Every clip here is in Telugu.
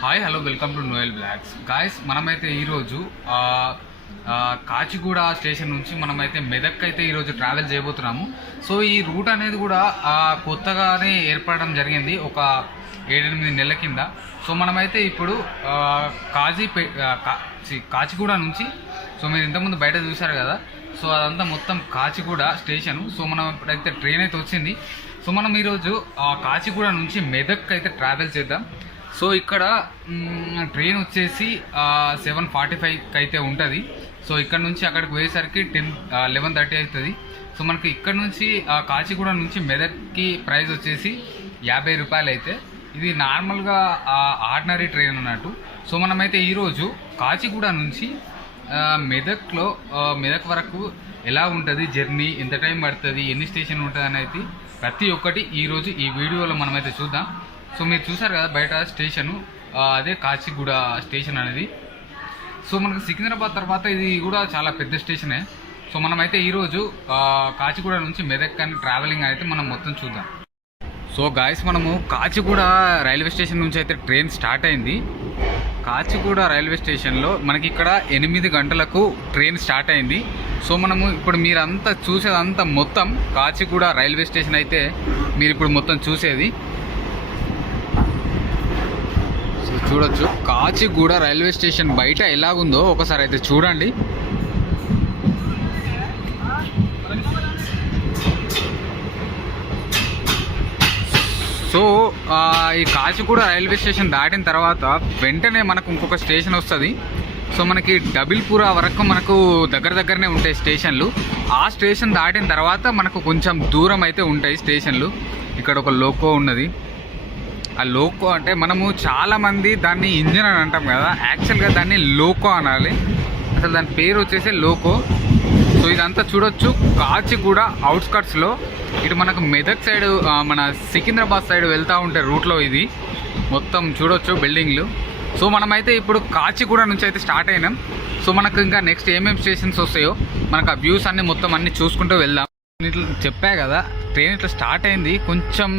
Hi hello welcome to Noel blogs guys. మనమైతే ఈరోజు కాచిగూడ స్టేషన్ నుంచి మనమైతే మెదక్ అయితే ఈరోజు ట్రావెల్ చేయబోతున్నాము. సో ఈ రూట్ అనేది కూడా కొత్తగానే ఏర్పడడం జరిగింది ఒక 7-8 నెలల కింద. సో మనమైతే ఇప్పుడు కాచిగూడ నుంచి, సో మీరు ఇంతకుముందు బయట చూశారు కదా, సో అదంతా మొత్తం కాచిగూడ స్టేషను. సో మనం ఇప్పుడైతే ట్రైన్ అయితే వచ్చింది. సో మనం ఈరోజు కాచిగూడ నుంచి మెదక్ అయితే ట్రావెల్ చేద్దాం. సో ఇక్కడ ట్రైన్ వచ్చేసి 7:45కి అయితే ఉంటుంది. సో ఇక్కడ నుంచి అక్కడికి పోయేసరికి 11:30 అవుతుంది. సో మనకి ఇక్కడ నుంచి కాచిగూడ నుంచి మెదక్కి ప్రైస్ వచ్చేసి 50 రూపాయలు అయితే. ఇది నార్మల్గా ఆర్డినరీ ట్రైన్ అన్నట్టు. సో మనమైతే ఈరోజు కాచిగూడ నుంచి మెదక్ వరకు ఎలా ఉంటుంది జర్నీ, ఎంత టైం పడుతుంది, ఎన్ని స్టేషన్ ఉంటుంది అనేది ప్రతి ఒక్కటి ఈరోజు ఈ వీడియోలో మనమైతే చూద్దాం. సో మీరు చూసారు కదా బయట స్టేషను, అదే కాచిగూడ స్టేషన్ అనేది. సో మనకు సికింద్రాబాద్ తర్వాత ఇది కూడా చాలా పెద్ద స్టేషనే. సో మనమైతే ఈరోజు కాచిగూడ నుంచి మెదక్ అని ట్రావెలింగ్ అయితే మనం మొత్తం చూద్దాం. సో గాయస్, మనము కాచిగూడ రైల్వే స్టేషన్ నుంచి అయితే ట్రైన్ స్టార్ట్ అయింది. కాచిగూడ రైల్వే స్టేషన్లో మనకి ఇక్కడ 8 గంటలకు ట్రైన్ స్టార్ట్ అయింది. సో మనము ఇప్పుడు మీరంతా చూసేదంతా మొత్తం కాచిగూడ రైల్వే స్టేషన్ అయితే మీరు ఇప్పుడు మొత్తం చూసేది. చూడొచ్చు కాచిగూడ రైల్వే స్టేషన్ బయట ఎలాగుందో ఒకసారి అయితే చూడండి. సో ఈ కాచిగూడ రైల్వే స్టేషన్ దాటిన తర్వాత వెంటనే మనకు ఇంకొక స్టేషన్ వస్తుంది. సో మనకి డబిల్పురా వరకు మనకు దగ్గరనే ఉంటాయి స్టేషన్లు. ఆ స్టేషన్ దాటిన తర్వాత మనకు కొంచెం దూరం అయితే ఉంటాయి స్టేషన్లు. ఇక్కడ ఒక లోకో ఉన్నది. ఆ లోకో అంటే మనము చాలామంది దాన్ని ఇంజిన్ అని అంటాం కదా, యాక్చువల్గా దాన్ని లోకో అనాలి. అసలు దాని పేరు వచ్చేసి లోకో. సో ఇదంతా చూడొచ్చు కాచిగూడ అవుట్స్కట్స్లో. ఇటు మనకు మెదక్ సైడ్, మన సికింద్రాబాద్ సైడ్ వెళ్తూ ఉంటే రూట్లో ఇది మొత్తం చూడొచ్చు బిల్డింగ్లు. సో మనమైతే ఇప్పుడు కాచిగూడ నుంచి అయితే స్టార్ట్ అయినాం. సో మనకు ఇంకా నెక్స్ట్ ఏమేమి స్టేషన్స్ వస్తాయో మనకు ఆ వ్యూస్ అన్నీ మొత్తం అన్నీ చూసుకుంటూ వెళ్దాం. ఇట్లా చెప్పా కదా, ట్రైన్ ఇట్లా స్టార్ట్ అయింది, కొంచెం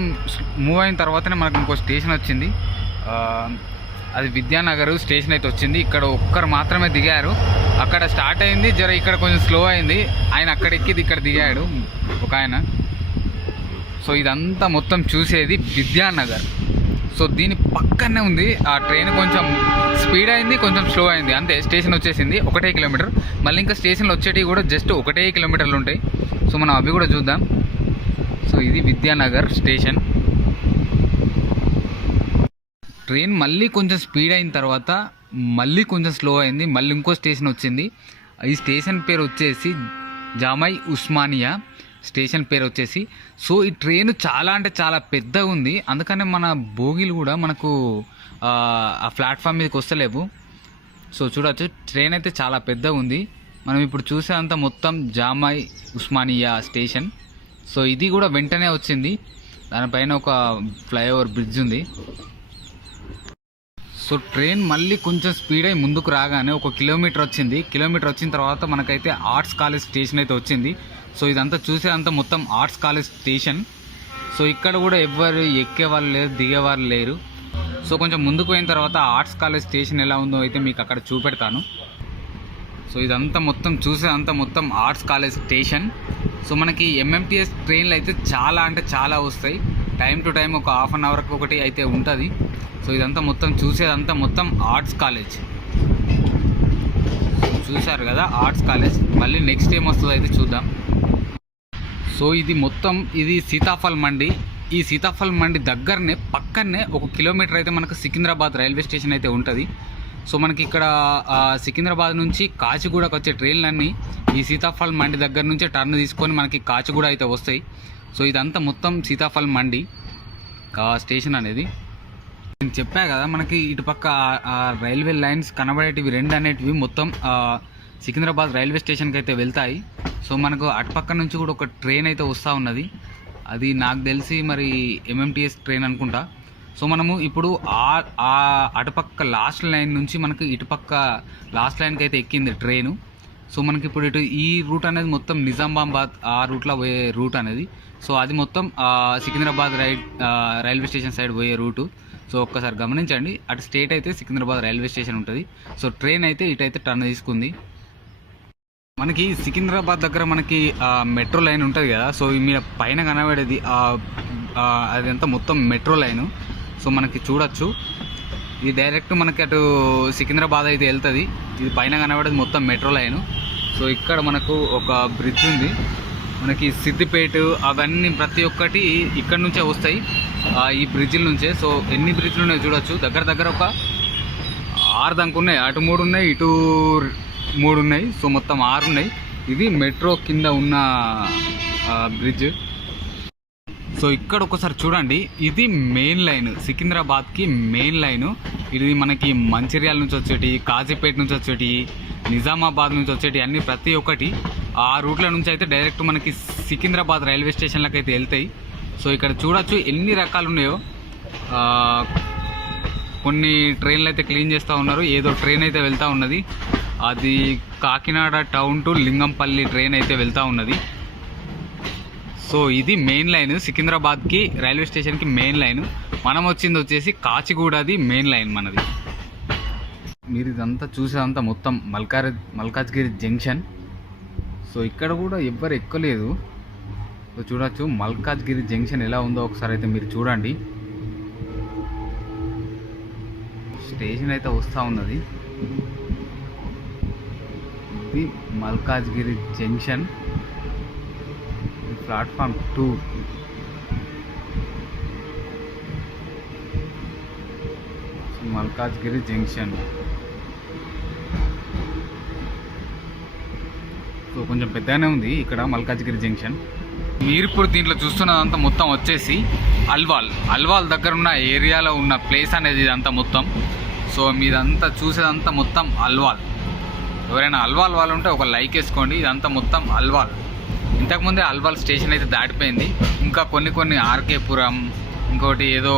మూవ్ అయిన తర్వాతనే మనకు ఇంకో స్టేషన్ వచ్చింది. అది విద్యానగర్ స్టేషన్ అయితే వచ్చింది. ఇక్కడ ఒక్కరు మాత్రమే దిగారు. అక్కడ స్టార్ట్ అయింది జర, ఇక్కడ కొంచెం స్లో అయింది. ఆయన అక్కడ ఎక్కిది ఇక్కడ దిగాడు ఒక ఆయన. సో ఇదంతా మొత్తం చూసేది విద్యానగర్. సో దీని పక్కనే ఉంది ఆ ట్రైన్. కొంచెం స్పీడ్ అయింది, కొంచెం స్లో అయింది, అంతే. స్టేషన్ వచ్చేసింది 1 కిలోమీటర్. మళ్ళీ ఇంకా స్టేషన్లు వచ్చేటివి కూడా జస్ట్ 1 కిలోమీటర్లు ఉంటాయి. సో మనం అవి కూడా చూద్దాం. సో ఇది విద్యానగర్ స్టేషన్. ట్రైన్ మళ్ళీ కొంచెం స్పీడ్ అయిన తర్వాత మళ్ళీ కొంచెం స్లో అయింది. మళ్ళీ ఇంకో స్టేషన్ వచ్చింది. ఈ స్టేషన్ పేరు వచ్చేసి జామై ఉస్మానియా స్టేషన్ పేరు వచ్చేసి. సో ఈ ట్రైన్ చాలా అంటే చాలా పెద్దగా ఉంది, అందుకనే మన బోగీలు కూడా మనకు ఆ ప్లాట్ఫామ్ మీదకి వస్తలేవు. సో చూడవచ్చు ట్రైన్ అయితే చాలా పెద్దగా ఉంది. మనం ఇప్పుడు చూసేంత మొత్తం జామై ఉస్మానియా స్టేషన్. సో ఇది కూడా వెంటనే వచ్చింది. దానిపైన ఒక ఫ్లైఓవర్ బ్రిడ్జ్ ఉంది. సో ట్రైన్ మళ్ళీ కొంచెం స్పీడ్ అయి ముందుకు రాగానే 1 కిలోమీటర్ వచ్చింది. కిలోమీటర్ వచ్చిన తర్వాత మనకైతే ఆర్ట్స్ కాలేజ్ స్టేషన్ అయితే వచ్చింది. సో ఇదంతా చూసేదంతా మొత్తం ఆర్ట్స్ కాలేజ్ స్టేషన్. సో ఇక్కడ కూడా ఎవ్వరు ఎక్కేవాళ్ళు లేరు, దిగేవాళ్ళు లేరు. సో కొంచెం ముందుకు పోయిన తర్వాత ఆర్ట్స్ కాలేజ్ స్టేషన్ ఎలా ఉందో అయితే మీకు అక్కడ చూపెడతాను. సో ఇదంతా మొత్తం చూసేదంతా మొత్తం ఆర్ట్స్ కాలేజ్ స్టేషన్. సో మనకి ఎంఎంటీఎస్ ట్రైన్లు అయితే చాలా అంటే చాలా వస్తాయి. టైం టు టైం ఒక ½ అన్ అవర్కి ఒకటి అయితే ఉంటుంది. సో ఇదంతా మొత్తం చూసేదంతా మొత్తం ఆర్ట్స్ కాలేజ్. చూశారు కదా ఆర్ట్స్ కాలేజ్. మళ్ళీ నెక్స్ట్ ఏం వస్తుందో అయితే చూద్దాం. సో ఇది మొత్తం ఇది సీతాఫల్ మండి. ఈ సీతాఫల్ మండి దగ్గరనే పక్కనే 1 కిలోమీటర్ అయితే మనకు సికింద్రాబాద్ రైల్వే స్టేషన్ అయితే ఉంటుంది. సో మనకి ఇక్కడ సికింద్రాబాద్ నుంచి కాచిగూడకు వచ్చే ట్రైన్లన్నీ ఈ సీతాఫల్ మండి దగ్గర నుంచే టర్న్ తీసుకొని మనకి కాచిగూడ అయితే వస్తాయి. సో ఇదంతా మొత్తం సీతాఫల్ మండి స్టేషన్ అనేది. నేను చెప్పా కదా మనకి ఇటుపక్క రైల్వే లైన్స్ కనబడేటివి 2 అనేటివి మొత్తం సికింద్రాబాద్ రైల్వే స్టేషన్కి అయితే వెళ్తాయి. సో మనకు అటుపక్క నుంచి కూడా ఒక ట్రైన్ అయితే వస్తూ ఉన్నది. అది నాకు తెలిసి మరి ఎంఎంటీఎస్ ట్రైన్ అనుకుంటా. సో మనము ఇప్పుడు అటుపక్క లాస్ట్ లైన్ నుంచి మనకు ఇటుపక్క లాస్ట్ లైన్కి అయితే ఎక్కింది ట్రైను. సో మనకి ఇప్పుడు ఇటు ఈ రూట్ అనేది మొత్తం నిజామాబాద్ ఆ రూట్లో పోయే రూట్ అనేది. సో అది మొత్తం సికింద్రాబాద్ రైల్వే స్టేషన్ సైడ్ పోయే రూటు. సో ఒక్కసారి గమనించండి, అటు స్టేట్ అయితే సికింద్రాబాద్ రైల్వే స్టేషన్ ఉంటుంది. సో ట్రైన్ అయితే ఇటైతే టర్న్ తీసుకుంది. మనకి సికింద్రాబాద్ దగ్గర మనకి మెట్రో లైన్ ఉంటుంది కదా. సో ఈ మీద పైన కనబడేది అదంతా మొత్తం మెట్రో లైను. సో మనకి చూడొచ్చు, ఇది డైరెక్ట్ మనకి అటు సికింద్రాబాద్ అయితే వెళ్తుంది. ఇది పైన కనబడేది మొత్తం మెట్రో లైను. సో ఇక్కడ మనకు ఒక బ్రిడ్జ్ ఉంది, మనకి సిద్దిపేట అవన్నీ ప్రతి ఒక్కటి ఇక్కడ నుంచే వస్తాయి, ఈ బ్రిడ్జిల నుంచే. సో ఎన్ని బ్రిడ్జ్లు ఉన్నాయో చూడొచ్చు, దగ్గర దగ్గర ఒక 6 దాకా ఉన్నాయి. అటు 3 ఉన్నాయి, ఇటు 3 ఉన్నాయి. సో మొత్తం 6 ఉన్నాయి. ఇది మెట్రో కింద ఉన్న బ్రిడ్జ్. సో ఇక్కడ ఒకసారి చూడండి, ఇది మెయిన్ లైన్, సికింద్రాబాద్కి మెయిన్ లైను. ఇది మనకి మంచిర్యాల నుంచి వచ్చేటి, కాజీపేట నుంచి వచ్చేటి, నిజామాబాద్ నుంచి వచ్చేటి అన్నీ ప్రతి ఒక్కటి ఆ రూట్ల నుంచి అయితే డైరెక్ట్ మనకి సికింద్రాబాద్ రైల్వే స్టేషన్లకు అయితే వెళ్తాయి. సో ఇక్కడ చూడొచ్చు ఎన్ని రకాలు ఉన్నాయో. కొన్ని ట్రైన్లు అయితే క్లీన్ చేస్తూ ఉన్నారు. ఏదో ట్రైన్ అయితే వెళ్తూ ఉన్నది, అది Kakinada town to Lingampalli train అయితే వెళ్తూ ఉన్నది. సో ఇది మెయిన్ లైన్, సికింద్రాబాద్కి రైల్వే స్టేషన్కి మెయిన్ లైన్. మనం వచ్చింది వచ్చేసి కాచిగూడది మెయిన్ లైన్ మనది. మీరు ఇదంతా చూసేదంతా మొత్తం మల్కాజ్గిరి జంక్షన్. సో ఇక్కడ కూడా ఎవ్వరు ఎక్కలేదు. సో చూడొచ్చు మల్కాజ్గిరి జంక్షన్ ఎలా ఉందో ఒకసారి అయితే మీరు చూడండి. స్టేషన్ అయితే వస్తూ ఉన్నది. ఇది Malkajgiri junction, platform 2. Malkajgiri junction. So కొంచెం పెద్దగానే ఉంది ఇక్కడ మల్కాజ్గిరి జంక్షన్. మీరు ఇప్పుడు దీంట్లో చూస్తున్నదంతా మొత్తం వచ్చేసి అల్వాల్ దగ్గర ఉన్న ఏరియాలో ఉన్న ప్లేస్ అనేది ఇదంతా మొత్తం. సో మీదంతా చూసేదంతా మొత్తం అల్వాల్. ఎవరైనా అల్వాల్ వాళ్ళు ఉంటే ఒక లైక్ వేసుకోండి. ఇదంతా మొత్తం అల్వాల్. ఇంతకుముందే అల్వాల్ స్టేషన్ అయితే దాటిపోయింది. ఇంకా కొన్ని ఆర్కేపురం, ఇంకోటి ఏదో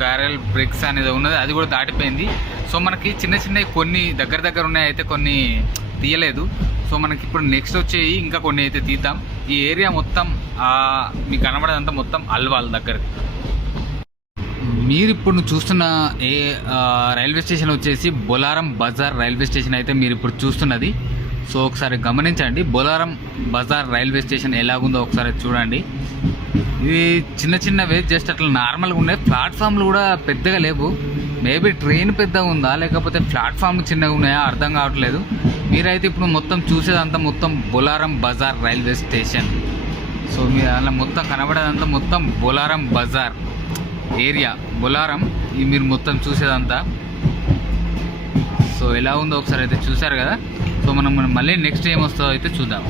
క్యారెల్ బ్రిక్స్ అనేది ఉన్నది, అది కూడా దాటిపోయింది. సో మనకి చిన్న కొన్ని దగ్గర ఉన్నాయి, అయితే కొన్ని తీయలేదు. సో మనకి ఇప్పుడు నెక్స్ట్ వచ్చేవి ఇంకా కొన్ని అయితే తీద్దాం. ఈ ఏరియా మొత్తం మీకు కనబడేదంతా మొత్తం అల్వాల్ దగ్గర. మీరు ఇప్పుడు చూస్తున్న రైల్వే స్టేషన్ వచ్చేసి బొలారం బజార్ రైల్వే స్టేషన్ అయితే మీరు ఇప్పుడు చూస్తున్నది. సో ఒకసారి గమనించండి, బొలారం బజార్ రైల్వే స్టేషన్ ఎలాగుందో ఒకసారి చూడండి. ఇది చిన్నవే, జస్ట్ అట్లా నార్మల్గా ఉన్నాయి. ప్లాట్ఫామ్లు కూడా పెద్దగా లేవు. మేబీ ట్రైన్ పెద్దగా ఉందా లేకపోతే ప్లాట్ఫామ్ చిన్నగా ఉన్నాయా అర్థం కావట్లేదు. మీరైతే ఇప్పుడు మొత్తం చూసేదంతా మొత్తం Bolarum Bazar railway station. So మీరు అలా మొత్తం కనబడేదంతా మొత్తం బొలారం బజార్ ఏరియా, బొలారం. ఇది మీరు మొత్తం చూసేదంతా. సో ఎలా ఉందో ఒకసారి అయితే చూసారు కదా. సో మనం మళ్ళీ నెక్స్ట్ ఏం వస్తుందో అయితే చూద్దాం.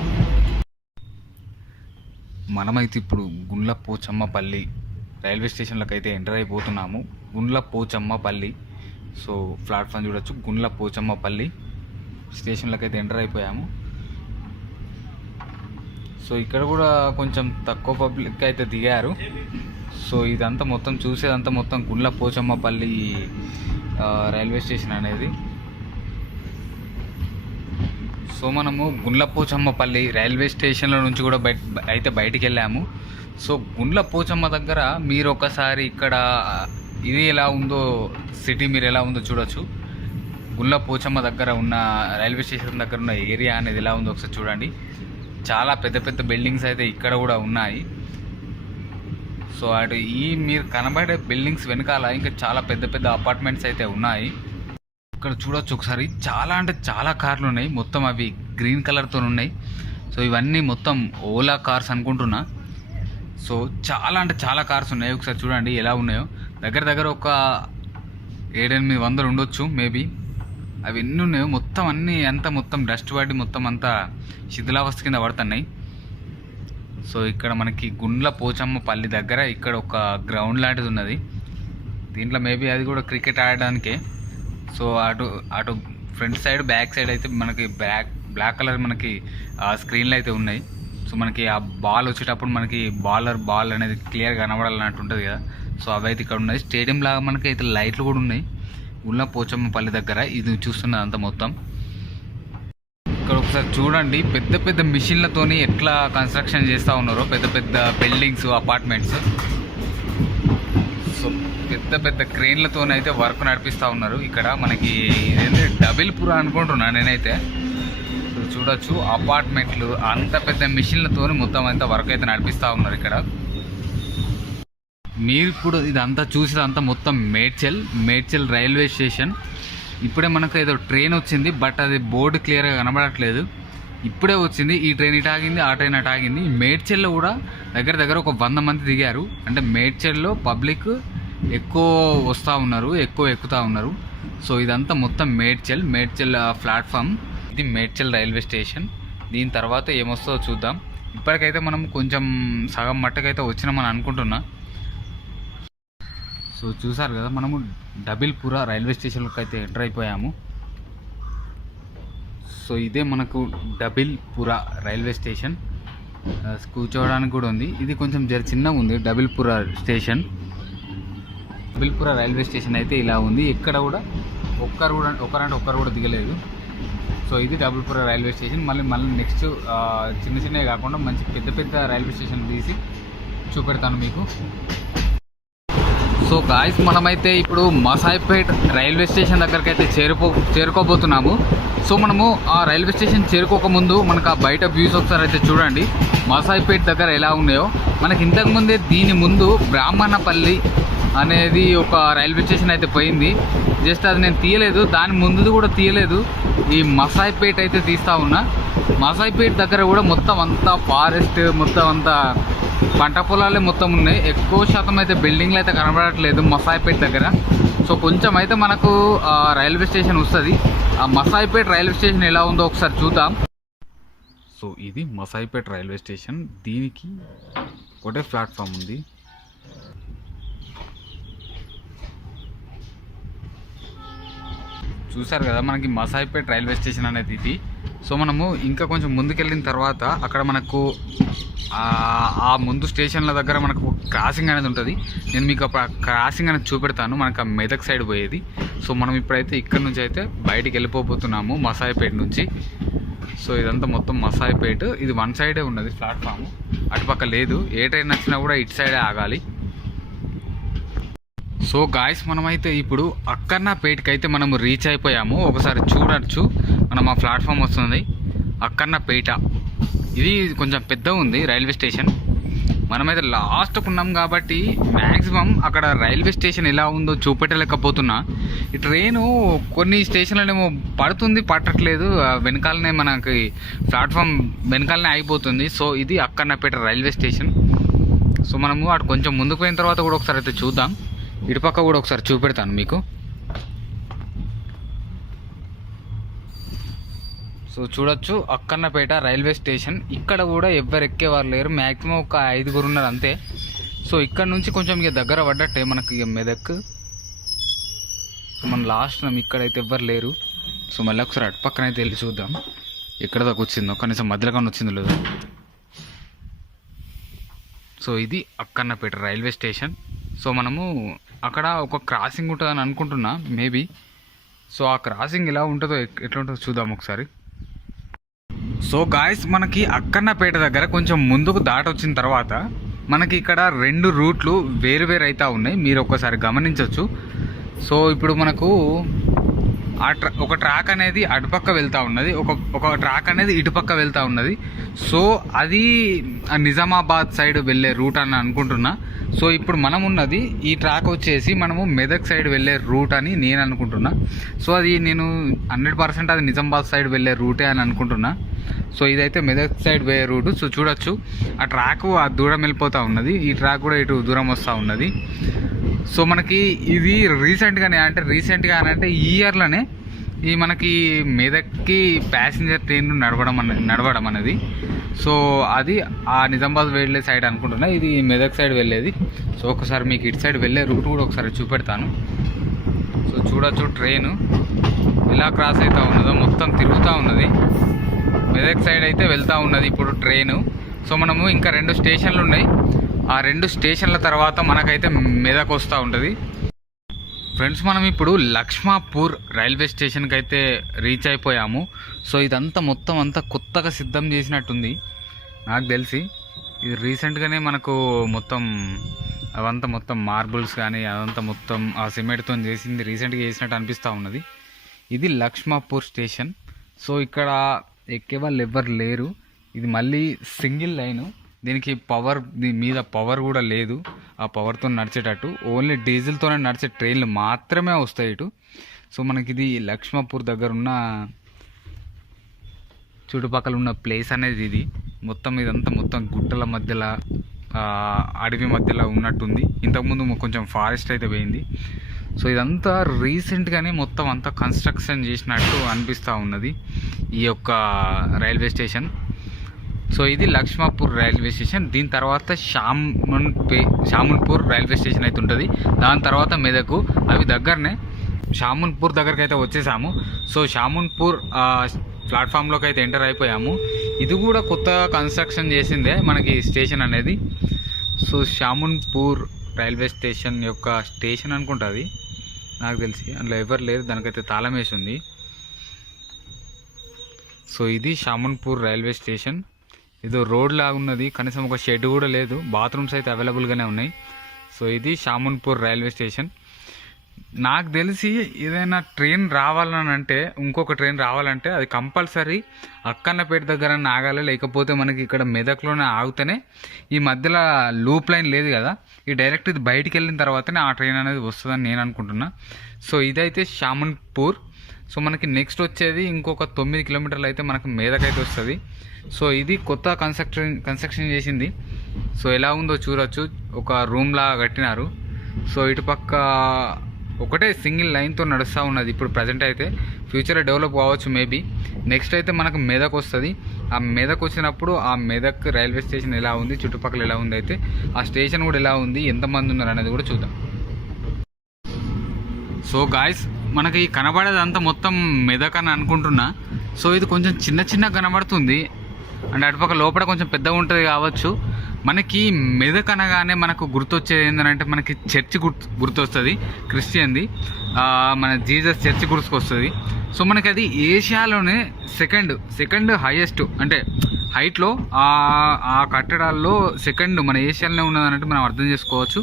మనమైతే ఇప్పుడు గుండ్ల పోచమ్మపల్లి రైల్వే స్టేషన్లకు అయితే ఎంటర్ అయిపోతున్నాము. గుండ్ల పోచమ్మపల్లి. సో ప్లాట్ఫామ్ చూడొచ్చు, గుండ్ల పోచమ్మపల్లి స్టేషన్లకు అయితే ఎంటర్ అయిపోయాము. సో ఇక్కడ కూడా కొంచెం తక్కువ పబ్లిక్ అయితే దిగారు. సో ఇదంతా మొత్తం చూసేదంతా మొత్తం గుండ్ల పోచమ్మపల్లి రైల్వే స్టేషన్ అనేది. సో మనము గుండ్ల పోచమ్మపల్లి రైల్వే స్టేషన్ల నుంచి కూడా బయటికి వెళ్ళాము. సో గుండ్ల పోచమ్మ దగ్గర మీరు ఒకసారి ఇక్కడ ఇది ఎలా ఉందో, సిటీ మీరు ఎలా ఉందో చూడొచ్చు. గుండ్ల పోచమ్మ దగ్గర ఉన్న రైల్వే స్టేషన్ దగ్గర ఉన్న ఏరియా అనేది ఎలా ఉందో ఒకసారి చూడండి. చాలా పెద్ద బిల్డింగ్స్ అయితే ఇక్కడ కూడా ఉన్నాయి. సో అటు మీరు కనబడే బిల్డింగ్స్ వెనకాల ఇంకా చాలా పెద్ద అపార్ట్మెంట్స్ అయితే ఉన్నాయి. ఇక్కడ చూడొచ్చు ఒకసారి, చాలా అంటే చాలా కార్లు ఉన్నాయి. మొత్తం అవి గ్రీన్ కలర్తో ఉన్నాయి. సో ఇవన్నీ మొత్తం ఓలా కార్స్ అనుకుంటున్నా. సో చాలా అంటే చాలా కార్స్ ఉన్నాయి. ఒకసారి చూడండి ఎలా ఉన్నాయో. దగ్గర ఒక 700-800 ఉండొచ్చు మేబీ. అవి ఎన్ని ఉన్నాయో మొత్తం అన్నీ అంతా మొత్తం డస్ట్ పడి మొత్తం అంతా శిథిలావస్థ కింద పడుతున్నాయి. సో ఇక్కడ మనకి గుండ్ల పోచమ్మపల్లి దగ్గర ఇక్కడ ఒక గ్రౌండ్ లాంటిది ఉన్నది. దీంట్లో మేబీ అది కూడా క్రికెట్ ఆడడానికే. సో అటు ఫ్రంట్ సైడ్ బ్యాక్ సైడ్ అయితే మనకి బ్లాక్ కలర్ మనకి స్క్రీన్లు అయితే ఉన్నాయి. సో మనకి ఆ బాల్ వచ్చేటప్పుడు మనకి బాల్ అనేది క్లియర్గా కనబడాలన్నట్టు ఉంటుంది కదా. సో అవి అయితే ఇక్కడ ఉన్నాయి. స్టేడియం లాగా మనకి అయితే లైట్లు కూడా ఉన్నాయి గుండ్ల పోచమ్మపల్లి దగ్గర. ఇది చూస్తున్నది అంతా మొత్తం. ఇక్కడ ఒకసారి చూడండి, పెద్ద మిషన్లతోని ఎట్లా కన్స్ట్రక్షన్ చేస్తూ ఉన్నారో, పెద్ద బిల్డింగ్స్, అపార్ట్మెంట్స్. సో పెద్ద పెద్ద క్రేన్లతోనైతే వర్క్ నడిపిస్తూ ఉన్నారు ఇక్కడ. మనకి ఇదేంటి డబిల్పుర అనుకుంటున్నా నేనైతే. సో చూడొచ్చు అపార్ట్మెంట్లు అంత పెద్ద మిషన్లతో మొత్తం అంతా వర్క్ అయితే నడిపిస్తూ ఉన్నారు ఇక్కడ. మీరు ఇప్పుడు ఇదంతా చూసేదంతా మొత్తం మేడ్చల్ రైల్వే స్టేషన్. ఇప్పుడే మనకు ఏదో ట్రైన్ వచ్చింది, బట్ అది బోర్డు క్లియర్గా కనబడట్లేదు. ఇప్పుడే వచ్చింది ఈ ట్రైన్, ఇటు ఆగింది, ఆ ట్రైన్ అటు ఆగింది. మేడ్చల్లో కూడా దగ్గర ఒక 100 మంది దిగారు. అంటే మేడ్చల్లో పబ్లిక్ ఎక్కువ వస్తూ ఉన్నారు, ఎక్కువ ఎక్కుతూ ఉన్నారు. సో ఇదంతా మొత్తం మేడ్చల్ ప్లాట్ఫామ్. ఇది మేడ్చల్ రైల్వే స్టేషన్. దీని తర్వాత ఏమొస్తుందో చూద్దాం. ఇప్పటికైతే మనం కొంచెం సగం మట్టుకైతే వచ్చినామని అనుకుంటున్నా. సో చూసారు కదా, మనము డబిల్పుర రైల్వే స్టేషన్లోకి అయితే ఎంటర్ అయిపోయాము. సో ఇదే మనకు డబిల్పుర రైల్వే స్టేషన్. కూర్చోవడానికి కూడా ఉంది. ఇది కొంచెం చిన్నగా ఉంది Dabeerpura station. Dabeerpura railway station అయితే ఇలా ఉంది. ఎక్కడ కూడా ఒక్కరు కూడా దిగలేదు. సో ఇది డబిల్పుర రైల్వే స్టేషన్. మళ్ళీ నెక్స్ట్ చిన్నవి కాకుండా మంచి పెద్ద రైల్వే స్టేషన్ తీసి చూపెడతాను మీకు. సో గాయ్స్, మనమైతే ఇప్పుడు మసాయిపేట్ రైల్వే స్టేషన్ దగ్గరికి అయితే చేరుకోబోతున్నాము. సో మనము ఆ రైల్వే స్టేషన్ చేరుకోకముందు మనకు ఆ బయట వ్యూస్ ఒకసారి అయితే చూడండి. మసాయిపేట్ దగ్గర ఎలా ఉన్నాయో. మనకి ఇంతకుముందే దీని ముందు బ్రాహ్మణపల్లి అనేది ఒక రైల్వే స్టేషన్ అయితే పోయింది. జస్ట్ అది నేను తీయలేదు, దాని ముందుది కూడా తీయలేదు. ఈ మసాయిపేట్ అయితే తీస్తూ ఉన్నా. మసాయిపేట్ దగ్గర కూడా మొత్తం అంతా ఫారెస్ట్, మొత్తం అంతా పంట పొలాలే మొత్తం ఉన్నాయి. ఎక్కువ శాతం అయితే బిల్డింగ్లు అయితే కనబడట్లేదు మసాయిపేట్ దగ్గర. సో కొంచెం అయితే మనకు రైల్వే స్టేషన్ వస్తుంది. ఆ మసాయిపేట్ రైల్వే స్టేషన్ ఎలా ఉందో ఒకసారి చూద్దాం. సో ఇది మసాయిపేట్ రైల్వే స్టేషన్. దీనికి ఒకటే ప్లాట్ఫామ్ ఉంది. చూసారు కదా, మనకి మసాయిపేట్ రైల్వే స్టేషన్ అనేది ఇది. సో మనము ఇంకా కొంచెం ముందుకెళ్ళిన తర్వాత అక్కడ మనకు ఆ ముందు స్టేషన్ల దగ్గర మనకు క్రాసింగ్ అనేది ఉంటుంది. నేను మీకు క్రాసింగ్ అనేది చూపెడతాను, మనకు ఆ మెదక్ సైడ్ పోయేది. సో మనం ఇప్పుడైతే ఇక్కడ నుంచి అయితే బయటికి వెళ్ళిపోతున్నాము మసాయిపేట నుంచి. సో ఇదంతా మొత్తం మసాయిపేట. ఇది వన్ సైడే ఉన్నది ప్లాట్ఫామ్, అటుపక్క లేదు. ఏ ట్రైన్ వచ్చినా కూడా ఇటు సైడే ఆగాలి. సో గాయస్, మనమైతే ఇప్పుడు అక్కన్నపేటకి అయితే మనము రీచ్ అయిపోయాము. ఒకసారి చూడొచ్చు, మనం ఆ ప్లాట్ఫామ్ వస్తుంది అక్కన్నపేట. ఇది కొంచెం పెద్ద ఉంది రైల్వే స్టేషన్. మనమైతే లాస్ట్కు ఉన్నాం కాబట్టి మ్యాక్సిమం అక్కడ రైల్వే స్టేషన్ ఎలా ఉందో చూపెట్టలేకపోతున్నా. ఈ ట్రైను కొన్ని స్టేషన్లనేమో పడుతుంది, పట్టట్లేదు. వెనకాలనే మనకి ప్లాట్ఫామ్ వెనకాలనే అయిపోతుంది. సో ఇది అక్కన్నపేట రైల్వే స్టేషన్. సో మనము అటు కొంచెం ముందుకు పోయిన తర్వాత కూడా ఒకసారి అయితే చూద్దాం. ఇటుపక్క కూడా ఒకసారి చూపెడతాను మీకు. సో చూడొచ్చు అక్కన్నపేట రైల్వే స్టేషన్. ఇక్కడ కూడా ఎవ్వరు ఎక్కేవారు లేరు, మ్యాక్సిమం ఒక 5 ఉన్నారు అంతే. సో ఇక్కడ నుంచి కొంచెం ఇక దగ్గర పడ్డట్టే మనకి ఇక మెదక్. సో మన లాస్ట్ ఇక్కడైతే ఎవ్వరు లేరు. సో మళ్ళీ ఒకసారి అటు పక్కన అయితే వెళ్ళి చూద్దాం ఎక్కడ దాకా వచ్చిందో, కనీసం మధ్యలో కానీ వచ్చిందో లేదు. సో ఇది అక్కన్నపేట రైల్వే స్టేషన్. సో మనము అక్కడ ఒక క్రాసింగ్ ఉంటుందని అనుకుంటున్నా మేబీ. సో ఆ క్రాసింగ్ ఎలా ఉంటుందో ఎట్లా ఉంటుందో చూద్దాం ఒకసారి. సో గాయస్, మనకి అక్కన్నపేట దగ్గర కొంచెం ముందుకు దాటొచ్చిన తర్వాత మనకి ఇక్కడ 2 రూట్లు వేరు అవుతూ ఉన్నాయి, మీరు ఒక్కసారి గమనించవచ్చు. సో ఇప్పుడు మనకు ఒక ట్రాక్ అనేది అటుపక్క వెళ్తూ ఉన్నది, ఒక ట్రాక్ అనేది ఇటుపక్క వెళ్తూ ఉన్నది. సో అది నిజామాబాద్ సైడ్ వెళ్ళే రూట్ అని అనుకుంటున్నా. సో ఇప్పుడు మనం ఉన్నది ఈ ట్రాక్ వచ్చేసి మనము మెదక్ సైడ్ వెళ్ళే రూట్ అని నేను అనుకుంటున్నా. సో అది నేను 100% అది నిజామాబాద్ సైడ్ వెళ్ళే రూటే అని అనుకుంటున్నా. సో ఇదైతే మెదక్ సైడ్ పోయే రూటు. సో చూడొచ్చు ఆ ట్రాక్ ఆ దూరం వెళ్ళిపోతూ ఉన్నది, ఈ ట్రాక్ కూడా ఇటు దూరం వస్తూ ఉన్నది. సో మనకి ఇది రీసెంట్గా అంటే ఈ ఇయర్లోనే ఈ మనకి మెదక్కి ప్యాసింజర్ ట్రైన్ నడవడం అనేది. సో అది ఆ నిజామాబాద్ వెళ్ళే సైడ్ అనుకుంటున్నా, ఇది మెదక్ సైడ్ వెళ్ళేది. సో ఒకసారి మీకు ఇటు సైడ్ వెళ్ళే రూట్ కూడా ఒకసారి చూపెడతాను. సో చూడొచ్చు ట్రైను ఎలా క్రాస్ అవుతూ ఉన్నదో, మొత్తం తిరుగుతూ ఉన్నది. మెదక్ సైడ్ అయితే వెళ్తూ ఉన్నది ఇప్పుడు ట్రైను. సో మనము ఇంకా 2 స్టేషన్లు ఉన్నాయి, ఆ 2 స్టేషన్ల తర్వాత మనకైతే మెదక్ వస్తూ ఉంటుంది. ఫ్రెండ్స్, మనం ఇప్పుడు లక్ష్మాపూర్ రైల్వే స్టేషన్కి అయితే రీచ్ అయిపోయాము. సో ఇదంతా మొత్తం అంతా కొత్తగా సిద్ధం చేసినట్టుంది నాకు తెలిసి. ఇది రీసెంట్గానే మనకు మొత్తం అవంతా మొత్తం మార్బుల్స్ కానీ అదంతా మొత్తం ఆ సిమెంట్తో చేసింది, రీసెంట్గా చేసినట్టు అనిపిస్తూ ఉన్నది. ఇది లక్ష్మాపూర్ స్టేషన్. సో ఇక్కడ ఎక్కే వాళ్ళు ఎవ్వరు లేరు. ఇది మళ్ళీ సింగిల్ లైను. దీనికి పవర్, దీని మీద పవర్ కూడా లేదు ఆ పవర్తో నడిచేటట్టు. ఓన్లీ డీజిల్తోనే నడిచే ట్రైన్లు మాత్రమే వస్తాయి ఇటు. సో మనకి ఇది లక్ష్మాపూర్ దగ్గర ఉన్న చుట్టుపక్కల ఉన్న ప్లేస్ అనేది ఇది. మొత్తం ఇదంతా మొత్తం గుట్టల మధ్యలో, అడవి మధ్యలో ఉన్నట్టుంది. ఇంతకుముందు కొంచెం ఫారెస్ట్ అయితే పోయింది. సో ఇదంతా రీసెంట్గానే మొత్తం అంతా కన్స్ట్రక్షన్ చేసినట్టు అనిపిస్తూ ఉన్నది ఈ యొక్క రైల్వే స్టేషన్. సో ఇది లక్ష్మాపూర్ రైల్వే స్టేషన్. దీని తర్వాత షామున్పూర్ రైల్వే స్టేషన్ అయితే ఉంటుంది. దాని తర్వాత మెదక్, అవి దగ్గరనే. షామున్పూర్ దగ్గరికి అయితే వచ్చేసాము. సో షామున్పూర్ ప్లాట్ఫామ్లోకి అయితే ఎంటర్ అయిపోయాము. ఇది కూడా కొత్త కన్స్ట్రక్షన్ చేసిందే మనకి స్టేషన్ అనేది. సో షామున్పూర్ రైల్వే స్టేషన్ యొక్క స్టేషన్ అనుకుంటుంది నాకు తెలిసి. అందులో ఎవరు లేరు, దానికైతే తాళం వేసి ఉంది. సో ఇది షామున్పూర్ రైల్వే స్టేషన్. ఏదో రోడ్ లాగా ఉన్నది, కనీసం ఒక షెడ్ కూడా లేదు. బాత్రూమ్స్ అయితే అవైలబుల్గానే ఉన్నాయి. సో ఇది షామున్పూర్ రైల్వే స్టేషన్. నాకు తెలిసి ఏదైనా ట్రైన్ రావాలని అంటే, ఇంకొక ట్రైన్ రావాలంటే అది కంపల్సరీ అక్కన్నపేట దగ్గర ఆగాలి. లేకపోతే మనకి ఇక్కడ మెదక్లోనే ఆగితేనే, ఈ మధ్యలో లూప్ లైన్ లేదు కదా, ఈ డైరెక్ట్ ఇది బయటికి వెళ్ళిన తర్వాతనే ఆ ట్రైన్ అనేది వస్తుందని నేను అనుకుంటున్నా. సో ఇదైతే షామున్పూర్. సో మనకి నెక్స్ట్ వచ్చేది ఇంకొక 9 కిలోమీటర్లు అయితే మనకు మెదక్ అయితే వస్తుంది. సో ఇది కొత్త కన్స్ట్రక్షన్ చేసింది. సో ఎలా ఉందో చూడొచ్చు. ఒక రూమ్ లాగా కట్టినారు. సో ఇటుపక్క ఒకటే సింగిల్ లైన్తో నడుస్తూ ఉన్నది ఇప్పుడు ప్రజెంట్ అయితే. ఫ్యూచర్లో డెవలప్ కావచ్చు మేబీ. నెక్స్ట్ అయితే మనకు మెదక్ వస్తుంది. ఆ మెదక్ వచ్చినప్పుడు ఆ మెదక్ రైల్వే స్టేషన్ ఎలా ఉంది, చుట్టుపక్కల ఎలా ఉంది, అయితే ఆ స్టేషన్ కూడా ఎలా ఉంది, ఎంతమంది ఉన్నారు అనేది కూడా చూద్దాం. సో గాయస్, మనకి కనబడేదంతా మొత్తం మెదక్ అని అనుకుంటున్నా. సో ఇది కొంచెం చిన్న కనబడుతుంది. అండ్ అటుపక్క లోపల కొంచెం పెద్దగా ఉంటుంది కావచ్చు. మనకి మెదక్ అనగానే మనకు గుర్తొచ్చేది ఏంటంటే, మనకి చర్చ్ గుర్తొస్తుంది, క్రిస్టియన్ది. మన జీసస్ చర్చ్ గుర్తుకొస్తుంది. సో మనకి అది ఏషియాలోనే సెకండ్ హైయెస్ట్, అంటే హైట్లో ఆ కట్టడాల్లో సెకండ్ మన ఏషియాలోనే ఉన్నదన్నట్టు మనం అర్థం చేసుకోవచ్చు.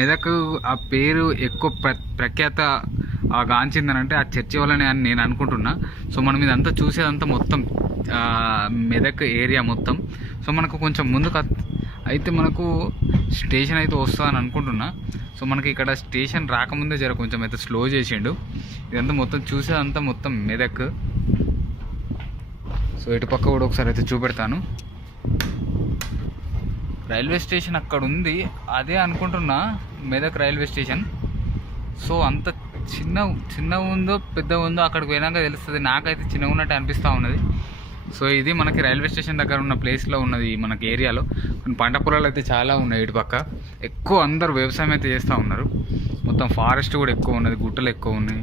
మెదక్ ఆ పేరు ఎక్కువ ప్రఖ్యాత గాంచిందనంటే ఆ చర్చి వల్లనే అని నేను అనుకుంటున్నా. సో మనం ఇదంతా చూసేదంతా మొత్తం మెదక్ ఏరియా మొత్తం. సో మనకు కొంచెం ముందుకు అయితే మనకు స్టేషన్ అయితే వస్తుందని అనుకుంటున్నా. సో మనకి ఇక్కడ స్టేషన్ రాకముందే కొంచెం అయితే స్లో చేసిండు. ఇదంతా మొత్తం చూసేదంతా మొత్తం మెదక్. సో ఇటుపక్క కూడా ఒకసారి అయితే చూపెడతాను. రైల్వే స్టేషన్ అక్కడ ఉంది, అదే అనుకుంటున్నా మెదక్ రైల్వే స్టేషన్. సో అంత చిన్న ఉందో పెద్ద ఉందో అక్కడికి పోయినాక తెలుస్తుంది. నాకైతే చిన్నగా ఉన్నట్టు అనిపిస్తూ ఉన్నది. సో ఇది మనకి రైల్వే స్టేషన్ దగ్గర ఉన్న ప్లేస్లో ఉన్నది మనకి ఏరియాలో. కొన్ని పంట పొలాలు అయితే చాలా ఉన్నాయి ఇటుపక్క. ఎక్కువ అందరూ వ్యవసాయం అయితే చేస్తూ ఉన్నారు. మొత్తం ఫారెస్ట్ కూడా ఎక్కువ ఉన్నది, గుట్టలు ఎక్కువ ఉన్నాయి.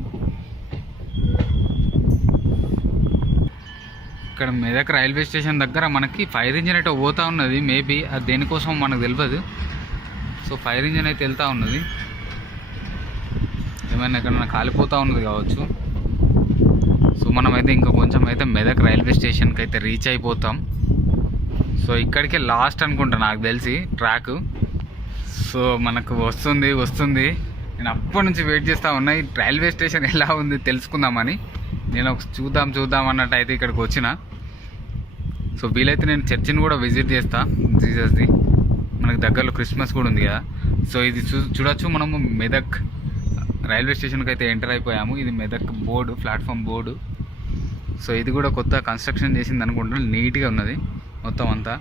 ఇక్కడ మెదక్ రైల్వే స్టేషన్ దగ్గర మనకి ఫైర్ ఇంజిన్ అయితే పోతూ ఉన్నది. మేబీ అది దేనికోసం మనకు తెలియదు. సో ఫైర్ ఇంజిన్ అయితే వెళ్తూ ఉన్నది. ఏమైనా ఎక్కడైనా కాలిపోతూ ఉన్నది కావచ్చు. సో మనమైతే ఇంకా కొంచెం అయితే మెదక్ రైల్వే స్టేషన్కి అయితే రీచ్ అయిపోతాం. సో ఇక్కడికే లాస్ట్ అనుకుంటా నాకు తెలిసి ట్రాక్. సో మనకు వస్తుంది. నేను అప్పటి నుంచి వెయిట్ చేస్తూ ఉన్నా ఈ రైల్వే స్టేషన్ ఎలా ఉంది తెలుసుకుందామని. నేను ఒక చూద్దాం అన్నట్టు అయితే ఇక్కడికి వచ్చిన. సో వీలైతే నేను చర్చిని కూడా విజిట్ చేస్తా, జీసస్ది. మనకి దగ్గరలో క్రిస్మస్ కూడా ఉంది కదా. సో ఇది చూడొచ్చు. మనము మెదక్ రైల్వే స్టేషన్కి అయితే ఎంటర్ అయిపోయాము. ఇది Medak board, platform board. So ఇది కూడా కొత్త కన్స్ట్రక్షన్ చేసింది అనుకుంటున్నాను. నీట్గా ఉన్నది, మొత్తం అంతా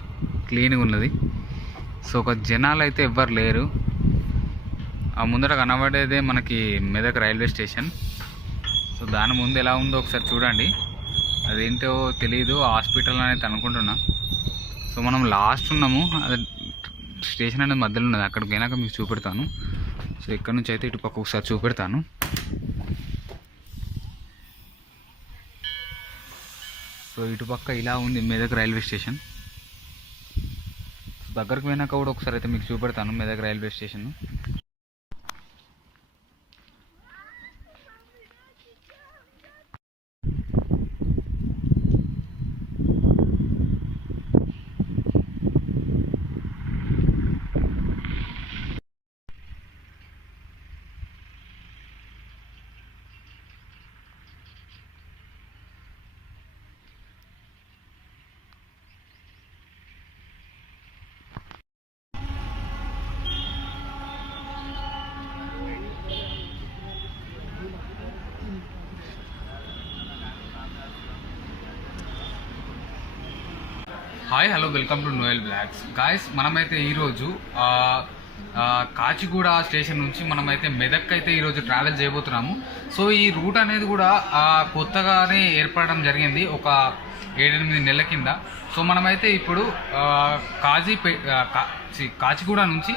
క్లీన్గా ఉన్నది. సో ఒక జనాలు అయితే ఎవ్వరు లేరు. ఆ ముందర కనబడేదే మనకి మెదక్ రైల్వే స్టేషన్. సో దాని ముందు ఎలా ఉందో ఒకసారి చూడండి. అదేంటో తెలియదు, హాస్పిటల్ అనేది అనుకుంటున్నా. సో మనం లాస్ట్ ఉన్నాము, అది స్టేషన్ అనేది మధ్యలో ఉన్నది. అక్కడికి పోయినాక మీకు చూపెడతాను. సో ఇక్కడ నుంచి అయితే ఇటు పక్క ఒకసారి చూపెడతాను. సో ఇటుపక్క ఇలా ఉంది మెదక్ రైల్వే స్టేషన్. దగ్గరకు పోయినాక కూడా ఒకసారి అయితే మీకు చూపెడతాను Medak railway station. Hi hello welcome to Noel blogs guys. మనమైతే ఈరోజు కాచిగూడ స్టేషన్ నుంచి మనమైతే మెదక్ అయితే ఈరోజు ట్రావెల్ చేయబోతున్నాము. సో ఈ రూట్ అనేది కూడా కొత్తగానే ఏర్పడడం జరిగింది ఒక 7-8 నెలల కింద. సో మనమైతే ఇప్పుడు కాచిగూడ నుంచి,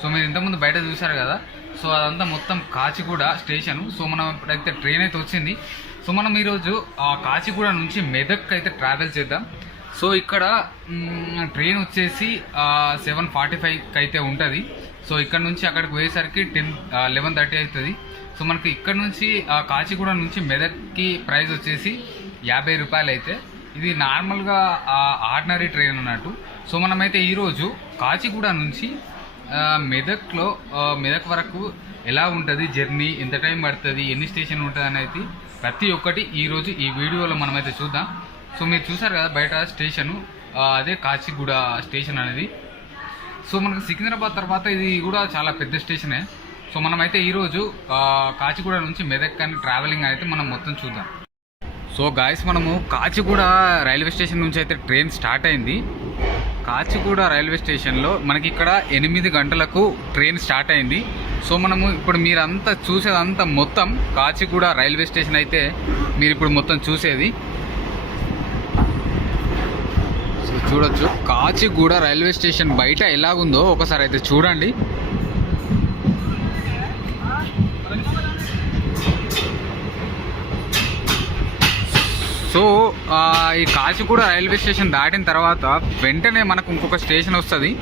సో మీరు ఇంతకుముందు బయట చూశారు కదా, సో అదంతా మొత్తం కాచిగూడ స్టేషను. సో మనం ఇప్పుడైతే ట్రైన్ అయితే వచ్చింది. సో మనం ఈరోజు కాచిగూడ నుంచి మెదక్ అయితే ట్రావెల్ చేద్దాం. సో ఇక్కడ ట్రైన్ వచ్చేసి 7:45కి అయితే ఉంటుంది. సో ఇక్కడ నుంచి అక్కడికి పోయేసరికి 11:30 అవుతుంది. సో మనకి ఇక్కడ నుంచి కాచిగూడ నుంచి మెదక్కి ప్రైస్ వచ్చేసి 50 రూపాయలు అయితే. ఇది నార్మల్గా ఆర్డినరీ ట్రైన్ అన్నట్టు. సో మనమైతే ఈరోజు కాచిగూడ నుంచి మెదక్ వరకు ఎలా ఉంటుంది జర్నీ, ఎంత టైం పడుతుంది, ఎన్ని స్టేషన్ ఉంటుంది అనేది ప్రతి ఒక్కటి ఈరోజు ఈ వీడియోలో మనమైతే చూద్దాం. సో మీరు చూసారు కదా బయట స్టేషను, అదే కాచిగూడ స్టేషన్ అనేది. సో మనకు సికింద్రాబాద్ తర్వాత ఇది కూడా చాలా పెద్ద స్టేషనే. సో మనమైతే ఈరోజు కాచిగూడ నుంచి మెదక్ అని ట్రావెలింగ్ అయితే మనం మొత్తం చూద్దాం. సో గాయస్, మనము కాచిగూడ రైల్వే స్టేషన్ నుంచి అయితే ట్రైన్ స్టార్ట్ అయింది. కాచిగూడ రైల్వే స్టేషన్లో మనకి ఇక్కడ 8 గంటలకు ట్రైన్ స్టార్ట్ అయింది. సో మనము ఇప్పుడు మీరంతా చూసేదంతా మొత్తం కాచిగూడ రైల్వే స్టేషన్ అయితే మీరు ఇప్పుడు మొత్తం చూసేది. సో చూడొచ్చు కాచిగూడ రైల్వే స్టేషన్ బయట ఎలాగుందో ఒకసారి అయితే చూడండి. సో ఈ కాచిగూడ రైల్వే స్టేషన్ దాటిన తర్వాత వెంటనే మనకు ఇంకొక స్టేషన్ వస్తుంది.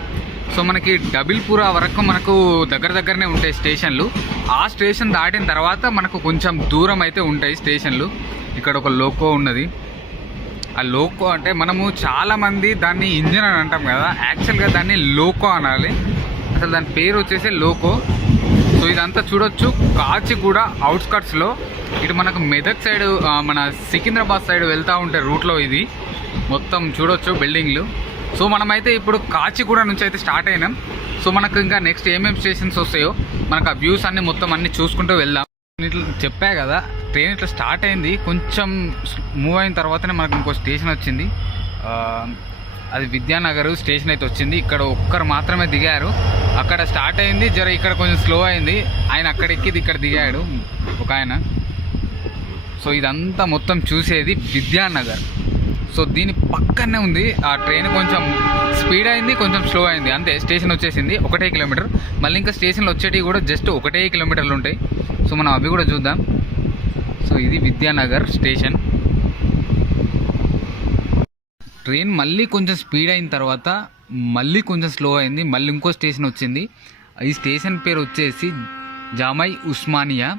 సో మనకి డబిల్పుర వరకు మనకు దగ్గరనే ఉంటాయి స్టేషన్లు. ఆ స్టేషన్ దాటిన తర్వాత మనకు కొంచెం దూరం అయితే ఉంటాయి స్టేషన్లు. ఇక్కడ ఒక లోకో ఉన్నది. ఆ లోకో అంటే మనము చాలామంది దాన్ని ఇంజిన్ అని అంటాం కదా, యాక్చువల్గా దాన్ని లోకో అనాలి. అసలు దాని పేరు వచ్చేసి లోకో. సో ఇదంతా చూడొచ్చు కాచిగూడ అవుట్స్కట్స్లో. ఇటు మనకు మెదక్ సైడ్, మన సికింద్రాబాద్ సైడ్ వెళ్తూ ఉంటే రూట్లో ఇది మొత్తం చూడొచ్చు బిల్డింగ్లు. సో మనమైతే ఇప్పుడు కాచిగూడ నుంచి అయితే స్టార్ట్ అయినాం. సో మనకు ఇంకా నెక్స్ట్ ఏమేమి స్టేషన్స్ వస్తాయో మనకు ఆ వ్యూస్ అన్నీ మొత్తం అన్నీ చూసుకుంటూ వెళ్దాం. ఇట్లా చెప్పా కదా, ట్రైన్ ఇట్లా స్టార్ట్ అయింది, కొంచెం మూవ్ అయిన తర్వాతనే మనకు ఇంకో స్టేషన్ వచ్చింది. అది విద్యానగర్ స్టేషన్ అయితే వచ్చింది. ఇక్కడ ఒక్కరు మాత్రమే దిగారు. అక్కడ స్టార్ట్ అయింది జర, ఇక్కడ కొంచెం స్లో అయింది. ఆయన అక్కడ ఎక్కిది ఇక్కడ దిగాడు ఒక ఆయన. సో ఇదంతా మొత్తం చూసేది విద్యానగర్. సో దీని పక్కనే ఉంది ఆ ట్రైన్. కొంచెం స్పీడ్ అయింది, కొంచెం స్లో అయింది, అంతే. స్టేషన్ వచ్చేసింది 1 కిలోమీటర్. మళ్ళీ ఇంకా స్టేషన్లు వచ్చేటివి కూడా జస్ట్ 1 కిలోమీటర్లు ఉంటాయి. సో మనం అవి కూడా చూద్దాం. సో ఇది విద్యానగర్ స్టేషన్. ట్రైన్ మళ్ళీ కొంచెం స్పీడ్ అయిన తర్వాత మళ్ళీ కొంచెం స్లో అయింది. మళ్ళీ ఇంకో స్టేషన్ వచ్చింది. ఈ స్టేషన్ పేరు వచ్చేసి జామై ఉస్మానియా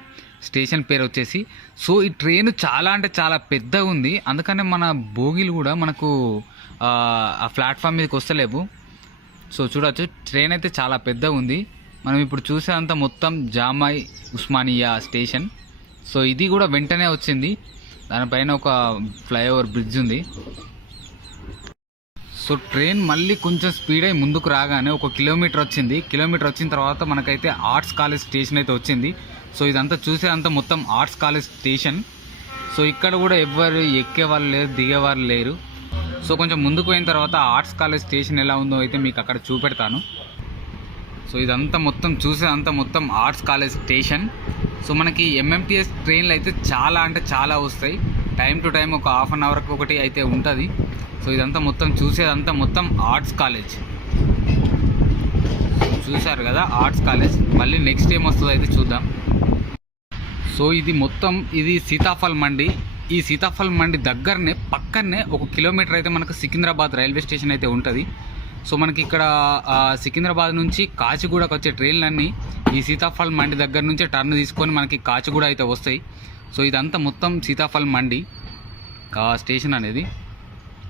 స్టేషన్ పేరు వచ్చేసి. సో ఈ ట్రైన్ చాలా అంటే చాలా పెద్దగా ఉంది, అందుకనే మన బోగీలు కూడా మనకు ఆ ప్లాట్ఫామ్ మీదకి వస్తలేవు. సో చూడవచ్చు ట్రైన్ అయితే చాలా పెద్దగా ఉంది. మనం ఇప్పుడు చూసేంత మొత్తం జామై ఉస్మానియా స్టేషన్. సో ఇది కూడా వెంటనే వచ్చింది. దానిపైన ఒక ఫ్లైఓవర్ బ్రిడ్జ్ ఉంది. సో ట్రైన్ మళ్ళీ కొంచెం స్పీడ్ అయి ముందుకు రాగానే 1 కిలోమీటర్ వచ్చింది. కిలోమీటర్ వచ్చిన తర్వాత మనకైతే ఆర్ట్స్ కాలేజ్ స్టేషన్ అయితే వచ్చింది. సో ఇదంతా చూసేదంతా మొత్తం ఆర్ట్స్ కాలేజ్ స్టేషన్. సో ఇక్కడ కూడా ఎవ్వరు ఎక్కేవాళ్ళు లేరు, దిగేవారు లేరు. సో కొంచెం ముందుకు పోయిన తర్వాత ఆర్ట్స్ కాలేజ్ స్టేషన్ ఎలా ఉందో అయితే మీకు అక్కడ చూపెడతాను. సో ఇదంతా మొత్తం చూసేదంతా మొత్తం ఆర్ట్స్ కాలేజ్ స్టేషన్. సో మనకి ఎంఎంటీఎస్ ట్రైన్లు అయితే చాలా అంటే చాలా వస్తాయి. టైం టు టైం ఒక ½ అన్ అవర్కి ఒకటి అయితే ఉంటుంది. సో ఇదంతా మొత్తం చూసేదంతా మొత్తం ఆర్ట్స్ కాలేజ్. చూశారు కదా ఆర్ట్స్ కాలేజ్. మళ్ళీ నెక్స్ట్ ఏం వస్తుందో అయితే చూద్దాం. సో ఇది మొత్తం ఇది సీతాఫల్ మండి. ఈ సీతాఫల్ మండి దగ్గరనే పక్కనే 1 కిలోమీటర్ అయితే మనకు సికింద్రాబాద్ రైల్వే స్టేషన్ అయితే ఉంటుంది. సో మనకి ఇక్కడ సికింద్రాబాద్ నుంచి కాచిగూడకు వచ్చే ట్రైన్లన్నీ ఈ సీతాఫల్ మండి దగ్గర నుంచే టర్న్ తీసుకొని మనకి కాచిగూడ అయితే వస్తాయి. సో ఇదంతా మొత్తం సీతాఫల్ మండి స్టేషన్ అనేది.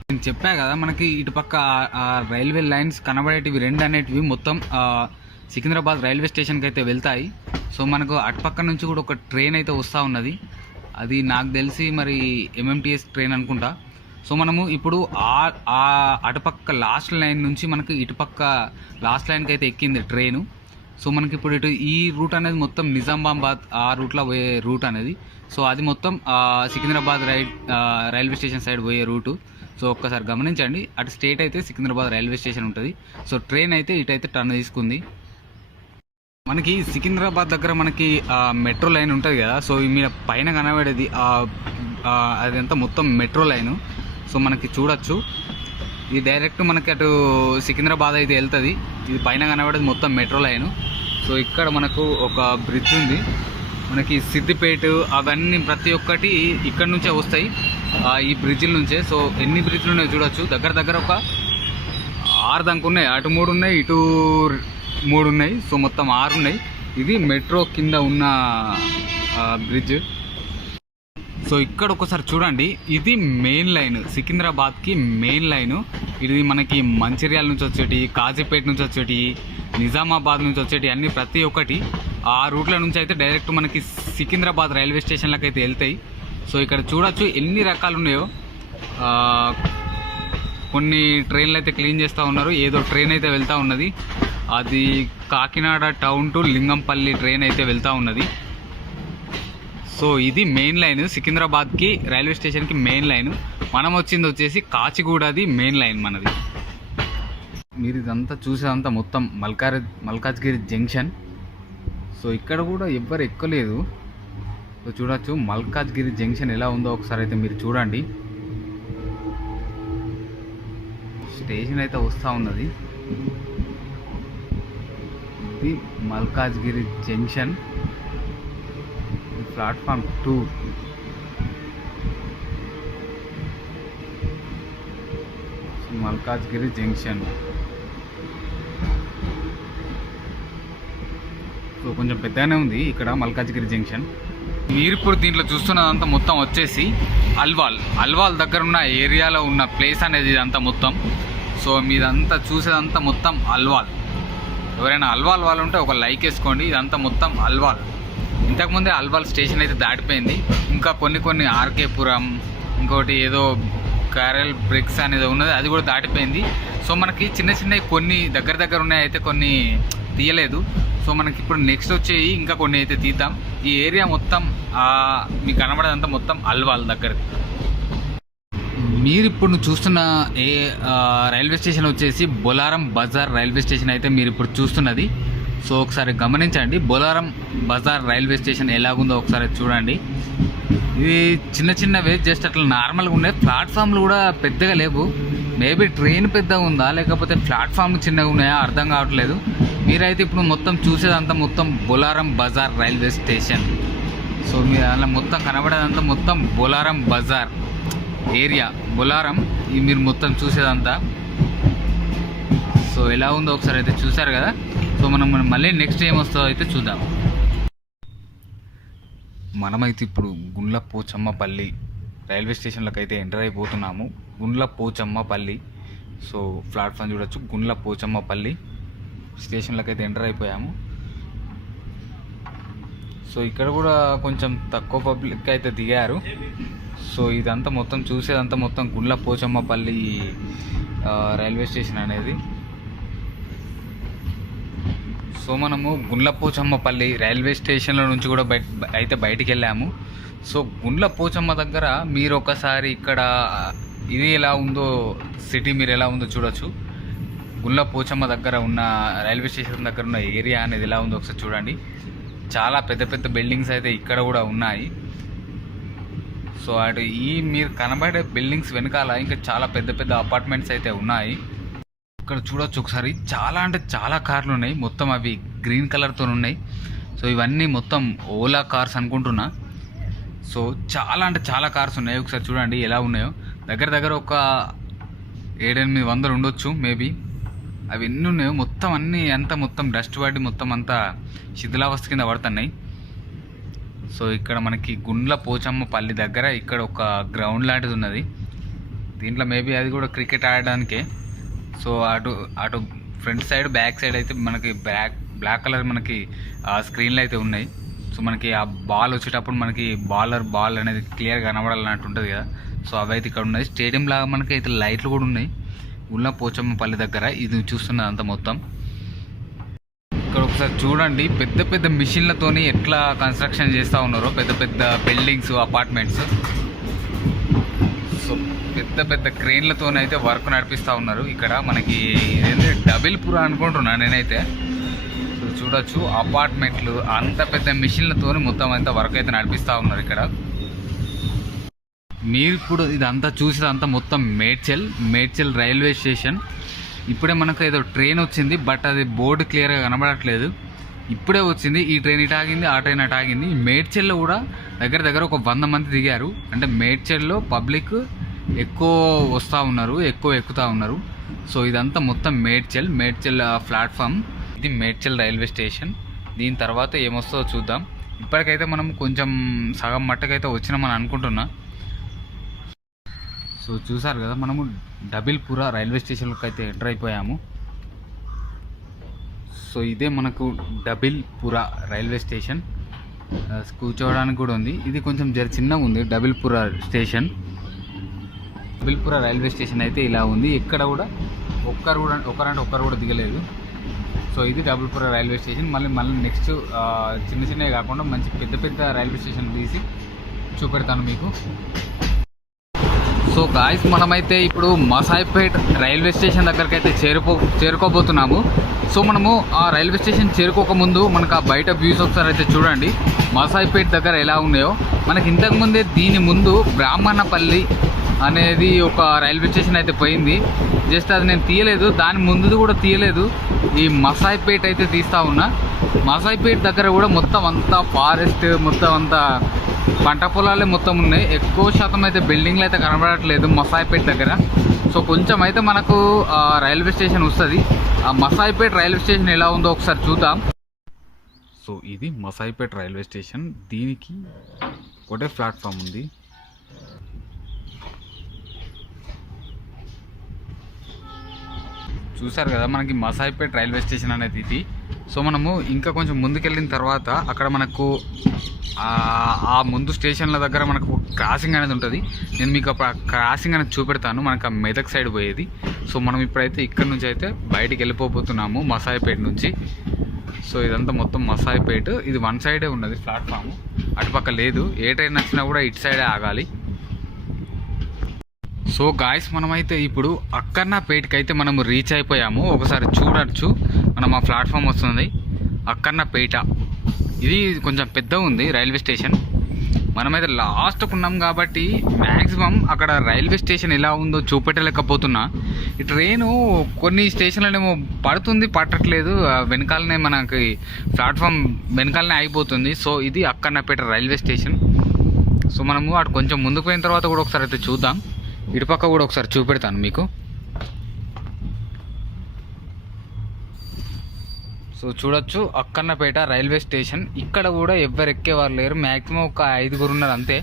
నేను చెప్పా కదా మనకి ఇటుపక్క రైల్వే లైన్స్ కనబడేటివి 2 అనేటివి మొత్తం సికింద్రాబాద్ రైల్వే స్టేషన్కి అయితే వెళ్తాయి. సో మనకు అటుపక్క నుంచి కూడా ఒక ట్రైన్ అయితే వస్తూ ఉన్నది. అది నాకు తెలిసి మరి ఎంఎంటీఎస్ ట్రైన్ అనుకుంటా. సో మనము ఇప్పుడు అటుపక్క లాస్ట్ లైన్ నుంచి మనకు ఇటుపక్క లాస్ట్ లైన్కి అయితే ఎక్కింది ట్రైను. సో మనకి ఇప్పుడు ఇటు ఈ రూట్ అనేది మొత్తం నిజామాబాద్ ఆ రూట్లో పోయే రూట్ అనేది. సో అది మొత్తం సికింద్రాబాద్ రైల్వే స్టేషన్ సైడ్ పోయే రూటు. సో ఒక్కసారి గమనించండి, అటు స్టేట్ అయితే సికింద్రాబాద్ రైల్వే స్టేషన్ ఉంటుంది. సో ట్రైన్ అయితే ఇటైతే టర్న్ తీసుకుంది. మనకి సికింద్రాబాద్ దగ్గర మనకి మెట్రో లైన్ ఉంటుంది కదా, సో ఈ మీద పైన కనబడేది అదంతా మొత్తం మెట్రో లైను. సో మనకి చూడొచ్చు, ఇది డైరెక్ట్ మనకి అటు సికింద్రాబాద్ అయితే వెళ్తుంది. ఇది పైన కనబడేది మొత్తం మెట్రో లైను. సో ఇక్కడ మనకు ఒక బ్రిడ్జ్ ఉంది, మనకి సిద్దిపేట అవన్నీ ప్రతి ఒక్కటి ఇక్కడ నుంచే వస్తాయి, ఈ బ్రిడ్జిల నుంచే. సో ఎన్ని బ్రిడ్జ్లు ఉన్నాయో చూడొచ్చు, దగ్గర దగ్గర ఒక 6 దాకా ఉన్నాయి. అటు 3 ఉన్నాయి, ఇటు 3 ఉన్నాయి. సో మొత్తం 6 ఉన్నాయి. ఇది మెట్రో కింద ఉన్న బ్రిడ్జ్. సో ఇక్కడ ఒకసారి చూడండి, ఇది మెయిన్ లైన్, సికింద్రాబాద్కి మెయిన్ లైను. ఇది మనకి మంచిర్యాల నుంచి వచ్చేటి, కాజీపేట నుంచి వచ్చేటి, నిజామాబాద్ నుంచి వచ్చేటి అన్నీ ప్రతి ఒక్కటి ఆ రూట్ల నుంచి అయితే డైరెక్ట్ మనకి సికింద్రాబాద్ రైల్వే స్టేషన్లకు అయితే వెళ్తాయి. సో ఇక్కడ చూడొచ్చు ఎన్ని రకాలు ఉన్నాయో. కొన్ని ట్రైన్లు అయితే క్లీన్ చేస్తూ ఉన్నారు, ఏదో ట్రైన్ అయితే వెళ్తూ ఉన్నది, అది Kakinada town to Lingampalli train అయితే వెళ్తూ ఉన్నది. సో ఇది మెయిన్ లైన్, సికింద్రాబాద్కి రైల్వే స్టేషన్కి మెయిన్ లైన్. మనం వచ్చింది వచ్చేసి కాచిగూడది మెయిన్ లైన్ మనది. మీరు ఇదంతా చూసేదంతా మొత్తం మల్కాజ్గిరి జంక్షన్. సో ఇక్కడ కూడా ఎవ్వరు ఎక్కలేదు. సో చూడొచ్చు మల్కాజ్గిరి జంక్షన్ ఎలా ఉందో ఒకసారి అయితే మీరు చూడండి. స్టేషన్ అయితే వస్తూ ఉన్నది, ఇది Malkajgiri junction, platform 2. Malkajgiri junction. So కొంచెం పెద్దగానే ఉంది ఇక్కడ మల్కాజ్గిరి జంక్షన్. మీరు ఇప్పుడు దీంట్లో చూస్తున్నదంతా మొత్తం వచ్చేసి అల్వాల్ దగ్గర ఉన్న ఏరియాలో ఉన్న ప్లేస్ అనేది ఇదంతా మొత్తం. సో మీదంతా చూసేదంతా మొత్తం అల్వాల్. ఎవరైనా అల్వాల్ వాళ్ళు ఉంటే ఒక లైక్ వేసుకోండి. ఇదంతా మొత్తం అల్వాల్. ఇంతకుముందే అల్వాల్ స్టేషన్ అయితే దాటిపోయింది. ఇంకా కొన్ని ఆర్కేపురం, ఇంకోటి ఏదో క్యారెల్ బ్రిక్స్ అనేది ఉన్నది, అది కూడా దాటిపోయింది. సో మనకి చిన్నవి కొన్ని దగ్గర ఉన్నాయి, అయితే కొన్ని తీయలేదు. సో మనకి ఇప్పుడు నెక్స్ట్ వచ్చేవి ఇంకా కొన్ని అయితే తీద్దాం. ఈ ఏరియా మొత్తం మీకు కనబడేదంతా మొత్తం అల్వాల్ దగ్గర. మీరు ఇప్పుడు చూస్తున్న రైల్వే స్టేషన్ వచ్చేసి బొలారం బజార్ రైల్వే స్టేషన్ అయితే మీరు ఇప్పుడు చూస్తున్నది. సో ఒకసారి గమనించండి, బొలారం బజార్ రైల్వే స్టేషన్ ఎలాగుందో ఒకసారి చూడండి. ఇది చిన్నవే, జస్ట్ అట్లా నార్మల్గా ఉన్నాయి. ప్లాట్ఫామ్లు కూడా పెద్దగా లేవు. మేబీ ట్రైన్ పెద్దగా ఉందా లేకపోతే ప్లాట్ఫామ్లు చిన్నగా ఉన్నాయా అర్థం కావట్లేదు. మీరైతే ఇప్పుడు మొత్తం చూసేదంతా మొత్తం Bolarum Bazar railway station. So మీరు అలా మొత్తం కనబడేదంతా మొత్తం బొలారం బజార్ ఏరియా, బొలారం. ఇది మీరు మొత్తం చూసేదంతా. సో ఎలా ఉందో ఒకసారి అయితే చూసారు కదా. సో మనం మళ్ళీ నెక్స్ట్ ఏమొస్తుందో అయితే చూద్దాం. మనమైతే ఇప్పుడు గుండ్లపోచమ్మపల్లి రైల్వే స్టేషన్లకు అయితే ఎంటర్ అయిపోతున్నాము. గుండ్లపోచమ్మపల్లి. సో ప్లాట్ఫామ్ చూడొచ్చు, గుండ్లపోచమ్మపల్లి స్టేషన్లకు అయితే ఎంటర్ అయిపోయాము. సో ఇక్కడ కూడా కొంచెం తక్కువ పబ్లిక్ అయితే దిగారు. సో ఇదంతా మొత్తం చూసేదంతా మొత్తం గుండ్లపోచమ్మపల్లి రైల్వే స్టేషన్ అనేది. సో మనము గుండ్లపోచమ్మపల్లి రైల్వే స్టేషన్లో నుంచి కూడా బయటికి వెళ్ళాము. సో గుండ్లపోచమ్మ దగ్గర మీరు ఒకసారి ఇక్కడ ఇది ఎలా ఉందో, సిటీ మీరు ఎలా ఉందో చూడొచ్చు. గుండ్లపోచమ్మ దగ్గర ఉన్న రైల్వే స్టేషన్ దగ్గర ఉన్న ఏరియా అనేది ఎలా ఉందో ఒకసారి చూడండి. చాలా పెద్ద బిల్డింగ్స్ అయితే ఇక్కడ కూడా ఉన్నాయి. సో అటు మీరు కనబడే బిల్డింగ్స్ వెనకాల ఇంకా చాలా పెద్ద అపార్ట్మెంట్స్ అయితే ఉన్నాయి. ఇక్కడ చూడొచ్చు ఒకసారి, చాలా అంటే చాలా కార్లు ఉన్నాయి. మొత్తం అవి గ్రీన్ కలర్తో ఉన్నాయి. సో ఇవన్నీ మొత్తం ఓలా కార్స్ అనుకుంటున్నా. సో చాలా అంటే చాలా కార్స్ ఉన్నాయి. ఒకసారి చూడండి ఎలా ఉన్నాయో. దగ్గర ఒక 700-800 ఉండొచ్చు మేబీ. అవి ఎన్ని ఉన్నాయో మొత్తం అన్నీ అంతా మొత్తం డస్ట్ పడి మొత్తం అంతా శిథిలావస్థ కింద పడుతున్నాయి. సో ఇక్కడ మనకి గుండ్లపోచమ్మపల్లి దగ్గర ఇక్కడ ఒక గ్రౌండ్ లాంటిది ఉన్నది. దీంట్లో మేబీ అది కూడా క్రికెట్ ఆడడానికే. సో అటు ఫ్రంట్ సైడ్ బ్యాక్ సైడ్ అయితే మనకి బ్లాక్ కలర్ మనకి స్క్రీన్లు అయితే ఉన్నాయి. సో మనకి ఆ బాల్ వచ్చేటప్పుడు మనకి బాల్ అనేది క్లియర్గా కనబడాలన్నట్టు ఉంటుంది కదా. సో అవి అయితే ఇక్కడ ఉన్నాయి. స్టేడియం లాగా మనకి అయితే లైట్లు కూడా ఉన్నాయి గుండ్లపోచమ్మపల్లి దగ్గర. ఇది చూస్తున్నది అంతా మొత్తం. ఇక్కడ ఒకసారి చూడండి, పెద్ద మిషన్లతోని ఎట్లా కన్స్ట్రక్షన్ చేస్తూ ఉన్నారో, పెద్ద బిల్డింగ్స్, అపార్ట్మెంట్స్. సో పెద్ద పెద్ద క్రెయిన్లతోనైతే వర్క్ నడిపిస్తూ ఉన్నారు ఇక్కడ. మనకి ఇదేంటి డబిల్పురా అనుకుంటున్నా నేనైతే. సో చూడొచ్చు అపార్ట్మెంట్లు అంత పెద్ద మిషన్లతో మొత్తం అంతా వర్క్ అయితే నడిపిస్తూ ఉన్నారు ఇక్కడ. మీరు ఇప్పుడు ఇదంతా చూసేదంతా మొత్తం మేడ్చల్ రైల్వే స్టేషన్. ఇప్పుడే మనకు ఏదో ట్రైన్ వచ్చింది, బట్ అది బోర్డు క్లియర్గా కనబడట్లేదు. ఇప్పుడే వచ్చింది, ఈ ట్రైన్ ఇటు ఆగింది, ఆ ట్రైన్ అటు ఆగింది. మేడ్చల్లో కూడా దగ్గర ఒక 100 మంది దిగారు. అంటే మేడ్చల్లో పబ్లిక్ ఎక్కువ వస్తూ ఉన్నారు, ఎక్కువ ఎక్కుతూ ఉన్నారు. సో ఇదంతా మొత్తం మేడ్చల్ ప్లాట్ఫామ్. ఇది మేడ్చల్ రైల్వే స్టేషన్. దీని తర్వాత ఏమొస్తుందో చూద్దాం. ఇప్పటికైతే మనం కొంచెం సగం మట్టుకైతే వచ్చినామని అనుకుంటున్నా. సో చూసారు కదా, మనము డబిల్పురా రైల్వే స్టేషన్కి అయితే ఎంటర్ అయిపోయాము. సో ఇదే మనకు డబిల్పురా రైల్వే స్టేషన్. కూర్చోవడానికి కూడా ఉంది. ఇది కొంచెం చిన్నగా ఉంది Dabirpura station. Dabirpura railway station అయితే ఇలా ఉంది. ఇక్కడ కూడా ఒక్కరు కూడా దిగలేదు. సో ఇది డబిల్పురా రైల్వే స్టేషన్. మళ్ళీ నెక్స్ట్ చిన్నవి కాకుండా మంచి పెద్ద రైల్వే స్టేషన్ తీసి చూపెడతాను మీకు. సో గాయ్స్, మనమైతే ఇప్పుడు మసాయిపేట్ రైల్వే స్టేషన్ దగ్గరికి అయితే చేరుకోబోతున్నాము. సో మనము ఆ రైల్వే స్టేషన్ చేరుకోకముందు మనకు ఆ బయట వ్యూస్ ఒకసారి అయితే చూడండి, మసాయిపేట్ దగ్గర ఎలా ఉన్నాయో. మనకి ఇంతకుముందే దీని ముందు బ్రాహ్మణపల్లి అనేది ఒక రైల్వే స్టేషన్ అయితే పోయింది. జస్ట్ అది నేను తీయలేదు, దాని ముందుది కూడా తీయలేదు. ఈ మసాయిపేట్ అయితే తీస్తూ ఉన్నా. మసాయిపేట్ దగ్గర కూడా మొత్తం అంతా ఫారెస్ట్, మొత్తం అంతా పంట పొలాలే మొత్తం ఉన్నాయి. ఎక్కువ శాతం అయితే బిల్డింగ్లు అయితే కనబడట్లేదు మసాయిపేట్ దగ్గర. సో కొంచెం అయితే మనకు రైల్వే స్టేషన్ వస్తుంది. ఆ మసాయిపేట్ రైల్వే స్టేషన్ ఎలా ఉందో ఒకసారి చూద్దాం. సో ఇది మసాయిపేట్ రైల్వే స్టేషన్. దీనికి ఒకటే ప్లాట్ఫామ్ ఉంది. చూసారు కదా, మనకి మసాయిపేట్ రైల్వే స్టేషన్ అనేది ఇది. సో మనము ఇంకా కొంచెం ముందుకెళ్ళిన తర్వాత అక్కడ మనకు ఆ ముందు స్టేషన్ల దగ్గర మనకు క్రాసింగ్ అనేది ఉంటుంది. నేను మీకు ఆ క్రాసింగ్ అనేది చూపెడతాను, మనకు ఆ మెదక్ సైడ్ పోయేది. సో మనం ఇప్పుడైతే ఇక్కడ నుంచి అయితే బయటికి వెళ్ళిపోతున్నాము మసాయిపేట నుంచి. సో ఇదంతా మొత్తం మసాయిపేట. ఇది వన్ సైడే ఉన్నది ప్లాట్ఫామ్, అటుపక్క లేదు. ఏ ట్రైన్ వచ్చినా కూడా ఇటు సైడే ఆగాలి. సో గాయస్, మనమైతే ఇప్పుడు అక్కన్నపేటకి అయితే మనము రీచ్ అయిపోయాము. ఒకసారి చూడొచ్చు, మనం ఆ ప్లాట్ఫామ్ వస్తుంది అక్కన్నపేట. ఇది కొంచెం పెద్ద ఉంది రైల్వే స్టేషన్. మనమైతే లాస్ట్కు ఉన్నాం కాబట్టి మ్యాక్సిమం అక్కడ రైల్వే స్టేషన్ ఎలా ఉందో చూపెట్టలేకపోతున్నా. ఈ ట్రైను కొన్ని స్టేషన్లనేమో పట్టట్లేదు, వెనకాలనే మనకి ప్లాట్ఫామ్ వెనకాలనే ఆగిపోతుంది. సో ఇది అక్కన్నపేట రైల్వే స్టేషన్. సో మనము అటు కొంచెం ముందుకు పోయిన తర్వాత కూడా ఒకసారి అయితే చూద్దాం. ఇటుపక్క కూడా ఒకసారి చూపెడతాను మీకు. సో చూడొచ్చు అక్కన్నపేట రైల్వే స్టేషన్. ఇక్కడ కూడా ఎవ్వరు ఎక్కేవారు లేరు, మ్యాక్సిమం ఒక 5 ఉన్నారు అంతే.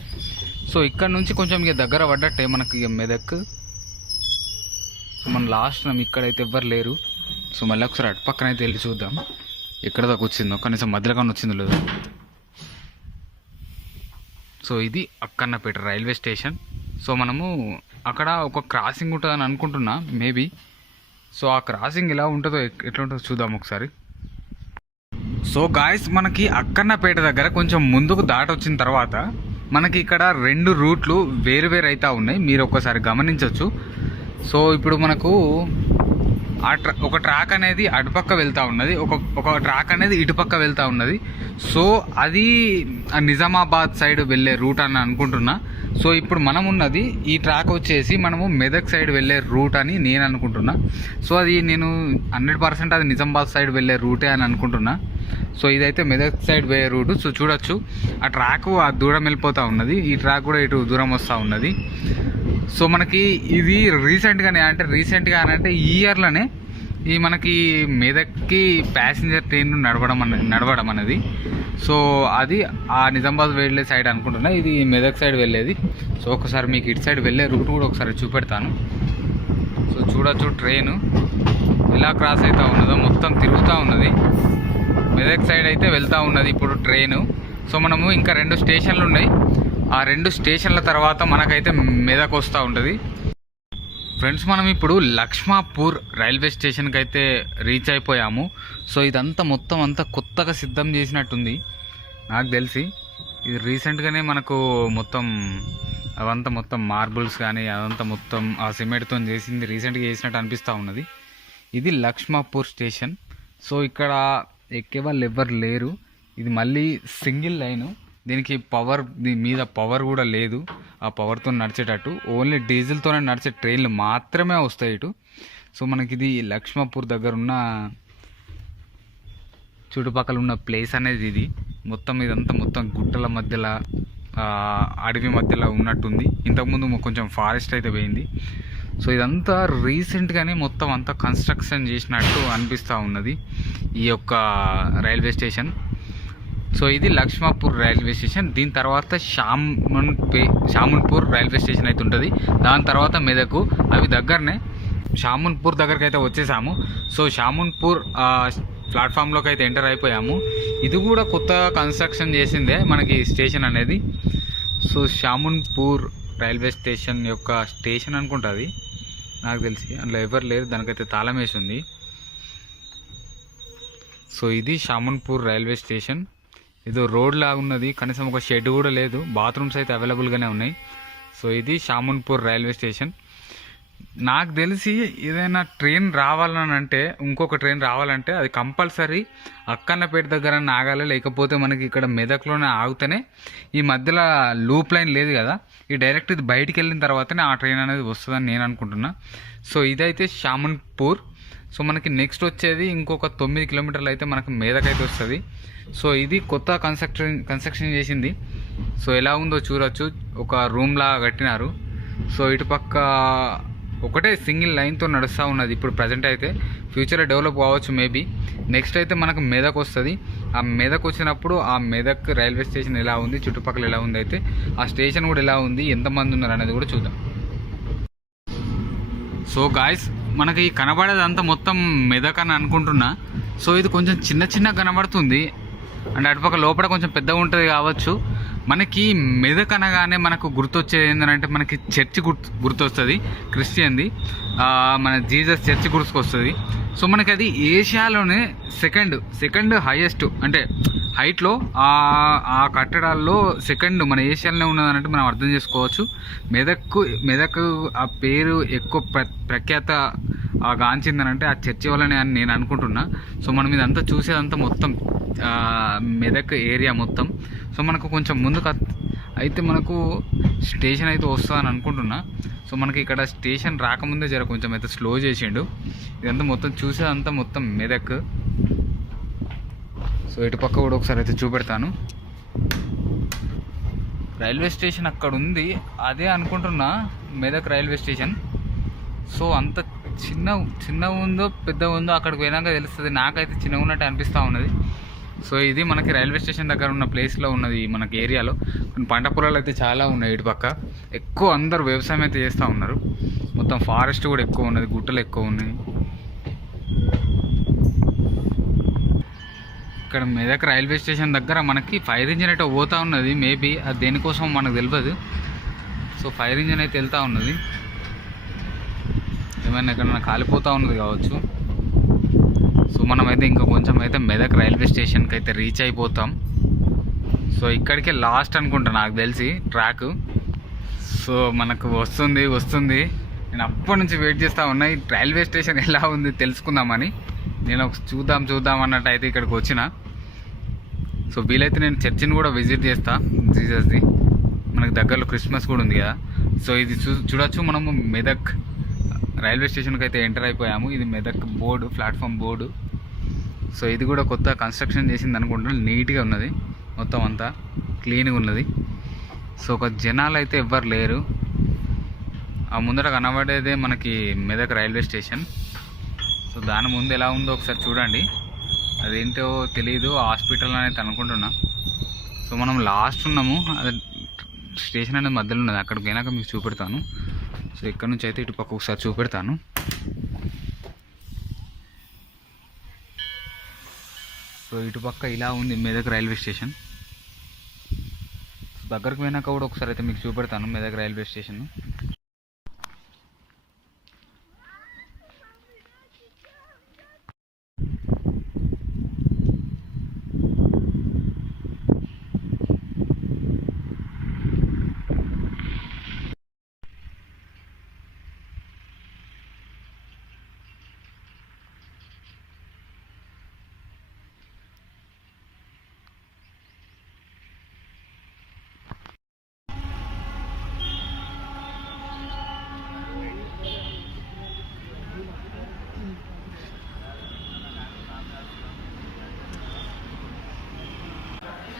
సో ఇక్కడ నుంచి కొంచెం ఇక దగ్గర పడ్డట్టే మనకి ఇక మెదక్. సో మన లాస్ట్ ఇక్కడైతే ఎవ్వరు లేరు. సో మళ్ళీ ఒకసారి అటు పక్కన అయితే వెళ్ళి చూద్దాం ఎక్కడ దాకా వచ్చిందో, కనీసం మధ్యలో కానీ వచ్చిందో లేదు. సో ఇది అక్కన్నపేట రైల్వే స్టేషన్. సో మనము అక్కడ ఒక క్రాసింగ్ ఉంటుందని అనుకుంటున్నా మేబీ. సో ఆ క్రాసింగ్ ఎలా ఉంటుందో ఎట్లా ఉంటుందో చూద్దాం ఒకసారి. సో గాయస్, మనకి అక్కన్నపేట దగ్గర కొంచెం ముందుకు దాటొచ్చిన తర్వాత మనకి ఇక్కడ 2 రూట్లు వేరు అవుతూ ఉన్నాయి, మీరు ఒక్కసారి గమనించవచ్చు. సో ఇప్పుడు మనకు ఒక ట్రాక్ అనేది అటుపక్క వెళ్తూ ఉన్నది, ఒక ట్రాక్ అనేది ఇటుపక్క వెళ్తూ ఉన్నది. సో అది నిజామాబాద్ సైడ్ వెళ్ళే రూట్ అని అనుకుంటున్నా. సో ఇప్పుడు మనం ఉన్నది ఈ ట్రాక్ వచ్చేసి మనము మెదక్ సైడ్ వెళ్ళే రూట్ అని నేను అనుకుంటున్నా. సో అది నేను 100% అది నిజామాబాద్ సైడ్ వెళ్ళే రూటే అని అనుకుంటున్నా. సో ఇదైతే మెదక్ సైడ్ పోయే రూటు. సో చూడొచ్చు ఆ ట్రాక్ ఆ దూరం వెళ్ళిపోతూ ఉన్నది, ఈ ట్రాక్ కూడా ఇటు దూరం వస్తూ ఉన్నది. సో మనకి ఇది రీసెంట్గానే అంటే ఈ ఇయర్లోనే ఈ మనకి మెదక్కి ప్యాసింజర్ ట్రైన్ నడవడం అనేది. సో అది ఆ నిజామాబాద్ వెళ్ళే సైడ్ అనుకుంటున్నా, ఇది మెదక్ సైడ్ వెళ్ళేది. సో ఒకసారి మీకు ఇటు సైడ్ వెళ్ళే రూట్ కూడా ఒకసారి చూపెడతాను. సో చూడొచ్చు ట్రైను ఎలా క్రాస్ అవుతూ ఉన్నదో, మొత్తం తిరుగుతూ ఉన్నది. మెదక్ సైడ్ అయితే వెళ్తూ ఉన్నది ఇప్పుడు ట్రైను. సో మనము ఇంకా 2 స్టేషన్లు ఉన్నాయి, ఆ 2 స్టేషన్ల తర్వాత మనకైతే మెదక్ వస్తూ ఉంటుంది. ఫ్రెండ్స్, మనం ఇప్పుడు లక్ష్మాపూర్ రైల్వే స్టేషన్కి అయితే రీచ్ అయిపోయాము. సో ఇదంతా మొత్తం అంతా కొత్తగా సిద్ధం చేసినట్టుంది నాకు తెలిసి. ఇది రీసెంట్గానే మనకు మొత్తం అవంతా మొత్తం మార్బుల్స్ కానీ అదంతా మొత్తం ఆ సిమెంట్తో చేసింది, రీసెంట్గా చేసినట్టు అనిపిస్తూ ఉన్నది. ఇది లక్ష్మాపూర్ స్టేషన్. సో ఇక్కడ ఎక్కే వాళ్ళు ఎవ్వరు లేరు. ఇది మళ్ళీ సింగిల్ లైను, దీనికి పవర్, దీని మీద పవర్ కూడా లేదు. ఆ పవర్తో నడిచేటట్టు ఓన్లీ డీజిల్తోనే నడిచే ట్రైన్లు మాత్రమే వస్తాయి ఇటు. సో మనకి ఇది లక్ష్మాపూర్ దగ్గర ఉన్న చుట్టుపక్కల ఉన్న ప్లేస్ అనేది ఇది. మొత్తం ఇదంతా మొత్తం గుట్టల మధ్యలో, అడవి మధ్యలో ఉన్నట్టుంది. ఇంతకుముందు కొంచెం ఫారెస్ట్ అయితే పోయింది. సో ఇదంతా రీసెంట్గానే మొత్తం అంతా కన్స్ట్రక్షన్ చేసినట్టు అనిపిస్తూ ఉన్నది ఈ యొక్క రైల్వే స్టేషన్. సో ఇది లక్ష్మాపూర్ రైల్వే స్టేషన్. దీని తర్వాత షామున్పూర్ రైల్వే స్టేషన్ అయితే ఉంటుంది. దాని తర్వాత మెదకు, అవి దగ్గరనే. షామున్పూర్ దగ్గరికి అయితే వచ్చేసాము. సో షామున్పూర్ ప్లాట్ఫామ్లోకి అయితే ఎంటర్ అయిపోయాము. ఇది కూడా కొత్త కన్స్ట్రక్షన్ చేసిందే మనకి స్టేషన్ అనేది. సో షామున్పూర్ రైల్వే స్టేషన్ యొక్క స్టేషన్ అనుకుంటుంది నాకు తెలిసి, అందులో ఎవరు లేరు, దానికైతే తాళం వేసి ఉంది. సో ఇది షామున్పూర్ రైల్వే స్టేషన్. ఏదో రోడ్ లాగా ఉన్నది, కనీసం ఒక షెడ్ కూడా లేదు, బాత్రూమ్స్ అయితే అవైలబుల్గానే ఉన్నాయి. సో ఇది షామున్పూర్ రైల్వే స్టేషన్. నాకు తెలిసి ఏదైనా ట్రైన్ రావాలని అంటే, ఇంకొక ట్రైన్ రావాలంటే అది కంపల్సరీ అక్కన్నపేట దగ్గర ఆగాలి, లేకపోతే మనకి ఇక్కడ మెదక్లోనే ఆగితేనే. ఈ మధ్యలో లూప్ లైన్ లేదు కదా, ఈ డైరెక్ట్ ఇది బయటికి వెళ్ళిన తర్వాతనే ఆ ట్రైన్ అనేది వస్తుందని నేను అనుకుంటున్నా. సో ఇదైతే షామున్పూర్. సో మనకి నెక్స్ట్ వచ్చేది ఇంకొక 9 కిలోమీటర్లు అయితే మనకు మెదక్ అయితే వస్తుంది. సో ఇది కొత్త కన్స్ట్రక్షన్ చేసింది. సో ఎలా ఉందో చూడొచ్చు, ఒక రూమ్ లాగా కట్టినారు. సో ఇటుపక్క ఒకటే సింగిల్ లైన్తో నడుస్తూ ఉన్నది ఇప్పుడు ప్రజెంట్ అయితే. ఫ్యూచర్లో డెవలప్ కావచ్చు మేబీ. నెక్స్ట్ అయితే మనకు మెదక్ వస్తుంది. ఆ మెదక్ వచ్చినప్పుడు ఆ మెదక్ రైల్వే స్టేషన్ ఎలా ఉంది, చుట్టుపక్కల ఎలా ఉంది, అయితే ఆ స్టేషన్ కూడా ఎలా ఉంది, ఎంతమంది ఉన్నారు అనేది కూడా చూద్దాం. సో గాయస్, మనకి కనబడేదంతా మొత్తం మెదక్ అని అనుకుంటున్నా. సో ఇది కొంచెం చిన్న కనబడుతుంది, అండ్ అటుపక్క లోపల కొంచెం పెద్దగా ఉంటుంది కావచ్చు. మనకి మెదక్ అనగానే మనకు గుర్తొచ్చేది ఏంటంటే, మనకి చర్చి గుర్తొస్తుంది, క్రిస్టియన్ది, మన జీసస్ చర్చి గుర్తుకొస్తుంది. సో మనకి అది ఏషియాలోనే సెకండ్ హైయెస్ట్, అంటే హైట్లో ఆ కట్టడాల్లో సెకండ్ మన ఏషియాలోనే ఉన్నదనంటే మనం అర్థం చేసుకోవచ్చు. మెదక్ ఆ పేరు ఎక్కువ ప్రఖ్యాత గాంచిందనంటే ఆ చర్చి వల్లనే అని నేను అనుకుంటున్నా. సో మనం ఇదంతా చూసేదంతా మొత్తం మెదక్ ఏరియా మొత్తం. సో మనకు కొంచెం ముందుకు అయితే మనకు స్టేషన్ అయితే వస్తుందని అనుకుంటున్నా. సో మనకి ఇక్కడ స్టేషన్ రాకముందే కొంచెం అయితే స్లో చేసిండు. ఇదంతా మొత్తం చూసేదంతా మొత్తం మెదక్. సో ఇటుపక్క కూడా ఒకసారి అయితే చూపెడతాను. రైల్వే స్టేషన్ అక్కడ ఉంది, అదే అనుకుంటున్నా మెదక్ రైల్వే స్టేషన్. సో అంత చిన్న ఉందో పెద్ద ఉందో అక్కడికి పోయినాక తెలుస్తుంది. నాకైతే చిన్నగా ఉన్నట్టు అనిపిస్తూ ఉన్నది. సో ఇది మనకి రైల్వే స్టేషన్ దగ్గర ఉన్న ప్లేస్లో ఉన్నది మనకి ఏరియాలో. కొన్ని పంట పొలాలు అయితే చాలా ఉన్నాయి ఇటుపక్క. ఎక్కువ అందరూ వ్యవసాయం అయితే చేస్తూ ఉన్నారు. మొత్తం ఫారెస్ట్ కూడా ఎక్కువ ఉన్నది, గుట్టలు ఎక్కువ ఉన్నాయి. ఇక్కడ మెదక్ రైల్వే స్టేషన్ దగ్గర మనకి ఫైర్ ఇంజిన్ అయితే పోతూ ఉన్నది. మేబీ అది దేనికోసం మనకు తెలియదు. సో ఫైర్ ఇంజిన్ అయితే వెళ్తూ ఉన్నది, ఏమైనా ఎక్కడైనా కాలిపోతూ ఉన్నది కావచ్చు. సో మనమైతే ఇంకా కొంచెం అయితే మెదక్ రైల్వే స్టేషన్కి అయితే రీచ్ అయిపోతాం. సో ఇక్కడికే లాస్ట్ అనుకుంటా నాకు తెలిసి ట్రాక్. సో మనకు వస్తుంది. నేను అప్పటి నుంచి వెయిట్ చేస్తూ ఉన్నా, ఈ రైల్వే స్టేషన్ ఎలా ఉంది తెలుసుకుందామని. నేను చూద్దాం అన్నట్టు అయితే ఇక్కడికి వచ్చిన. సో వీలైతే నేను చర్చిని కూడా విజిట్ చేస్తా, జీసస్ది. మనకు దగ్గరలో క్రిస్మస్ కూడా ఉంది కదా. సో ఇది చూడొచ్చు మనము. మెదక్ రైల్వే స్టేషన్కి అయితే ఎంటర్ అయిపోయాము. ఇది Medak board, platform board. So ఇది కూడా కొత్త కన్స్ట్రక్షన్ చేసింది అనుకుంటున్నాను. నీట్గా ఉన్నది, మొత్తం అంతా క్లీన్గా ఉన్నది. సో ఒక జనాలు అయితే ఎవ్వరు లేరు. ఆ ముందర కనబడేదే మనకి మెదక్ రైల్వే స్టేషన్. సో దాని ముందు ఎలా ఉందో ఒకసారి చూడండి. అదేంటో తెలియదు, హాస్పిటల్ అనేది అనుకుంటున్నా. సో మనం లాస్ట్ ఉన్నాము, అది స్టేషన్ అనేది మధ్యలో ఉన్నది. అక్కడికి పోయినాక మీకు చూపెడతాను. సో ఇక్కడ నుంచి అయితే ఇటుపక్క ఒకసారి చూపెడతాను. సో ఇటుపక్క ఇలా ఉంది మెదక్ రైల్వే స్టేషన్. దగ్గరకు పోయినాక కూడా ఒకసారి అయితే మీకు చూపెడతాను Medak railway station.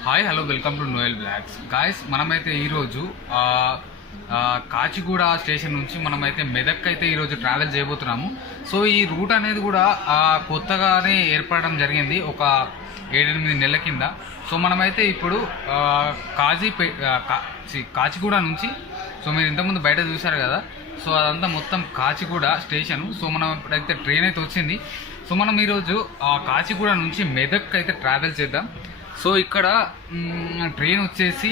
Hi hello welcome to Noel blogs guys. మనమైతే ఈరోజు కాచిగూడ స్టేషన్ నుంచి మనమైతే మెదక్ అయితే ఈరోజు ట్రావెల్ చేయబోతున్నాము. సో ఈ రూట్ అనేది కూడా కొత్తగానే ఏర్పడడం జరిగింది ఒక 7-8 నెలల కింద. సో మనమైతే ఇప్పుడు కాచిగూడ నుంచి, సో మీరు ఇంతకుముందు బయట చూశారు కదా, సో అదంతా మొత్తం కాచిగూడ స్టేషను. సో మనం ఇప్పుడైతే ట్రైన్ అయితే వచ్చింది. సో మనం ఈరోజు కాచిగూడ నుంచి మెదక్ అయితే ట్రావెల్ చేద్దాం. సో ఇక్కడ ట్రైన్ వచ్చేసి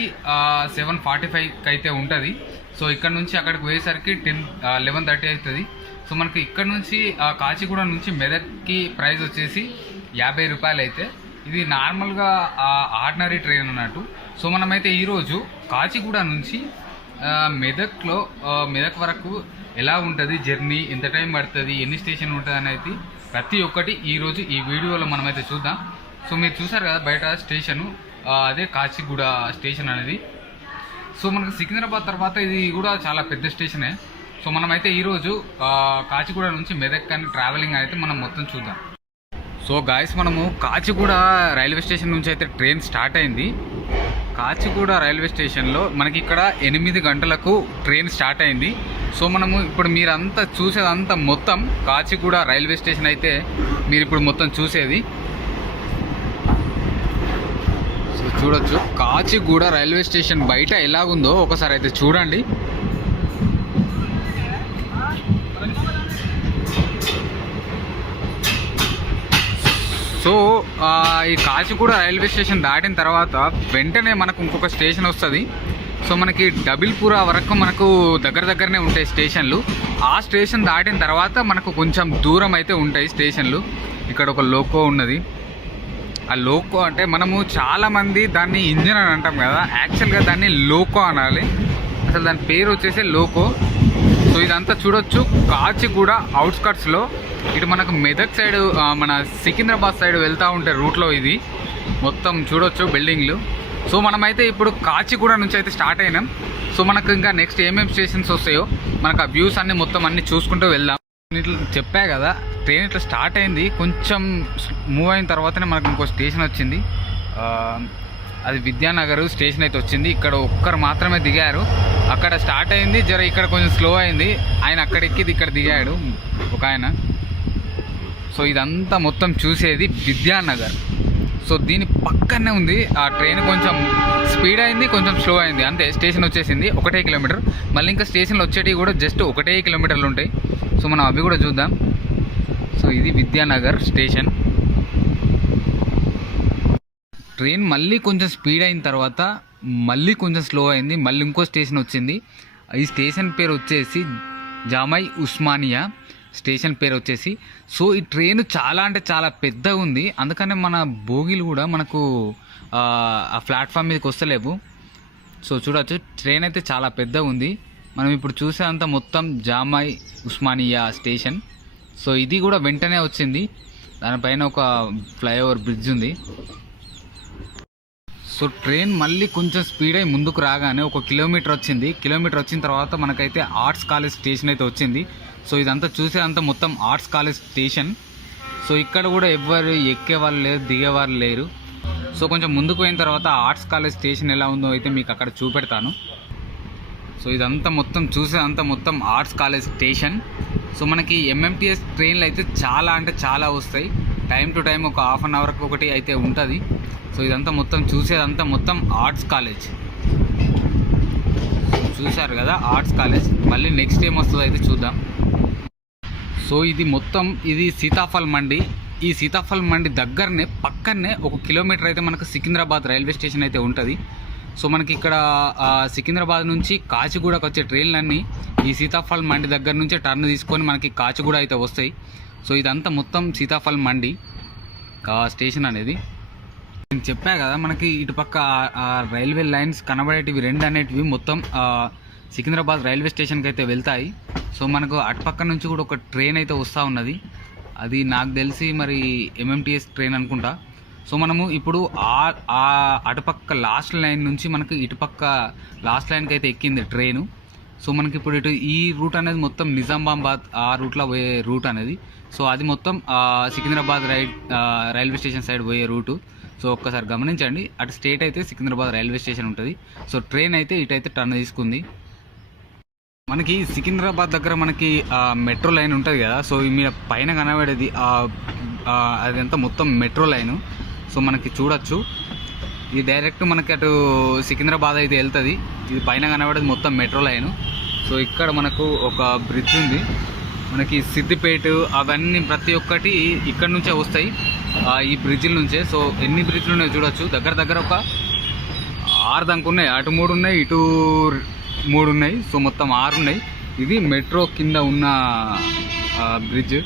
7:45కి అయితే ఉంటుంది. సో ఇక్కడ నుంచి అక్కడికి పోయేసరికి 11:30 అవుతుంది. సో మనకి ఇక్కడ నుంచి కాచిగూడ నుంచి మెదక్కి ప్రైస్ వచ్చేసి 50 రూపాయలు అయితే. ఇది నార్మల్గా ఆర్డినరీ ట్రైన్ అన్నట్టు. సో మనమైతే ఈరోజు కాచిగూడ నుంచి మెదక్ వరకు ఎలా ఉంటుంది జర్నీ, ఎంత టైం పడుతుంది, ఎన్ని స్టేషన్ ఉంటుంది అనేది ప్రతి ఒక్కటి ఈరోజు ఈ వీడియోలో మనమైతే చూద్దాం. సో మీరు చూసారు కదా బయట స్టేషను, అదే కాచిగూడ స్టేషన్ అనేది. సో మనకు సికింద్రాబాద్ తర్వాత ఇది కూడా చాలా పెద్ద స్టేషనే. సో మనమైతే ఈరోజు కాచిగూడ నుంచి మెదక్ అని ట్రావెలింగ్ అయితే మనం మొత్తం చూద్దాం. సో గాయస్, మనము కాచిగూడ రైల్వే స్టేషన్ నుంచి అయితే ట్రైన్ స్టార్ట్ అయింది. కాచిగూడ రైల్వే స్టేషన్లో మనకి ఇక్కడ 8 గంటలకు ట్రైన్ స్టార్ట్ అయింది. సో మనము ఇప్పుడు మీరంతా చూసేదంతా మొత్తం కాచిగూడ రైల్వే స్టేషన్ అయితే మీరు ఇప్పుడు మొత్తం చూసేది. సో చూడొచ్చు కాచిగూడ రైల్వే స్టేషన్ బయట ఎలాగుందో ఒకసారి అయితే చూడండి. సో ఈ కాచిగూడ రైల్వే స్టేషన్ దాటిన తర్వాత వెంటనే మనకు ఇంకొక స్టేషన్ వస్తుంది. సో మనకి డబిల్పురా వరకు మనకు దగ్గరనే ఉంటాయి స్టేషన్లు. ఆ స్టేషన్ దాటిన తర్వాత మనకు కొంచెం దూరం అయితే ఉంటాయి స్టేషన్లు. ఇక్కడ ఒక లోకో ఉన్నది. ఆ లోకో అంటే మనము చాలామంది దాన్ని ఇంజిన్ అని అంటాం కదా, యాక్చువల్గా దాన్ని లోకో అనాలి. అసలు దాని పేరు వచ్చేసి లోకో. సో ఇదంతా చూడొచ్చు కాచిగూడ అవుట్స్కట్స్లో. ఇటు మనకు మెదక్ సైడ్, మన సికింద్రాబాద్ సైడ్ వెళ్తూ ఉంటే రూట్లో ఇది మొత్తం చూడొచ్చు బిల్డింగ్లు. సో మనమైతే ఇప్పుడు కాచిగూడ నుంచి అయితే స్టార్ట్ అయినాం. సో మనకు ఇంకా నెక్స్ట్ ఏమేమి స్టేషన్స్ వస్తాయో మనకు ఆ వ్యూస్ అన్నీ మొత్తం అన్నీ చూసుకుంటూ వెళ్దాం. ఇట్లా చెప్పా కదా, ట్రైన్ ఇట్లా స్టార్ట్ అయింది, కొంచెం మూవ్ అయిన తర్వాతనే మనకు ఇంకో స్టేషన్ వచ్చింది. అది విద్యానగర్ స్టేషన్ అయితే వచ్చింది. ఇక్కడ ఒక్కరు మాత్రమే దిగారు. అక్కడ స్టార్ట్ అయింది ఇక్కడ కొంచెం స్లో అయింది. ఆయన అక్కడ ఎక్కిది ఇక్కడ దిగాడు ఒక ఆయన. సో ఇదంతా మొత్తం చూసేది విద్యానగర్. సో దీని పక్కనే ఉంది ఆ ట్రైన్. కొంచెం స్పీడ్ అయింది, కొంచెం స్లో అయింది, అంతే. స్టేషన్ వచ్చేసింది 1 కిలోమీటర్. మళ్ళీ ఇంకా స్టేషన్లు వచ్చేటివి కూడా జస్ట్ 1 కిలోమీటర్లు ఉంటాయి. సో మనం అవి కూడా చూద్దాం. సో ఇది విద్యానగర్ స్టేషన్. ట్రైన్ మళ్ళీ కొంచెం స్పీడ్ అయిన తర్వాత మళ్ళీ కొంచెం స్లో అయింది. మళ్ళీ ఇంకో స్టేషన్ వచ్చింది. ఈ స్టేషన్ పేరు వచ్చేసి జామై ఉస్మానియా స్టేషన్ పేరు వచ్చేసి. సో ఈ ట్రైన్ చాలా అంటే చాలా పెద్దగా ఉంది. అందుకనే మన బోగీలు కూడా మనకు ఆ ప్లాట్ఫామ్ మీదకి వస్తలేవు. సో చూడవచ్చు ట్రైన్ అయితే చాలా పెద్దగా ఉంది. మనం ఇప్పుడు చూసేంత మొత్తం జామై ఉస్మానియా స్టేషన్. సో ఇది కూడా వెంటనే వచ్చింది. దానిపైన ఒక ఫ్లైఓవర్ బ్రిడ్జ్ ఉంది. సో ట్రైన్ మళ్ళీ కొంచెం స్పీడ్ అయి ముందుకు రాగానే 1 కిలోమీటర్ వచ్చింది. కిలోమీటర్ వచ్చిన తర్వాత మనకైతే ఆర్ట్స్ కాలేజ్ స్టేషన్ అయితే వచ్చింది. సో ఇదంతా చూసేదంతా మొత్తం ఆర్ట్స్ కాలేజ్ స్టేషన్. సో ఇక్కడ కూడా ఎవ్వరు ఎక్కేవాళ్ళు లేరు, దిగేవాళ్ళు లేరు. సో కొంచెం ముందుకు పోయిన తర్వాత ఆర్ట్స్ కాలేజ్ స్టేషన్ ఎలా ఉందో అయితే మీకు అక్కడ చూపెడతాను. సో ఇదంతా మొత్తం చూసేదంతా మొత్తం ఆర్ట్స్ కాలేజ్ స్టేషన్. సో మనకి ఎంఎంటీఎస్ ట్రైన్లు అయితే చాలా అంటే చాలా వస్తాయి. టైం టు టైం ఒక ½ అన్ అవర్కి ఒకటి అయితే ఉంటుంది. సో ఇదంతా మొత్తం చూసేదంతా మొత్తం ఆర్ట్స్ కాలేజ్. చూశారు కదా ఆర్ట్స్ కాలేజ్. మళ్ళీ నెక్స్ట్ ఏం వస్తుందో అయితే చూద్దాం. సో ఇది మొత్తం ఇది సీతాఫల్ మండి. ఈ సీతాఫల్ మండి దగ్గరనే పక్కనే 1 కిలోమీటర్ అయితే మనకు సికింద్రాబాద్ రైల్వే స్టేషన్ అయితే ఉంటుంది. సో మనకి ఇక్కడ సికింద్రాబాద్ నుంచి కాచిగూడకు వచ్చే ట్రైన్లన్నీ ఈ సీతాఫల్ మండి దగ్గర నుంచే టర్న్ తీసుకొని మనకి కాచిగూడ అయితే వస్తాయి. సో ఇదంతా మొత్తం సీతాఫల్ మండి స్టేషన్ అనేది. నేను చెప్పా కదా మనకి ఇటుపక్క రైల్వే లైన్స్ కనబడేటివి 2 అనేటివి మొత్తం సికింద్రాబాద్ రైల్వే స్టేషన్కి అయితే వెళ్తాయి. సో మనకు అటుపక్క నుంచి కూడా ఒక ట్రైన్ అయితే వస్తూ ఉన్నది. అది నాకు తెలిసి మరి ఎంఎంటీఎస్ ట్రైన్ అనుకుంటా. సో మనము ఇప్పుడు అటుపక్క లాస్ట్ లైన్ నుంచి మనకు ఇటుపక్క లాస్ట్ లైన్కి అయితే ఎక్కింది ట్రైను. సో మనకి ఇప్పుడు ఇటు ఈ రూట్ అనేది మొత్తం నిజామాబాద్ ఆ రూట్లో పోయే రూట్ అనేది. సో అది మొత్తం సికింద్రాబాద్ రైల్వే స్టేషన్ సైడ్ పోయే రూటు. సో ఒక్కసారి గమనించండి, అటు స్టేట్ అయితే సికింద్రాబాద్ రైల్వే స్టేషన్ ఉంటుంది. సో ట్రైన్ అయితే ఇటైతే టర్న్ తీసుకుంది. మనకి సికింద్రాబాద్ దగ్గర మనకి మెట్రో లైన్ ఉంటుంది కదా. సో ఈ మీద పైన కనబడేది అదంతా మొత్తం మెట్రో లైను. సో మనకి చూడొచ్చు, ఇది డైరెక్ట్ మనకి అటు సికింద్రాబాద్ అయితే వెళ్తుంది. ఇది పైన కనబడేది మొత్తం మెట్రో లైను. సో ఇక్కడ మనకు ఒక బ్రిడ్జ్ ఉంది, మనకి సిద్దిపేట అవన్నీ ప్రతి ఒక్కటి ఇక్కడ నుంచే వస్తాయి, ఈ బ్రిడ్జిల నుంచే. సో ఎన్ని బ్రిడ్జ్లు ఉన్నాయో చూడొచ్చు, దగ్గర దగ్గర ఒక 6 దాకా ఉన్నాయి. అటు 3 ఉన్నాయి, ఇటు 3 ఉన్నాయి. సో మొత్తం 6 ఉన్నాయి. ఇది మెట్రో కింద ఉన్న బ్రిడ్జ్.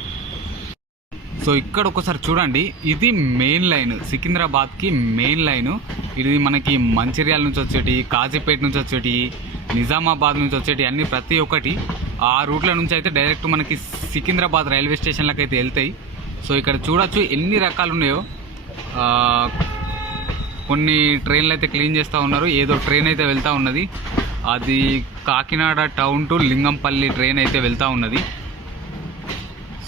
సో ఇక్కడ ఒకసారి చూడండి, ఇది మెయిన్ లైన్, సికింద్రాబాద్కి మెయిన్ లైను. ఇది మనకి మంచిర్యాల నుంచి వచ్చేటి, కాజీపేట నుంచి వచ్చేటి, నిజామాబాద్ నుంచి వచ్చేటి అన్ని ప్రతి ఒక్కటి ఆ రూట్ల నుంచి అయితే డైరెక్ట్ మనకి సికింద్రాబాద్ రైల్వే స్టేషన్లకు అయితే వెళ్తాయి. సో ఇక్కడ చూడొచ్చు ఎన్ని రకాలు ఉన్నాయో. కొన్ని ట్రైన్లు అయితే క్లీన్ చేస్తూ ఉన్నారు, ఏదో ట్రైన్ అయితే వెళ్తూ ఉన్నది. అది Kakinada town to Lingampalli train అయితే వెళ్తూ ఉన్నది.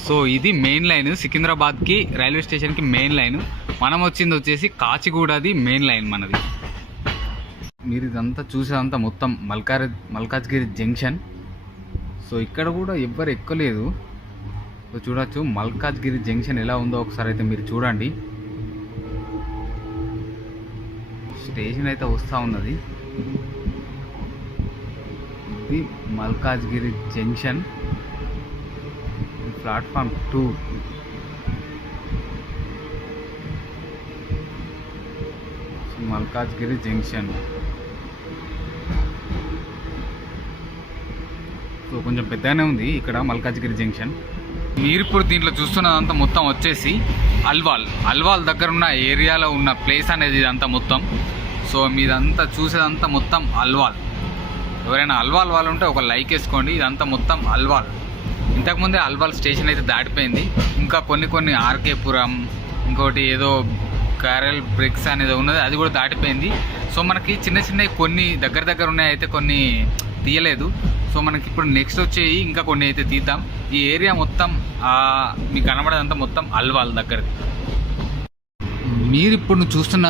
సో ఇది మెయిన్ లైన్, సికింద్రాబాద్కి రైల్వే స్టేషన్కి మెయిన్ లైన్. మనం వచ్చింది వచ్చేసి కాచిగూడది మెయిన్ లైన్ మనది. మీరు ఇదంతా చూసేదంతా మొత్తం మల్కాజ్గిరి జంక్షన్. సో ఇక్కడ కూడా ఎవ్వరు ఎక్కలేదు. సో చూడొచ్చు మల్కాజ్గిరి జంక్షన్ ఎలా ఉందో ఒకసారి అయితే మీరు చూడండి. స్టేషన్ అయితే వస్తూ ఉన్నది. ఇది Malkajgiri junction, platform 2. Malkajgiri junction. So కొంచెం పెద్దగానే ఉంది ఇక్కడ మల్కాజ్గిరి జంక్షన్. మీరు ఇప్పుడు దీంట్లో చూస్తున్నదంతా మొత్తం వచ్చేసి అల్వాల్ దగ్గర ఉన్న ఏరియాలో ఉన్న ప్లేస్ అనేది ఇదంతా మొత్తం. సో మీదంతా చూసేదంతా మొత్తం అల్వాల్. ఎవరైనా అల్వాల్ వాళ్ళు ఉంటే ఒక లైక్ వేసుకోండి. ఇదంతా మొత్తం అల్వాల్. ఇంతకుముందే అల్వాల్ స్టేషన్ అయితే దాటిపోయింది. ఇంకా కొన్ని ఆర్కేపురం, ఇంకోటి ఏదో క్యారల్ బ్రిక్స్ అనేది ఉన్నది, అది కూడా దాటిపోయింది. సో మనకి చిన్న కొన్ని దగ్గర ఉన్నాయి, అయితే కొన్ని తీయలేదు. సో మనకి ఇప్పుడు నెక్స్ట్ వచ్చేవి ఇంకా కొన్ని అయితే తీద్దాం. ఈ ఏరియా మొత్తం మీకు కనబడేదంతా మొత్తం అల్వాల్ దగ్గరది. మీరు ఇప్పుడు చూస్తున్న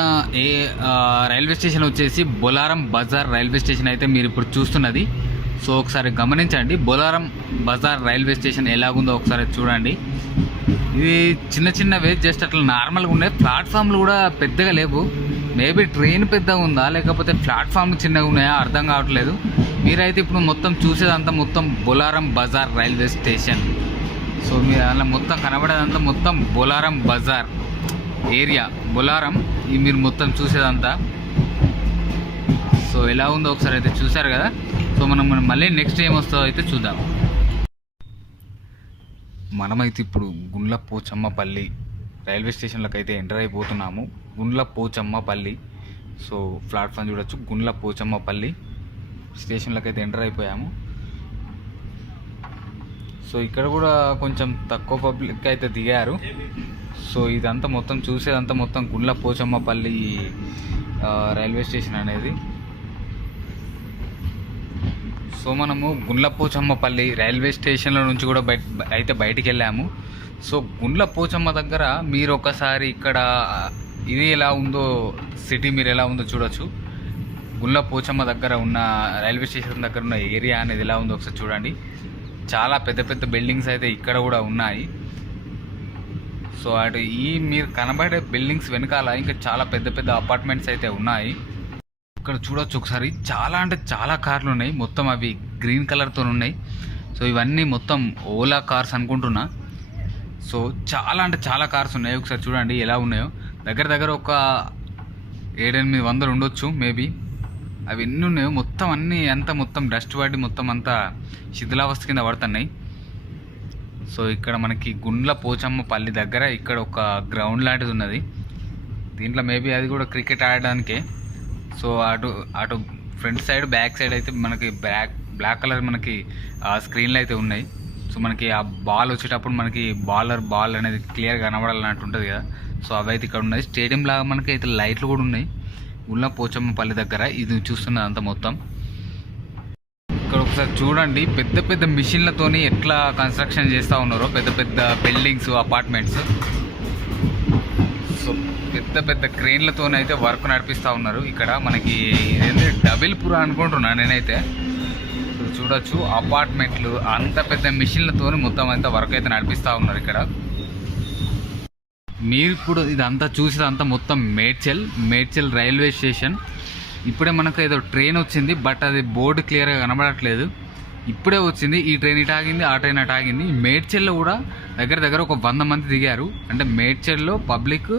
రైల్వే స్టేషన్ వచ్చేసి బొలారం బజార్ రైల్వే స్టేషన్ అయితే మీరు ఇప్పుడు చూస్తున్నది. సో ఒకసారి గమనించండి, బొలారం బజార్ రైల్వే స్టేషన్ ఎలాగుందో ఒకసారి చూడండి. ఇది చిన్నవే, జస్ట్ అట్లా నార్మల్గా ఉన్నాయి. ప్లాట్ఫామ్లు కూడా పెద్దగా లేవు. మేబీ ట్రైన్ పెద్దగా ఉందా లేకపోతే ప్లాట్ఫామ్లు చిన్నగా ఉన్నాయా అర్థం కావట్లేదు. మీరైతే ఇప్పుడు మొత్తం చూసేదంతా మొత్తం Bolarum Bazar railway station. So మీరు అలా మొత్తం కనబడేదంతా మొత్తం బొలారం బజార్ ఏరియా, బొలారం. ఇది మీరు మొత్తం చూసేదంతా. సో ఎలా ఉందో ఒకసారి అయితే చూసారు కదా. సో మనం మళ్ళీ నెక్స్ట్ ఏం వస్తుందో అయితే చూద్దాం. మనమైతే ఇప్పుడు గుండ్ల పోచమ్మపల్లి రైల్వే స్టేషన్లకు అయితే ఎంటర్ అయిపోతున్నాము. గుండ్ల పోచమ్మపల్లి. సో ప్లాట్ఫామ్ చూడొచ్చు, గుండ్ల పోచమ్మపల్లి స్టేషన్లకు అయితే ఎంటర్ అయిపోయాము. సో ఇక్కడ కూడా కొంచెం తక్కువ పబ్లిక్ అయితే దిగారు. సో ఇదంతా మొత్తం చూసేదంతా మొత్తం గుండ్ల పోచమ్మపల్లి రైల్వే స్టేషన్ అనేది. సో మనము గుండ్ల పోచమ్మపల్లి రైల్వే స్టేషన్ల నుంచి కూడా బయటికి వెళ్ళాము. సో గుండ్ల పోచమ్మ దగ్గర మీరు ఒకసారి ఇక్కడ ఇది ఎలా ఉందో, సిటీ మీరు ఎలా ఉందో చూడొచ్చు. గుండ్ల పోచమ్మ దగ్గర ఉన్న రైల్వే స్టేషన్ దగ్గర ఉన్న ఏరియా అనేది ఎలా ఉందో ఒకసారి చూడండి. చాలా పెద్ద బిల్డింగ్స్ అయితే ఇక్కడ కూడా ఉన్నాయి. సో అటు మీరు కనబడే బిల్డింగ్స్ వెనకాల ఇంకా చాలా పెద్ద అపార్ట్మెంట్స్ అయితే ఉన్నాయి. ఇక్కడ చూడొచ్చు ఒకసారి, చాలా అంటే చాలా కార్లు ఉన్నాయి. మొత్తం అవి గ్రీన్ కలర్తో ఉన్నాయి. సో ఇవన్నీ మొత్తం ఓలా కార్స్ అనుకుంటున్నా. సో చాలా అంటే చాలా కార్స్ ఉన్నాయి. ఒకసారి చూడండి ఎలా ఉన్నాయో. దగ్గర ఒక 700-800 ఉండొచ్చు మేబీ. అవి ఎన్ని ఉన్నాయో మొత్తం అన్నీ అంతా మొత్తం డస్ట్ పడి మొత్తం అంతా శిథిలావస్థ కింద పడుతున్నాయి. సో ఇక్కడ మనకి గుండ్ల పోచమ్మపల్లి దగ్గర ఇక్కడ ఒక గ్రౌండ్ లాంటిది ఉన్నది. దీంట్లో మేబీ అది కూడా క్రికెట్ ఆడడానికే. సో అటు ఫ్రంట్ సైడ్ బ్యాక్ సైడ్ అయితే మనకి బ్లాక్ కలర్ మనకి స్క్రీన్లు అయితే ఉన్నాయి. సో మనకి ఆ బాల్ వచ్చేటప్పుడు మనకి బాల్ అనేది క్లియర్గా కనబడాలన్నట్టు ఉంటుంది కదా. సో అవి అయితే ఇక్కడ ఉన్నాయి. స్టేడియం లాగా మనకి అయితే లైట్లు కూడా ఉన్నాయి గుండ్ల పోచమ్మపల్లి దగ్గర. ఇది చూస్తున్నది అంతా మొత్తం. ఇక్కడ ఒకసారి చూడండి, పెద్ద మిషన్లతోని ఎట్లా కన్స్ట్రక్షన్ చేస్తూ ఉన్నారో, పెద్ద బిల్డింగ్స్, అపార్ట్మెంట్స్. సో పెద్ద పెద్ద క్రేన్లతోనైతే వర్క్ నడిపిస్తూ ఉన్నారు ఇక్కడ. మనకి ఇదేంటి డబిల్పుర అనుకుంటున్నా నేనైతే. సో చూడొచ్చు అపార్ట్మెంట్లు అంత పెద్ద మిషన్లతో మొత్తం అంతా వర్క్ అయితే నడిపిస్తూ ఉన్నారు ఇక్కడ. మీరు ఇప్పుడు ఇదంతా చూసేదంతా మొత్తం మేడ్చల్ రైల్వే స్టేషన్. ఇప్పుడే మనకు ఏదో ట్రైన్ వచ్చింది, బట్ అది బోర్డు క్లియర్గా కనబడట్లేదు. ఇప్పుడే వచ్చింది ఈ ట్రైన్, ఇటు ఆగింది, ఆ ట్రైన్ అటు ఆగింది. మేడ్చల్లో కూడా దగ్గర ఒక 100 మంది దిగారు. అంటే మేడ్చల్లో పబ్లిక్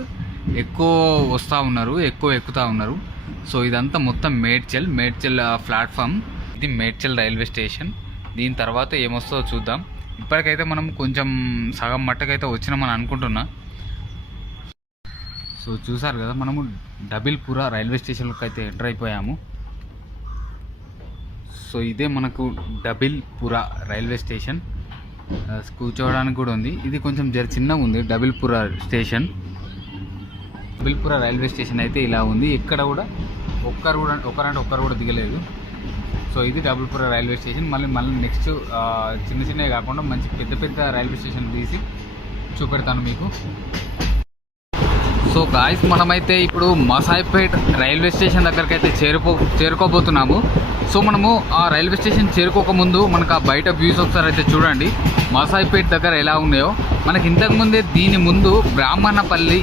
ఎక్కువ వస్తూ ఉన్నారు, ఎక్కువ ఎక్కుతూ ఉన్నారు. సో ఇదంతా మొత్తం మేడ్చల్ ప్లాట్ఫామ్. ఇది మేడ్చల్ రైల్వే స్టేషన్. దీని తర్వాత ఏమొస్తుందో చూద్దాం. ఇప్పటికైతే మనం కొంచెం సగం మట్టకైతే వచ్చినామని అనుకుంటున్నా. సో చూసారు కదా, మనము డబిల్పుర రైల్వే స్టేషన్లోకి అయితే ఎంటర్ అయిపోయాము. సో ఇదే మనకు డబిల్పుర రైల్వే స్టేషన్. కూర్చోవడానికి కూడా ఉంది. ఇది కొంచెం చిన్నగా ఉంది Dabeerpura station. Dabeerpura railway station అయితే ఇలా ఉంది. ఇక్కడ కూడా ఒకరంటే ఒక్కరు కూడా దిగలేదు. సో ఇది డబిల్పుర రైల్వే స్టేషన్. మళ్ళీ నెక్స్ట్ చిన్నవి కాకుండా మంచి పెద్ద రైల్వే స్టేషన్ తీసి చూపెడతాను మీకు. సో గాయ్స్, మనమైతే ఇప్పుడు మసాయిపేట్ రైల్వే స్టేషన్ దగ్గరికి అయితే చేరుకోబోతున్నాము. సో మనము ఆ రైల్వే స్టేషన్ చేరుకోకముందు మనకు ఆ బయట వ్యూస్ ఒకసారి అయితే చూడండి, మసాయిపేట్ దగ్గర ఎలా ఉన్నాయో. మనకి ఇంతకుముందే దీని ముందు బ్రాహ్మణపల్లి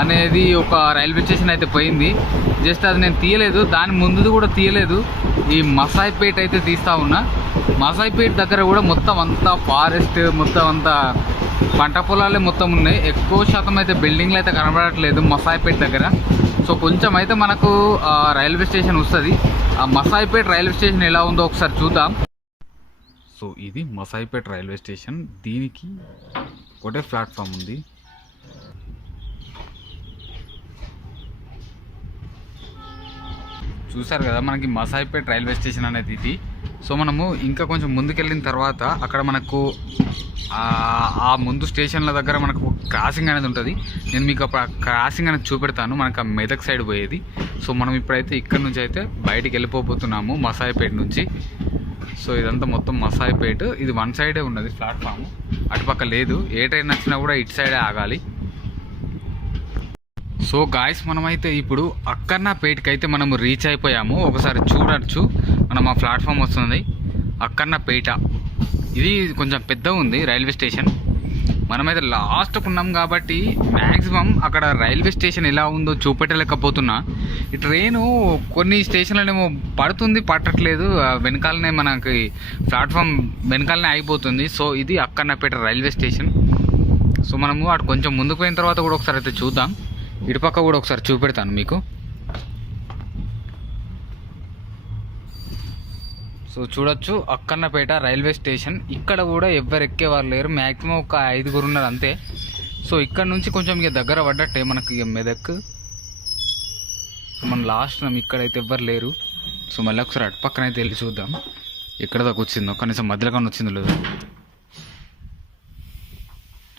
అనేది ఒక రైల్వే స్టేషన్ అయితే పోయింది. జస్ట్ అది నేను తీయలేదు, దాని ముందు కూడా తీయలేదు. ఈ మసాయిపేట్ అయితే తీస్తూ ఉన్నా. మసాయిపేట్ దగ్గర కూడా మొత్తం అంతా ఫారెస్ట్, మొత్తం అంతా పంట పొలాలే మొత్తం ఉన్నాయి. ఎక్కువ శాతం అయితే బిల్డింగ్లు అయితే కనబడట్లేదు మసాయిపేట్ దగ్గర. సో కొంచెం అయితే మనకు రైల్వే స్టేషన్ వస్తుంది. ఆ మసాయిపేట్ రైల్వే స్టేషన్ ఎలా ఉందో ఒకసారి చూద్దాం. సో ఇది మసాయిపేట్ రైల్వే స్టేషన్. దీనికి ఒకటే ప్లాట్ఫామ్ ఉంది. చూసారు కదా, మనకి మసాయిపేట్ రైల్వే స్టేషన్ అనేది ఇది. సో మనము ఇంకా కొంచెం ముందుకెళ్ళిన తర్వాత అక్కడ మనకు ఆ ముందు స్టేషన్ల దగ్గర మనకు క్రాసింగ్ అనేది ఉంటుంది. నేను మీకు అప్పుడు ఆ క్రాసింగ్ అనేది చూపెడతాను, మనకు ఆ మెదక్ సైడ్ పోయేది. సో మనం ఇప్పుడైతే ఇక్కడ నుంచి అయితే బయటికి వెళ్ళిపోతున్నాము మసాయిపేట నుంచి. సో ఇదంతా మొత్తం మసాయిపేట. ఇది వన్ సైడే ఉన్నది ప్లాట్ఫామ్, అటుపక్క లేదు. ఏ ట్రైన్ వచ్చినా కూడా ఇటు సైడే ఆగాలి. సో గాయస్, మనమైతే ఇప్పుడు అక్కన్నపేటకి అయితే మనము రీచ్ అయిపోయాము. ఒకసారి చూడొచ్చు, మనం ఆ ప్లాట్ఫామ్ వస్తుంది అక్కన్నపేట. ఇది కొంచెం పెద్ద ఉంది రైల్వే స్టేషన్. మనమైతే లాస్ట్కు ఉన్నాం కాబట్టి మ్యాక్సిమం అక్కడ రైల్వే స్టేషన్ ఎలా ఉందో చూపెట్టలేకపోతున్నా. ఈ ట్రైను కొన్ని స్టేషన్లనేమో పట్టట్లేదు, వెనకాలనే మనకి ప్లాట్ఫామ్ వెనకాలనే ఆగిపోతుంది. సో ఇది అక్కన్నపేట రైల్వే స్టేషన్. సో మనము అటు కొంచెం ముందుకు పోయిన తర్వాత కూడా ఒకసారి అయితే చూద్దాం. ఇటుపక్క కూడా ఒకసారి చూపెడతాను మీకు. సో చూడొచ్చు అక్కన్నపేట రైల్వే స్టేషన్. ఇక్కడ కూడా ఎవ్వరు ఎక్కేవారు లేరు, మ్యాక్సిమం ఒక 5 ఉన్నారు అంతే. సో ఇక్కడ నుంచి కొంచెం ఇక దగ్గర పడ్డట్టే మనకి ఇక మెదక్. సో మన లాస్ట్ ఇక్కడైతే ఎవ్వరు లేరు. సో మళ్ళీ ఒకసారి అటు పక్కన అయితే వెళ్ళి చూద్దాం ఎక్కడ దాకా వచ్చిందో, కనీసం మధ్యలో కానీ వచ్చిందో లేదో.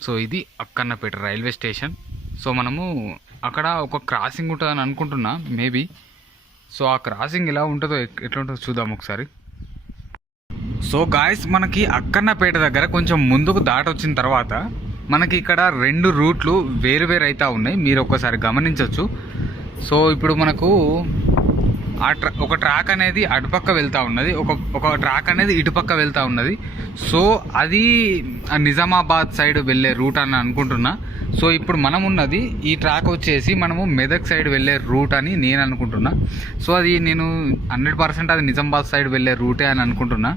సో ఇది అక్కన్నపేట రైల్వే స్టేషన్. సో మనము అక్కడ ఒక క్రాసింగ్ ఉంటుందని అనుకుంటున్నా మేబీ. సో ఆ క్రాసింగ్ ఎలా ఉంటుందో ఎట్లా ఉంటుందో చూద్దాం ఒకసారి. సో గాయస్, మనకి అక్కన్నపేట దగ్గర కొంచెం ముందుకు దాటొచ్చిన తర్వాత మనకి ఇక్కడ 2 రూట్లు వేరు అయితే ఉన్నాయి, మీరు ఒక్కసారి గమనించవచ్చు. సో ఇప్పుడు మనకు ఒక ట్రాక్ అనేది అటుపక్క వెళ్తూ ఉన్నది, ఒక ట్రాక్ అనేది ఇటుపక్క వెళ్తూ ఉన్నది. సో అది నిజామాబాద్ సైడ్ వెళ్ళే రూట్ అని అనుకుంటున్నా. సో ఇప్పుడు మనం ఉన్నది ఈ ట్రాక్ వచ్చేసి మనము మెదక్ సైడ్ వెళ్ళే రూట్ అని నేను అనుకుంటున్నా. సో అది నేను 100% అది నిజామాబాద్ సైడ్ వెళ్ళే రూటే అని అనుకుంటున్నా.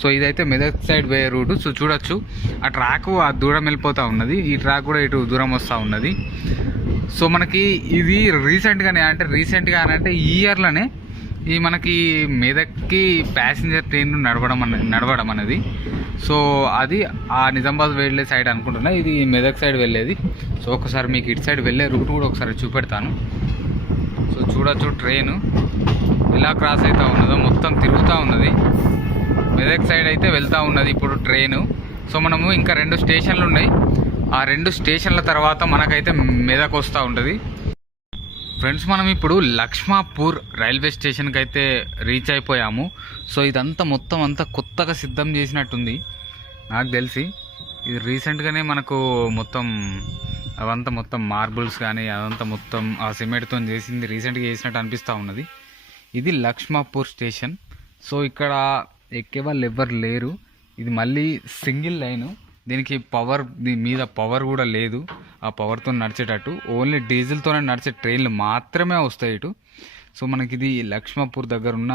సో ఇదైతే మెదక్ సైడ్ పోయే రూటు. సో చూడొచ్చు ఆ ట్రాక్ ఆ దూరం వెళ్ళిపోతూ ఉన్నది, ఈ ట్రాక్ కూడా ఇటు దూరం వస్తూ ఉన్నది. సో మనకి ఇది రీసెంట్గా అంటే ఈ ఇయర్లోనే ఈ మనకి మెదక్కి ప్యాసింజర్ ట్రైన్ నడవడం అనేది. సో అది ఆ నిజామాబాద్ వెళ్ళే సైడ్ అనుకుంటున్నా, ఇది మెదక్ సైడ్ వెళ్ళేది. సో ఒకసారి మీకు ఇటు సైడ్ వెళ్ళే రూట్ కూడా ఒకసారి చూపెడతాను. సో చూడొచ్చు ట్రైను ఎలా క్రాస్ అవుతూ ఉన్నదో, మొత్తం తిరుగుతూ ఉన్నది. మెదక్ సైడ్ అయితే వెళ్తూ ఉన్నది ఇప్పుడు ట్రైను. సో మనము ఇంకా 2 స్టేషన్లు ఉన్నాయి, ఆ 2 స్టేషన్ల తర్వాత మనకైతే మెదక్ వస్తూ ఉంటుంది. ఫ్రెండ్స్, మనం ఇప్పుడు లక్ష్మాపూర్ రైల్వే స్టేషన్కి అయితే రీచ్ అయిపోయాము. సో ఇదంతా మొత్తం అంతా కొత్తగా సిద్ధం చేసినట్టుంది నాకు తెలిసి. ఇది రీసెంట్గానే మనకు మొత్తం అవంతా మొత్తం మార్బుల్స్ కానీ అదంతా మొత్తం ఆ సిమెంట్తో చేసింది, రీసెంట్గా చేసినట్టు అనిపిస్తూ ఉన్నది. ఇది లక్ష్మాపూర్ స్టేషన్. సో ఇక్కడ ఎక్కే వాళ్ళు ఎవ్వరు లేరు. ఇది మళ్ళీ సింగిల్ లైను, దీనికి పవర్, దీని మీద పవర్ కూడా లేదు. ఆ పవర్తో నడిచేటట్టు ఓన్లీ డీజిల్తోనే నడిచే ట్రైన్లు మాత్రమే వస్తాయి ఇటు. సో మనకి ఇది లక్ష్మాపూర్ దగ్గర ఉన్న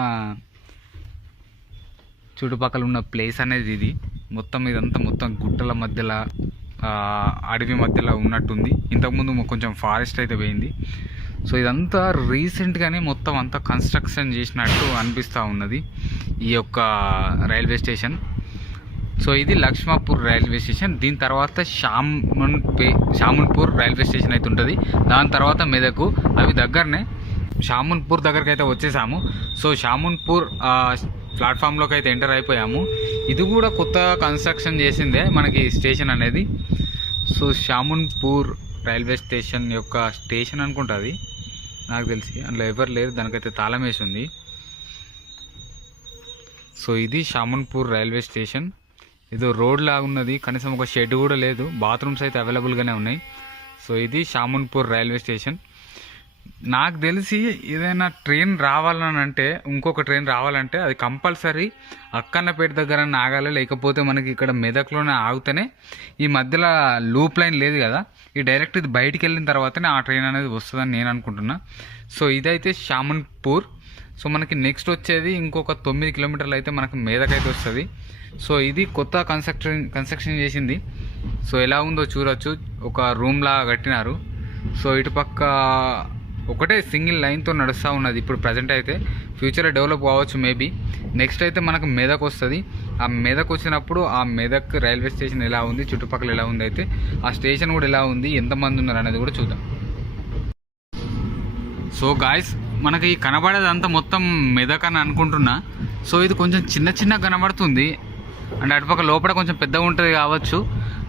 చుట్టుపక్కల ఉన్న ప్లేస్ అనేది ఇది. మొత్తం ఇదంతా మొత్తం గుట్టల మధ్యలో, అడవి మధ్యలో ఉన్నట్టుంది. ఇంతకుముందు కొంచెం ఫారెస్ట్ అయితే పోయింది. సో ఇదంతా రీసెంట్గానే మొత్తం అంతా కన్స్ట్రక్షన్ చేసినట్టు అనిపిస్తూ ఉన్నది ఈ యొక్క రైల్వే స్టేషన్. సో ఇది లక్ష్మాపూర్ రైల్వే స్టేషన్. దీని తర్వాత షామున్పూర్ రైల్వే స్టేషన్ అయితే ఉంటుంది. దాని తర్వాత మెదకు, అవి దగ్గరనే. షామున్పూర్ దగ్గరికి అయితే వచ్చేసాము. సో షామున్పూర్ ప్లాట్ఫామ్లోకి అయితే ఎంటర్ అయిపోయాము. ఇది కూడా కొత్తగా కన్స్ట్రక్షన్ చేసిందే మనకి స్టేషన్ అనేది. సో షామున్పూర్ రైల్వే స్టేషన్ యొక్క స్టేషన్ అనుకుంటుంది నాకు తెలిసి, అందులో ఎవరు లేరు, దానికైతే తాళం వేసి ఉంది. సో ఇది షామున్పూర్ రైల్వే స్టేషన్. ఏదో రోడ్ లాగా ఉన్నది, కనీసం ఒక షెడ్ కూడా లేదు, బాత్రూమ్స్ అయితే అవైలబుల్గానే ఉన్నాయి. సో ఇది షామున్పూర్ రైల్వే స్టేషన్. నాకు తెలిసి ఏదైనా ట్రైన్ రావాలని అంటే, ఇంకొక ట్రైన్ రావాలంటే అది కంపల్సరీ అక్కన్నపేట దగ్గర ఆగాలి, లేకపోతే మనకి ఇక్కడ మెదక్లోనే ఆగితేనే. ఈ మధ్యలో లూప్ లైన్ లేదు కదా, ఈ డైరెక్ట్ ఇది బయటికి వెళ్ళిన తర్వాతనే ఆ ట్రైన్ అనేది వస్తుందని నేను అనుకుంటున్నా. సో ఇదైతే షామున్పూర్. సో మనకి నెక్స్ట్ వచ్చేది ఇంకొక 9 కిలోమీటర్లు అయితే మనకు మెదక్ అయితే వస్తుంది. సో ఇది కొత్త కన్స్ట్రక్షన్ చేసింది. సో ఎలా ఉందో చూడొచ్చు, ఒక రూమ్ లాగా కట్టినారు. సో ఇటుపక్క ఒకటే సింగిల్ లైన్తో నడుస్తూ ఉన్నది ఇప్పుడు ప్రజెంట్ అయితే. ఫ్యూచర్లో డెవలప్ కావచ్చు మేబీ. నెక్స్ట్ అయితే మనకు మెదక్ వస్తుంది. ఆ మెదక్ వచ్చినప్పుడు ఆ మెదక్ రైల్వే స్టేషన్ ఎలా ఉంది, చుట్టుపక్కల ఎలా ఉంది, అయితే ఆ స్టేషన్ కూడా ఎలా ఉంది, ఎంతమంది ఉన్నారు అనేది కూడా చూద్దాం. సో గాయస్, మనకి కనబడేదంతా మొత్తం మెదక్ అని అనుకుంటున్నా. సో ఇది కొంచెం చిన్న కనబడుతుంది, అంటే అటుపక్క లోపల కొంచెం పెద్దగా ఉంటుంది కావచ్చు.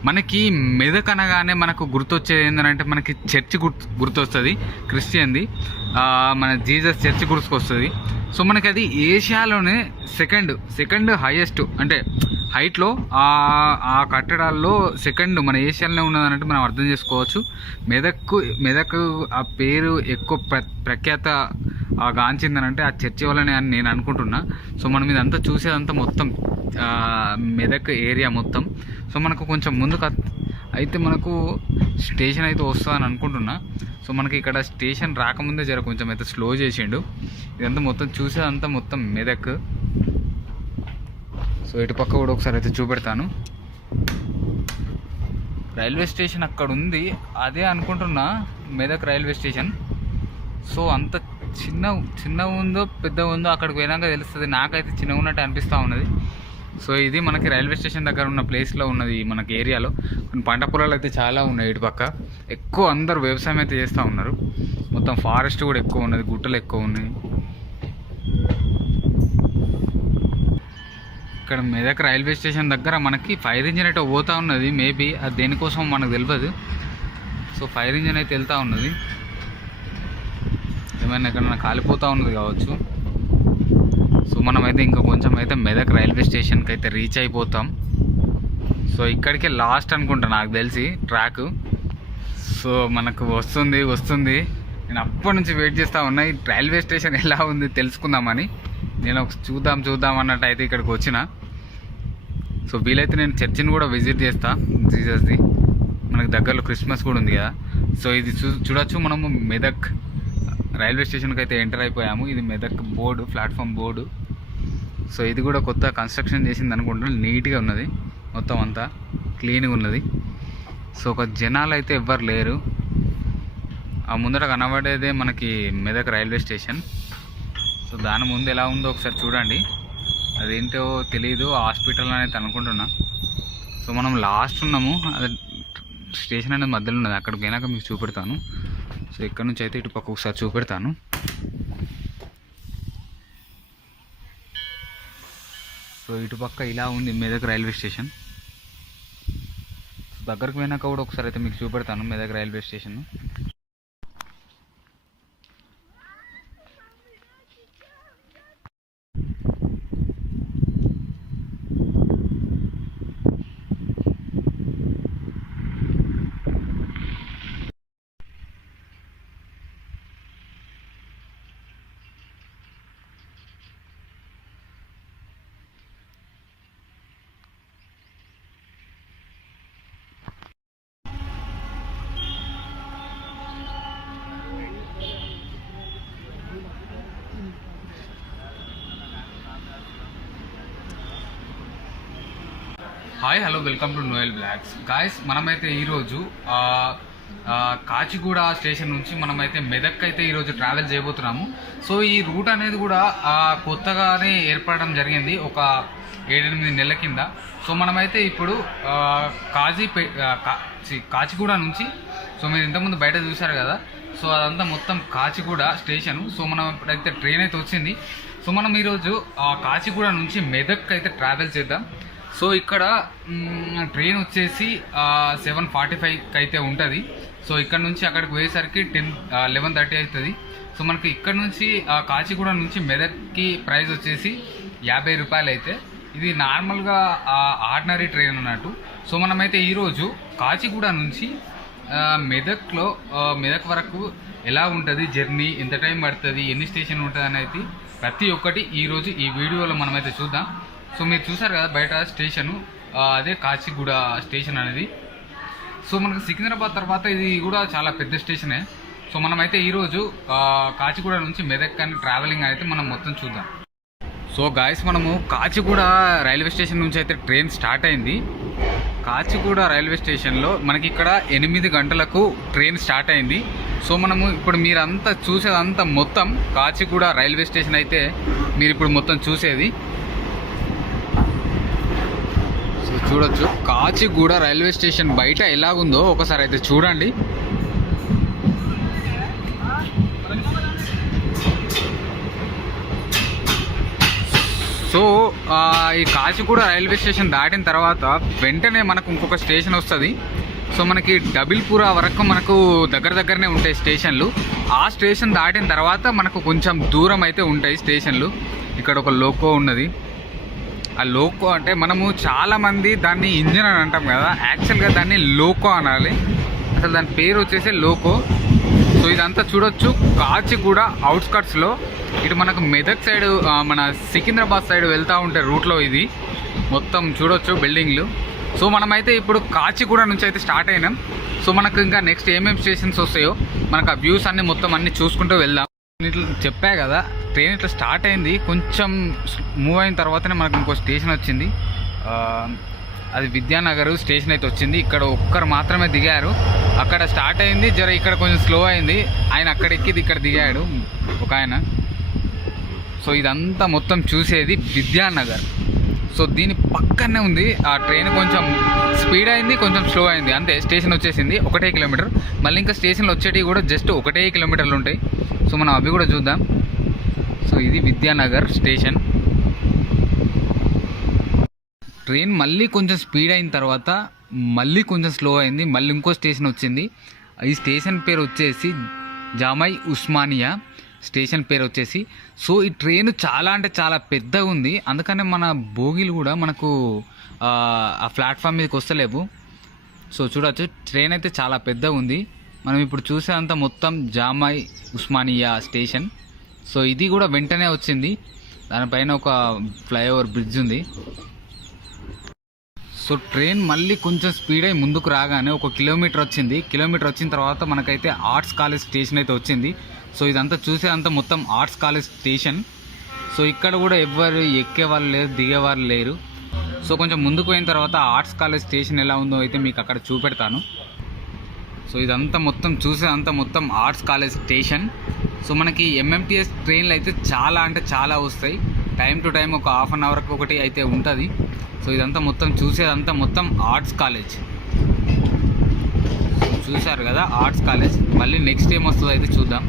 మనకి మెదక్ అనగానే మనకు గుర్తొచ్చేది ఏంటంటే మనకి చర్చి గుర్తొస్తుంది, క్రిస్టియన్ది, మన జీసస్ చర్చి గుర్తుకొస్తుంది. సో మనకి అది ఏషియాలోనే సెకండ్ హైయెస్ట్, అంటే హైట్లో ఆ కట్టడాల్లో సెకండ్ మన ఏషియాలోనే ఉన్నదన్నట్టు మనం అర్థం చేసుకోవచ్చు. మెదక్ ఆ పేరు ఎక్కువ ప్రఖ్యాత గాంచిందనంటే ఆ చర్చి వల్లనే అని నేను అనుకుంటున్నా. సో మనం ఇదంతా చూసేదంతా మొత్తం మెదక్ ఏరియా మొత్తం. సో మనకు కొంచెం ముందుకు అయితే మనకు స్టేషన్ అయితే వస్తుందని అనుకుంటున్నా. సో మనకి ఇక్కడ స్టేషన్ రాకముందే కొంచెం అయితే స్లో చేసిండు. ఇదంతా మొత్తం చూసేదంతా మొత్తం మెదక్. సో ఇటుపక్క కూడా ఒకసారి అయితే చూపెడతాను. రైల్వే స్టేషన్ అక్కడ ఉంది, అదే అనుకుంటున్నా మెదక్ రైల్వే స్టేషన్. సో అంత చిన్న ఉందో పెద్ద ఉందో అక్కడికి పోయినాక తెలుస్తుంది. నాకైతే చిన్నగా ఉన్నట్టు అనిపిస్తూ ఉన్నది. సో ఇది మనకి రైల్వే స్టేషన్ దగ్గర ఉన్న ప్లేస్లో ఉన్నది మనకి ఏరియాలో. కొన్ని పంట పొలాలు అయితే చాలా ఉన్నాయి ఇటుపక్క. ఎక్కువ అందరు వ్యవసాయం అయితే చేస్తూ ఉన్నారు. మొత్తం ఫారెస్ట్ కూడా ఎక్కువ ఉన్నది, గుట్టలు ఎక్కువ ఉన్నాయి. ఇక్కడ మెదక్ రైల్వే స్టేషన్ దగ్గర మనకి ఫైర్ ఇంజిన్ అయితే పోతూ ఉన్నది. మేబీ అది దేనికోసం మనకు తెలియదు. సో ఫైర్ ఇంజిన్ అయితే వెళ్తూ ఉన్నది, ఏమైనా ఎక్కడైనా కాలిపోతూ ఉన్నది కావచ్చు. సో మనమైతే ఇంకా కొంచెం అయితే మెదక్ రైల్వే స్టేషన్కి అయితే రీచ్ అయిపోతాం. సో ఇక్కడికే లాస్ట్ అనుకుంటా నాకు తెలిసి ట్రాక్. సో మనకు వస్తుంది. నేను అప్పటి నుంచి వెయిట్ చేస్తూ ఉన్నా, ఈ రైల్వే స్టేషన్ ఎలా ఉంది తెలుసుకుందామని. నేను చూద్దాం అన్నట్టు అయితే ఇక్కడికి వచ్చిన. సో వీలైతే నేను చర్చిని కూడా విజిట్ చేస్తా, జీసస్ది. మనకు దగ్గరలో క్రిస్మస్ కూడా ఉంది కదా. సో ఇది చూడొచ్చు మనము మెదక్ రైల్వే స్టేషన్కి అయితే ఎంటర్ అయిపోయాము. ఇది Medak board, platform board. So ఇది కూడా కొత్త కన్స్ట్రక్షన్ చేసింది అనుకుంటున్నాను. నీట్గా ఉన్నది, మొత్తం అంతా క్లీన్గా ఉన్నది. సో ఒక జనాలు అయితే ఎవ్వరు లేరు. ఆ ముందర కనబడేదే మనకి మెదక్ రైల్వే స్టేషన్. సో దాని ముందు ఎలా ఉందో ఒకసారి చూడండి. అదేంటో తెలియదు, హాస్పిటల్ అనేది అనుకుంటున్నా. సో మనం లాస్ట్ ఉన్నాము, అది స్టేషన్ అనేది మధ్యలో ఉన్నది. అక్కడికి పోయినాక మీకు చూపెడతాను. సో ఇక్కడ నుంచి అయితే ఇటు పక్క ఒకసారి చూపెడతాను. సో ఇటుపక్క ఇలా ఉంది మెదక్ రైల్వే స్టేషన్. దగ్గరకు పోయినాక కూడా ఒకసారి అయితే మీకు చూపెడతాను Medak railway station. Hi hello welcome to Noel blogs guys. మనమైతే ఈరోజు కాచిగూడ స్టేషన్ నుంచి మనమైతే మెదక్ అయితే ఈరోజు ట్రావెల్ చేయబోతున్నాము. సో ఈ రూట్ అనేది కూడా కొత్తగానే ఏర్పడడం జరిగింది ఒక 7-8 నెలల కింద. సో మనమైతే ఇప్పుడు కాచిగూడ నుంచి, సో మీరు ఇంతకుముందు బయట చూశారు కదా, సో అదంతా మొత్తం కాచిగూడ స్టేషను. సో మనం ఇప్పుడైతే ట్రైన్ అయితే వచ్చింది. సో మనం ఈరోజు కాచిగూడ నుంచి మెదక్ అయితే ట్రావెల్ చేద్దాం. సో ఇక్కడ ట్రైన్ వచ్చేసి 7:45కి అయితే ఉంటుంది. సో ఇక్కడ నుంచి అక్కడికి పోయేసరికి 11:30 అవుతుంది. సో మనకి ఇక్కడ నుంచి కాచిగూడ నుంచి మెదక్కి ప్రైస్ వచ్చేసి 50 రూపాయలు అయితే. ఇది నార్మల్గా ఆర్డినరీ ట్రైన్ అన్నట్టు. సో మనమైతే ఈరోజు కాచిగూడ నుంచి మెదక్ వరకు ఎలా ఉంటుంది జర్నీ, ఎంత టైం పడుతుంది, ఎన్ని స్టేషన్ ఉంటుంది అనేది ప్రతి ఒక్కటి ఈరోజు ఈ వీడియోలో మనమైతే చూద్దాం. సో మీరు చూసారు కదా బయట స్టేషను, అదే కాచిగూడ స్టేషన్ అనేది. సో మనకు సికింద్రాబాద్ తర్వాత ఇది కూడా చాలా పెద్ద స్టేషనే. సో మనమైతే ఈరోజు కాచిగూడ నుంచి మెదక్ అని ట్రావెలింగ్ అయితే మనం మొత్తం చూద్దాం. సో గాయస్, మనము కాచిగూడ రైల్వే స్టేషన్ నుంచి అయితే ట్రైన్ స్టార్ట్ అయింది. కాచిగూడ రైల్వే స్టేషన్లో మనకి ఇక్కడ 8 గంటలకు ట్రైన్ స్టార్ట్ అయింది. సో మనము ఇప్పుడు మీరంతా చూసేదంతా మొత్తం కాచిగూడ రైల్వే స్టేషన్ అయితే మీరు ఇప్పుడు మొత్తం చూసేది. సో చూడొచ్చు కాచిగూడ రైల్వే స్టేషన్ బయట ఎలాగుందో ఒకసారి అయితే చూడండి. సో ఈ కాచిగూడ రైల్వే స్టేషన్ దాటిన తర్వాత వెంటనే మనకు ఇంకొక స్టేషన్ వస్తుంది. సో మనకి డబిల్పురా వరకు మనకు దగ్గరనే ఉంటాయి స్టేషన్లు. ఆ స్టేషన్ దాటిన తర్వాత మనకు కొంచెం దూరం అయితే ఉంటాయి స్టేషన్లు. ఇక్కడ ఒక లోకో ఉన్నది. ఆ లోకో అంటే మనము చాలామంది దాన్ని ఇంజిన్ అని అంటాం కదా, యాక్చువల్గా దాన్ని లోకో అనాలి. అసలు దాని పేరు వచ్చేసి లోకో. సో ఇదంతా చూడొచ్చు కాచిగూడ అవుట్స్కట్స్లో. ఇటు మనకు మెదక్ సైడ్, మన సికింద్రాబాద్ సైడ్ వెళ్తూ ఉంటే రూట్లో ఇది మొత్తం చూడొచ్చు బిల్డింగ్లు. సో మనమైతే ఇప్పుడు కాచిగూడ నుంచి అయితే స్టార్ట్ అయినాం. సో మనకు ఇంకా నెక్స్ట్ ఏమేమి స్టేషన్స్ వస్తాయో మనకు ఆ వ్యూస్ అన్నీ మొత్తం అన్నీ చూసుకుంటూ వెళ్దాం. ఇట్లా చెప్పా కదా, ట్రైన్ ఇట్లా స్టార్ట్ అయింది, కొంచెం మూవ్ అయిన తర్వాతనే మనకు ఇంకో స్టేషన్ వచ్చింది. అది విద్యానగర్ స్టేషన్ అయితే వచ్చింది. ఇక్కడ ఒక్కరు మాత్రమే దిగారు. అక్కడ స్టార్ట్ అయింది జర, ఇక్కడ కొంచెం స్లో అయింది. ఆయన అక్కడ ఎక్కిది ఇక్కడ దిగాడు ఒక ఆయన. సో ఇదంతా మొత్తం చూసేది విద్యానగర్. సో దీని పక్కనే ఉంది ఆ ట్రైన్. కొంచెం స్పీడ్ అయింది, కొంచెం స్లో అయింది, అంతే. స్టేషన్ వచ్చేసింది 1 కిలోమీటర్. మళ్ళీ ఇంకా స్టేషన్లు వచ్చేటివి కూడా జస్ట్ 1 కిలోమీటర్లు ఉంటాయి. సో మనం అవి కూడా చూద్దాం. సో ఇది విద్యానగర్ స్టేషన్. ట్రైన్ మళ్ళీ కొంచెం స్పీడ్ అయిన తర్వాత మళ్ళీ కొంచెం స్లో అయింది. మళ్ళీ ఇంకో స్టేషన్ వచ్చింది. ఈ స్టేషన్ పేరు వచ్చేసి జామై ఉస్మానియా స్టేషన్ పేరు వచ్చేసి. సో ఈ ట్రైన్ చాలా అంటే చాలా పెద్దగా ఉంది, అందుకనే మన బోగీలు కూడా మనకు ఆ ప్లాట్ఫామ్ మీదకి వస్తలేవు. సో చూడవచ్చు ట్రైన్ అయితే చాలా పెద్దగా ఉంది. మనం ఇప్పుడు చూసేంత మొత్తం జామై ఉస్మానియా స్టేషన్. సో ఇది కూడా వెంటనే వచ్చింది. దానిపైన ఒక ఫ్లైఓవర్ బ్రిడ్జ్ ఉంది. సో ట్రైన్ మళ్ళీ కొంచెం స్పీడ్ అయి ముందుకు రాగానే 1 కిలోమీటర్ వచ్చింది. కిలోమీటర్ వచ్చిన తర్వాత మనకైతే ఆర్ట్స్ కాలేజ్ స్టేషన్ అయితే వచ్చింది. సో ఇదంతా చూసేదంతా మొత్తం ఆర్ట్స్ కాలేజ్ స్టేషన్. సో ఇక్కడ కూడా ఎవ్వరు ఎక్కేవాళ్ళు లేరు, దిగేవాళ్ళు లేరు. సో కొంచెం ముందుకు పోయిన తర్వాత ఆర్ట్స్ కాలేజ్ స్టేషన్ ఎలా ఉందో అయితే మీకు అక్కడ చూపెడతాను. సో ఇదంతా మొత్తం చూసేదంతా మొత్తం ఆర్ట్స్ కాలేజ్ స్టేషన్. సో మనకి ఎంఎంటీఎస్ ట్రైన్లు అయితే చాలా అంటే చాలా వస్తాయి. టైం టు టైం ఒక ½ అన్ అవర్కి ఒకటి అయితే ఉంటుంది. సో ఇదంతా మొత్తం చూసేదంతా మొత్తం ఆర్ట్స్ కాలేజ్. చూశారు కదా ఆర్ట్స్ కాలేజ్. మళ్ళీ నెక్స్ట్ ఏం వస్తుందో అయితే చూద్దాం.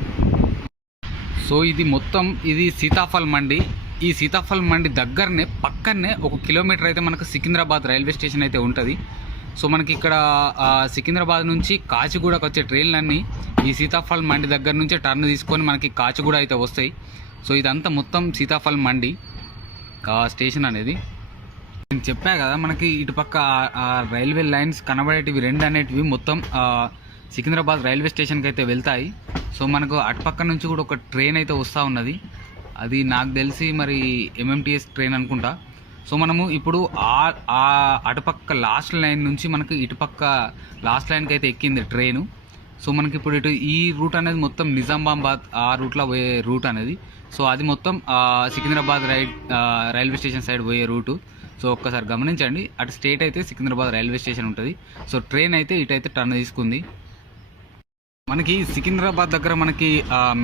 సో ఇది మొత్తం ఇది సీతాఫల్ మండి. ఈ సీతాఫల్ మండి దగ్గరనే పక్కనే 1 కిలోమీటర్ అయితే మనకు సికింద్రాబాద్ రైల్వే స్టేషన్ అయితే ఉంటుంది. సో మనకి ఇక్కడ సికింద్రాబాద్ నుంచి కాచిగూడకు వచ్చే ట్రైన్లన్నీ ఈ సీతాఫల్ మండి దగ్గర నుంచే టర్న్ తీసుకొని మనకి కాచిగూడ అయితే వస్తాయి. సో ఇదంతా మొత్తం సీతాఫల్ మండి స్టేషన్ అనేది. నేను చెప్పా కదా మనకి ఇటుపక్క రైల్వే లైన్స్ కనబడేటివి 2 అనేటివి మొత్తం సికింద్రాబాద్ రైల్వే స్టేషన్కి అయితే వెళ్తాయి. సో మనకు అటుపక్క నుంచి కూడా ఒక ట్రైన్ అయితే వస్తూ ఉన్నది. అది నాకు తెలిసి మరి ఎంఎంటీఎస్ ట్రైన్ అనుకుంటా. సో మనము ఇప్పుడు అటుపక్క లాస్ట్ లైన్ నుంచి మనకు ఇటుపక్క లాస్ట్ లైన్కి అయితే ఎక్కింది ట్రైను. సో మనకి ఇప్పుడు ఇటు ఈ రూట్ అనేది మొత్తం నిజామాబాద్ ఆ రూట్లో పోయే రూట్ అనేది. సో అది మొత్తం సికింద్రాబాద్ రైల్వే స్టేషన్ సైడ్ పోయే రూటు. సో ఒక్కసారి గమనించండి, అటు స్టేట్ అయితే సికింద్రాబాద్ రైల్వే స్టేషన్ ఉంటుంది. సో ట్రైన్ అయితే ఇటైతే టర్న్ తీసుకుంది. మనకి సికింద్రాబాద్ దగ్గర మనకి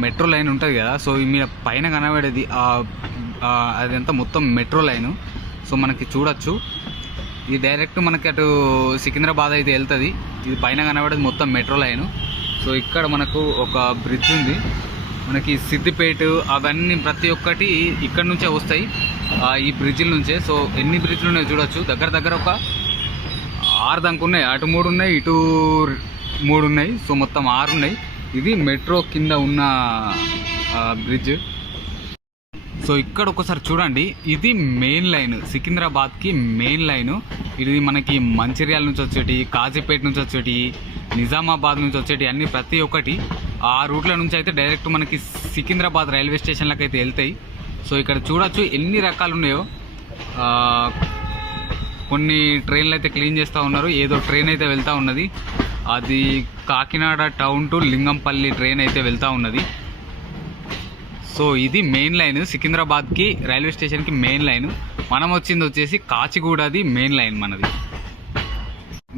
మెట్రో లైన్ ఉంటుంది కదా. సో ఈ మీద పైన కనబడేది అదంతా మొత్తం మెట్రో లైను. సో మనకి చూడొచ్చు, ఇది డైరెక్ట్ మనకి అటు సికింద్రాబాద్ అయితే వెళ్తుంది. ఇది పైన కనబడేది మొత్తం మెట్రో లైను. సో ఇక్కడ మనకు ఒక బ్రిడ్జ్ ఉంది, మనకి సిద్దిపేట అవన్నీ ప్రతి ఒక్కటి ఇక్కడ నుంచే వస్తాయి, ఈ బ్రిడ్జిల నుంచే. సో ఎన్ని బ్రిడ్జ్లు ఉన్నాయో చూడొచ్చు, దగ్గర దగ్గర ఒక 6 దాకా ఉన్నాయి. అటు 3 ఉన్నాయి, ఇటు 3 ఉన్నాయి. సో మొత్తం 6 ఉన్నాయి. ఇది మెట్రో కింద ఉన్న బ్రిడ్జ్. సో ఇక్కడ ఒకసారి చూడండి, ఇది మెయిన్ లైన్, సికింద్రాబాద్కి మెయిన్ లైను. ఇది మనకి మంచిర్యాల నుంచి వచ్చేటి, కాజీపేట నుంచి వచ్చేటి, నిజామాబాద్ నుంచి వచ్చేటి అన్నీ ప్రతి ఒక్కటి ఆ రూట్ల నుంచి అయితే డైరెక్ట్ మనకి సికింద్రాబాద్ రైల్వే స్టేషన్లకు అయితే వెళ్తాయి. సో ఇక్కడ చూడొచ్చు ఎన్ని రకాలు ఉన్నాయో. కొన్ని ట్రైన్లు అయితే క్లీన్ చేస్తూ ఉన్నారు. ఏదో ట్రైన్ అయితే వెళ్తూ ఉన్నది, అది Kakinada town to Lingampalli train అయితే వెళ్తూ ఉన్నది. సో ఇది మెయిన్ లైన్, సికింద్రాబాద్కి రైల్వే స్టేషన్కి మెయిన్ లైన్. మనం వచ్చింది వచ్చేసి కాచిగూడది మెయిన్ లైన్ మనది.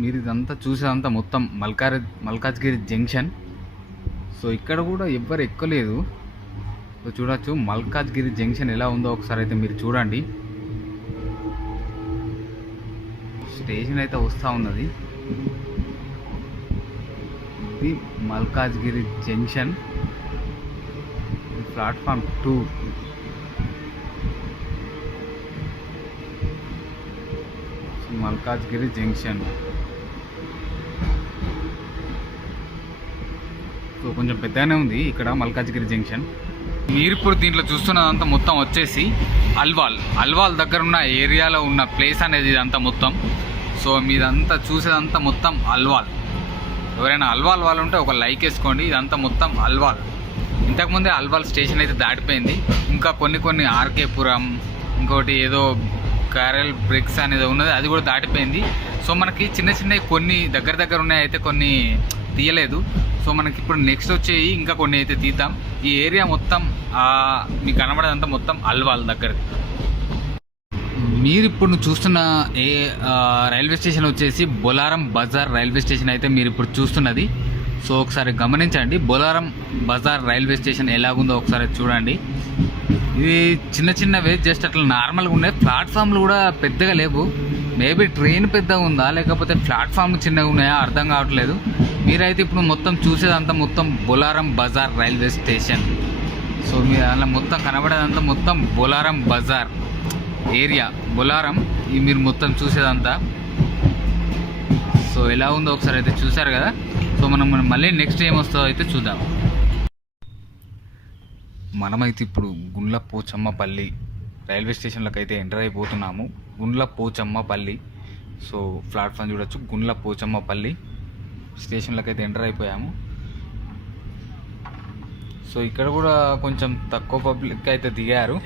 మీరు ఇదంతా చూసేదంతా మొత్తం మల్కాజ్గిరి జంక్షన్. సో ఇక్కడ కూడా ఎవ్వరు ఎక్కలేదు. సో చూడొచ్చు మల్కాజ్గిరి జంక్షన్ ఎలా ఉందో ఒకసారి అయితే మీరు చూడండి. స్టేషన్ అయితే వస్తూ ఉన్నది, ఇది Malkajgiri junction, platform 2. Malkajgiri junction. So కొంచెం పెద్దగానే ఉంది ఇక్కడ మల్కాజ్గిరి జంక్షన్. మీరు ఇప్పుడు దీంట్లో చూస్తున్నదంతా మొత్తం వచ్చేసి అల్వాల్ దగ్గర ఉన్న ఏరియాలో ఉన్న ప్లేస్ అనేది ఇదంతా మొత్తం. సో మీదంతా చూసేదంతా మొత్తం అల్వాల్. ఎవరైనా అల్వాల్ వాళ్ళు ఉంటే ఒక లైక్ వేసుకోండి. ఇదంతా మొత్తం అల్వాల్. ఇంతకుముందే అల్వాల్ స్టేషన్ అయితే దాటిపోయింది. ఇంకా కొన్ని ఆర్కేపురం, ఇంకోటి ఏదో క్యారెల్ బ్రిక్స్ అనేది ఉన్నది, అది కూడా దాటిపోయింది. సో మనకి చిన్న కొన్ని దగ్గర ఉన్నాయి, అయితే కొన్ని తీయలేదు. సో మనకి ఇప్పుడు నెక్స్ట్ వచ్చేవి ఇంకా కొన్ని అయితే తీద్దాం. ఈ ఏరియా మొత్తం మీకు కనబడేదంతా మొత్తం అల్వాల్ దగ్గర. మీరు ఇప్పుడు చూస్తున్న రైల్వే స్టేషన్ వచ్చేసి బొలారం బజార్ రైల్వే స్టేషన్ అయితే మీరు ఇప్పుడు చూస్తున్నది. సో ఒకసారి గమనించండి, బొలారం బజార్ రైల్వే స్టేషన్ ఎలాగుందో ఒకసారి చూడండి. ఇది చిన్నవే, జస్ట్ అట్లా నార్మల్గా ఉన్నాయి. ప్లాట్ఫామ్లు కూడా పెద్దగా లేవు. మేబీ ట్రైన్ పెద్దగా ఉందా లేకపోతే ప్లాట్ఫామ్ చిన్నగా ఉన్నాయా అర్థం కావట్లేదు. మీరైతే ఇప్పుడు మొత్తం చూసేదంతా మొత్తం Bolarum Bazar railway station. So మీరు అలా మొత్తం కనబడేదంతా మొత్తం బొలారం బజార్ ఏరియా, బొలారం. ఇది మీరు మొత్తం చూసేదంతా. సో ఎలా ఉందో ఒకసారి అయితే చూసారు కదా. సో మనం మళ్ళీ నెక్స్ట్ ఏం వస్తుందో అయితే చూద్దాం. మనమైతే ఇప్పుడు గుండ్ల పోచమ్మపల్లి రైల్వే స్టేషన్లకు అయితే ఎంటర్ అయిపోతున్నాము. గుండ్ల పోచమ్మపల్లి. సో ప్లాట్ఫామ్ చూడొచ్చు, గుండ్ల పోచమ్మపల్లి స్టేషన్లకు అయితే ఎంటర్ అయిపోయాము. సో ఇక్కడ కూడా కొంచెం తక్కువ పబ్లిక్ అయితే దిగారు.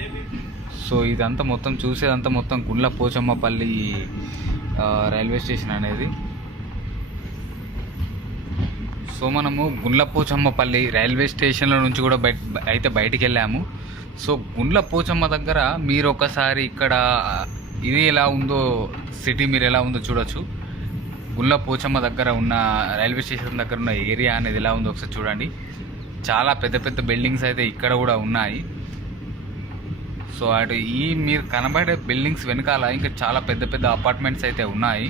సో ఇదంతా మొత్తం చూసేదంతా మొత్తం గుండ్ల పోచమ్మపల్లి రైల్వే స్టేషన్ అనేది. సో మనము గుండ్ల పోచమ్మపల్లి రైల్వే స్టేషన్ల నుంచి కూడా బయటికి వెళ్ళాము. సో గుండ్ల పోచమ్మ దగ్గర మీరు ఒకసారి ఇక్కడ ఇది ఎలా ఉందో సిటీ మీరు ఎలా ఉందో చూడొచ్చు. గుండ్ల పోచమ్మ దగ్గర ఉన్న రైల్వే స్టేషన్ దగ్గర ఉన్న ఏరియా అనేది ఎలా ఉందో ఒకసారి చూడండి. చాలా పెద్ద బిల్డింగ్స్ అయితే ఇక్కడ కూడా ఉన్నాయి. సో అటు మీరు కనబడే బిల్డింగ్స్ వెనకాల ఇంకా చాలా పెద్ద అపార్ట్మెంట్స్ అయితే ఉన్నాయి.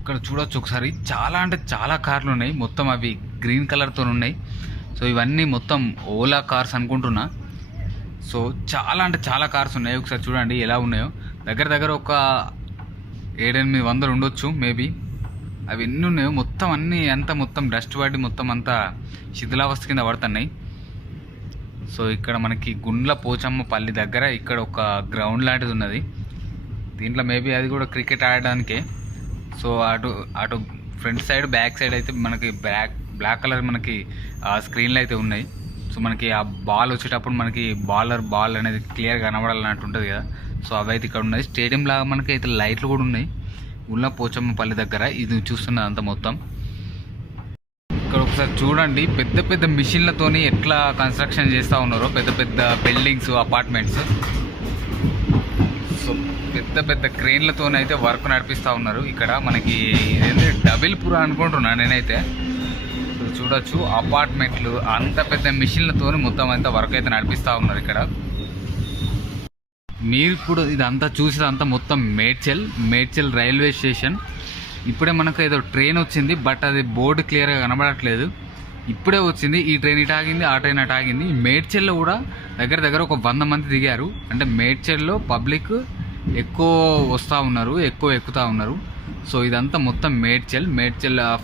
ఇక్కడ చూడొచ్చు ఒకసారి, చాలా అంటే చాలా కార్లు ఉన్నాయి. మొత్తం అవి గ్రీన్ కలర్తో ఉన్నాయి. సో ఇవన్నీ మొత్తం ఓలా కార్స్ అనుకుంటున్నా. సో చాలా అంటే చాలా కార్స్ ఉన్నాయి. ఒకసారి చూడండి ఎలా ఉన్నాయో. దగ్గర ఒక 700-800 ఉండొచ్చు మేబీ. అవి ఎన్ని ఉన్నాయో మొత్తం అన్నీ అంతా మొత్తం డస్ట్ పడి మొత్తం అంతా శిథిలావస్థ కింద పడుతున్నాయి. సో ఇక్కడ మనకి గుండ్ల పోచమ్మపల్లి దగ్గర ఇక్కడ ఒక గ్రౌండ్ లాంటిది ఉన్నది. దీంట్లో మేబీ అది కూడా క్రికెట్ ఆడడానికే. సో అటు ఫ్రంట్ సైడ్ బ్యాక్ సైడ్ అయితే మనకి బ్లాక్ కలర్ మనకి స్క్రీన్లు అయితే ఉన్నాయి. సో మనకి ఆ బాల్ వచ్చేటప్పుడు మనకి బాల్ అనేది క్లియర్గా కనబడాలన్నట్టు ఉంటుంది కదా. సో అవి అయితే ఇక్కడ ఉన్నాయి. స్టేడియం లాగా మనకి అయితే లైట్లు కూడా ఉన్నాయి గుండ్ల పోచమ్మపల్లి దగ్గర. ఇది చూస్తున్నది అంతా మొత్తం. ఇక్కడ ఒకసారి చూడండి, పెద్ద మిషన్లతోని ఎట్లా కన్స్ట్రక్షన్ చేస్తూ ఉన్నారో, పెద్ద బిల్డింగ్స్, అపార్ట్మెంట్స్. సో పెద్ద పెద్ద క్రేన్లతోనైతే వర్క్ నడిపిస్తూ ఉన్నారు ఇక్కడ. మనకి ఇదేంటి డబిల్పుర అనుకుంటున్నా నేనైతే. సో చూడొచ్చు అపార్ట్మెంట్లు అంత పెద్ద మిషన్లతో మొత్తం అంతా వర్క్ అయితే నడిపిస్తూ ఉన్నారు ఇక్కడ. మీరు ఇప్పుడు ఇదంతా చూసేదంతా మొత్తం మేడ్చల్ రైల్వే స్టేషన్. ఇప్పుడే మనకు ఏదో ట్రైన్ వచ్చింది, బట్ అది బోర్డు క్లియర్గా కనబడట్లేదు. ఇప్పుడే వచ్చింది, ఈ ట్రైన్ ఇటు ఆగింది, ఆ ట్రైన్ అటు ఆగింది. మేడ్చల్లో కూడా దగ్గర ఒక 100 మంది దిగారు. అంటే మేడ్చల్లో పబ్లిక్ ఎక్కువ వస్తూ ఉన్నారు, ఎక్కువ ఎక్కుతూ ఉన్నారు. సో ఇదంతా మొత్తం మేడ్చల్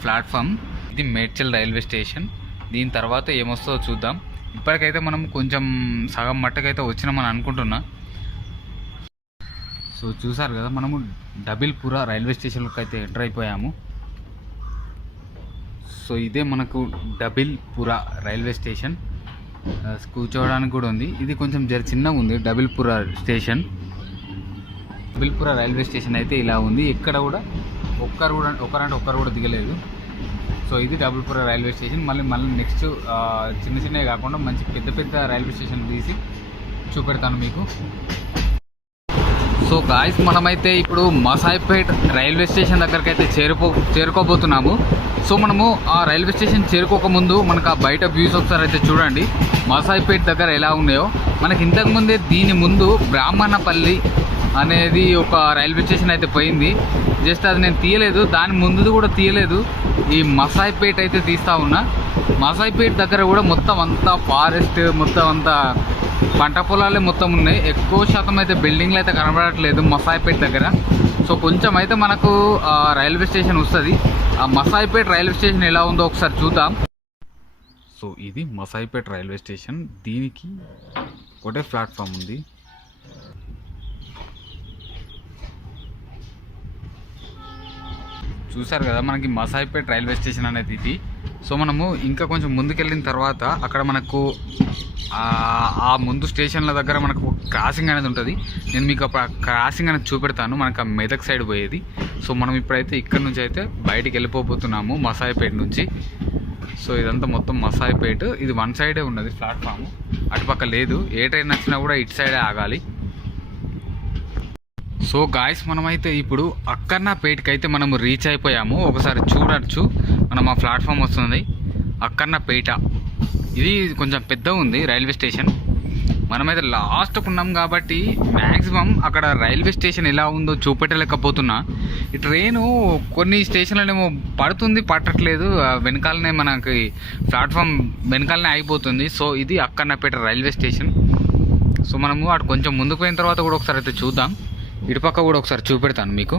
ప్లాట్ఫామ్. ఇది మేడ్చల్ రైల్వే స్టేషన్. దీని తర్వాత ఏమొస్తుందో చూద్దాం. ఇప్పటికైతే మనం కొంచెం సగం మట్టుకైతే వచ్చినామని అనుకుంటున్నా. సో చూసారు కదా, మనము డబిల్పుర రైల్వే స్టేషన్లోకి అయితే ఎంటర్ అయిపోయాము. సో ఇదే మనకు డబిల్పుర రైల్వే స్టేషన్. కూర్చోవడానికి కూడా ఉంది. ఇది కొంచెం చిన్నగా ఉంది Dabeerpura station. Dabeerpura railway station అయితే ఇలా ఉంది. ఎక్కడ కూడా ఒక్కరు కూడా దిగలేదు. సో ఇది డబిల్పుర రైల్వే స్టేషన్. మళ్ళీ నెక్స్ట్ చిన్నవి కాకుండా మంచి పెద్ద రైల్వే స్టేషన్ తీసి చూపెడతాను మీకు. సో గాయ్స్, మనమైతే ఇప్పుడు మసాయిపేట్ రైల్వే స్టేషన్ దగ్గరికి అయితే చేరుకోబోతున్నాము. సో మనము ఆ రైల్వే స్టేషన్ చేరుకోకముందు మనకు ఆ బయట వ్యూస్ ఒకసారి అయితే చూడండి. మసాయిపేట్ దగ్గర ఎలా ఉన్నాయో. మనకి ఇంతకుముందే దీని ముందు బ్రాహ్మణపల్లి అనేది ఒక రైల్వే స్టేషన్ అయితే పోయింది. జస్ట్ అది నేను తీయలేదు, దాని ముందు కూడా తీయలేదు. ఈ మసాయిపేట్ అయితే తీస్తూ ఉన్నా. మసాయిపేట్ దగ్గర కూడా మొత్తం అంతా ఫారెస్ట్, మొత్తం అంతా పంట పొలాలే మొత్తం ఉన్నాయి. ఎక్కువ శాతం అయితే బిల్డింగ్లు అయితే కనబడట్లేదు మసాయిపేట్ దగ్గర. సో కొంచెం అయితే మనకు రైల్వే స్టేషన్ వస్తుంది. ఆ మసాయిపేట్ రైల్వే స్టేషన్ ఎలా ఉందో ఒకసారి చూద్దాం. సో ఇది మసాయిపేట్ రైల్వే స్టేషన్. దీనికి ఒకటే ప్లాట్ఫామ్ ఉంది. చూసారు కదా, మనకి మసాయిపేట్ రైల్వే స్టేషన్ అనేది ఇది. సో మనము ఇంకా కొంచెం ముందుకెళ్ళిన తర్వాత అక్కడ మనకు ఆ ముందు స్టేషన్ల దగ్గర మనకు క్రాసింగ్ అనేది ఉంటుంది. నేను మీకు క్రాసింగ్ అనేది చూపెడతాను, మనకు ఆ మెదక్ సైడ్ పోయేది. సో మనం ఇప్పుడైతే ఇక్కడ నుంచి అయితే బయటికి వెళ్ళిపోతున్నాము మసాయిపేట నుంచి. సో ఇదంతా మొత్తం మసాయిపేట. ఇది వన్ సైడే ఉన్నది ప్లాట్ఫామ్, అటుపక్క లేదు. ఏ ట్రైన్ వచ్చినా కూడా ఇటు సైడే ఆగాలి. సో గాయస్, మనమైతే ఇప్పుడు అక్కన్నపేటకి అయితే మనము రీచ్ అయిపోయాము. ఒకసారి చూడొచ్చు, మనం ఆ ప్లాట్ఫామ్ వస్తుంది అక్కన్నపేట. ఇది కొంచెం పెద్దగా ఉంది రైల్వే స్టేషన్. మనమైతే లాస్ట్కు ఉన్నాం కాబట్టి మ్యాక్సిమం అక్కడ రైల్వే స్టేషన్ ఎలా ఉందో చూపెట్టలేకపోతున్నా. ఈ ట్రైను కొన్ని స్టేషన్లనేమో పడుతుంది, పట్టట్లేదు. వెనకాలనే మనకి ప్లాట్ఫామ్ వెనకాలనే అయిపోతుంది. సో ఇది అక్కన్నపేట రైల్వే స్టేషన్. సో మనము అటు కొంచెం ముందుకు పోయిన తర్వాత కూడా ఒకసారి అయితే చూద్దాం. ఇటుపక్క కూడా ఒకసారి చూపెడతాను మీకు.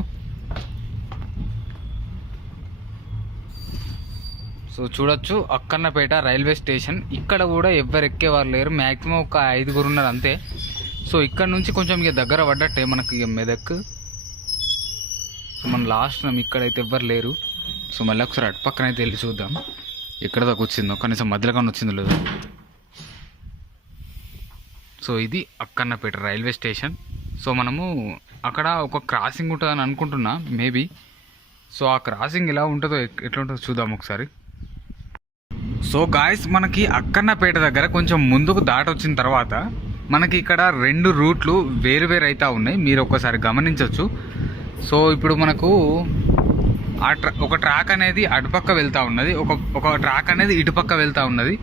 సో చూడొచ్చు అక్కన్నపేట రైల్వే స్టేషన్. ఇక్కడ కూడా ఎవ్వరు ఎక్కేవారు లేరు, మ్యాక్సిమం ఒక 5 ఉన్నారు అంతే. సో ఇక్కడ నుంచి కొంచెం ఇక దగ్గర పడ్డట్టే మనకి ఇక మెదక్. సో మన లాస్ట్ ఇక్కడైతే ఎవ్వరు లేరు. సో మళ్ళీ ఒకసారి అటు పక్కన అయితే వెళ్ళి చూద్దాం ఎక్కడ దాకా వచ్చిందో, కనీసం మధ్యలో కానీ వచ్చిందో లేదు. సో ఇది అక్కన్నపేట రైల్వే స్టేషన్. సో మనము అక్కడ ఒక క్రాసింగ్ ఉంటుందని అనుకుంటున్నా మేబీ. సో ఆ క్రాసింగ్ ఎలా ఉంటుందో ఎట్లా ఉంటుందో చూద్దాం ఒకసారి. సో గాయస్, మనకి అక్కన్నపేట దగ్గర కొంచెం ముందుకు దాటొచ్చిన తర్వాత మనకి ఇక్కడ 2 రూట్లు వేరు అవుతూ ఉన్నాయి, మీరు ఒక్కసారి గమనించవచ్చు. సో ఇప్పుడు మనకు ఒక ట్రాక్ అనేది అటుపక్క వెళ్తూ ఉన్నది, ఒక ట్రాక్ అనేది ఇటుపక్క వెళ్తూ ఉన్నది.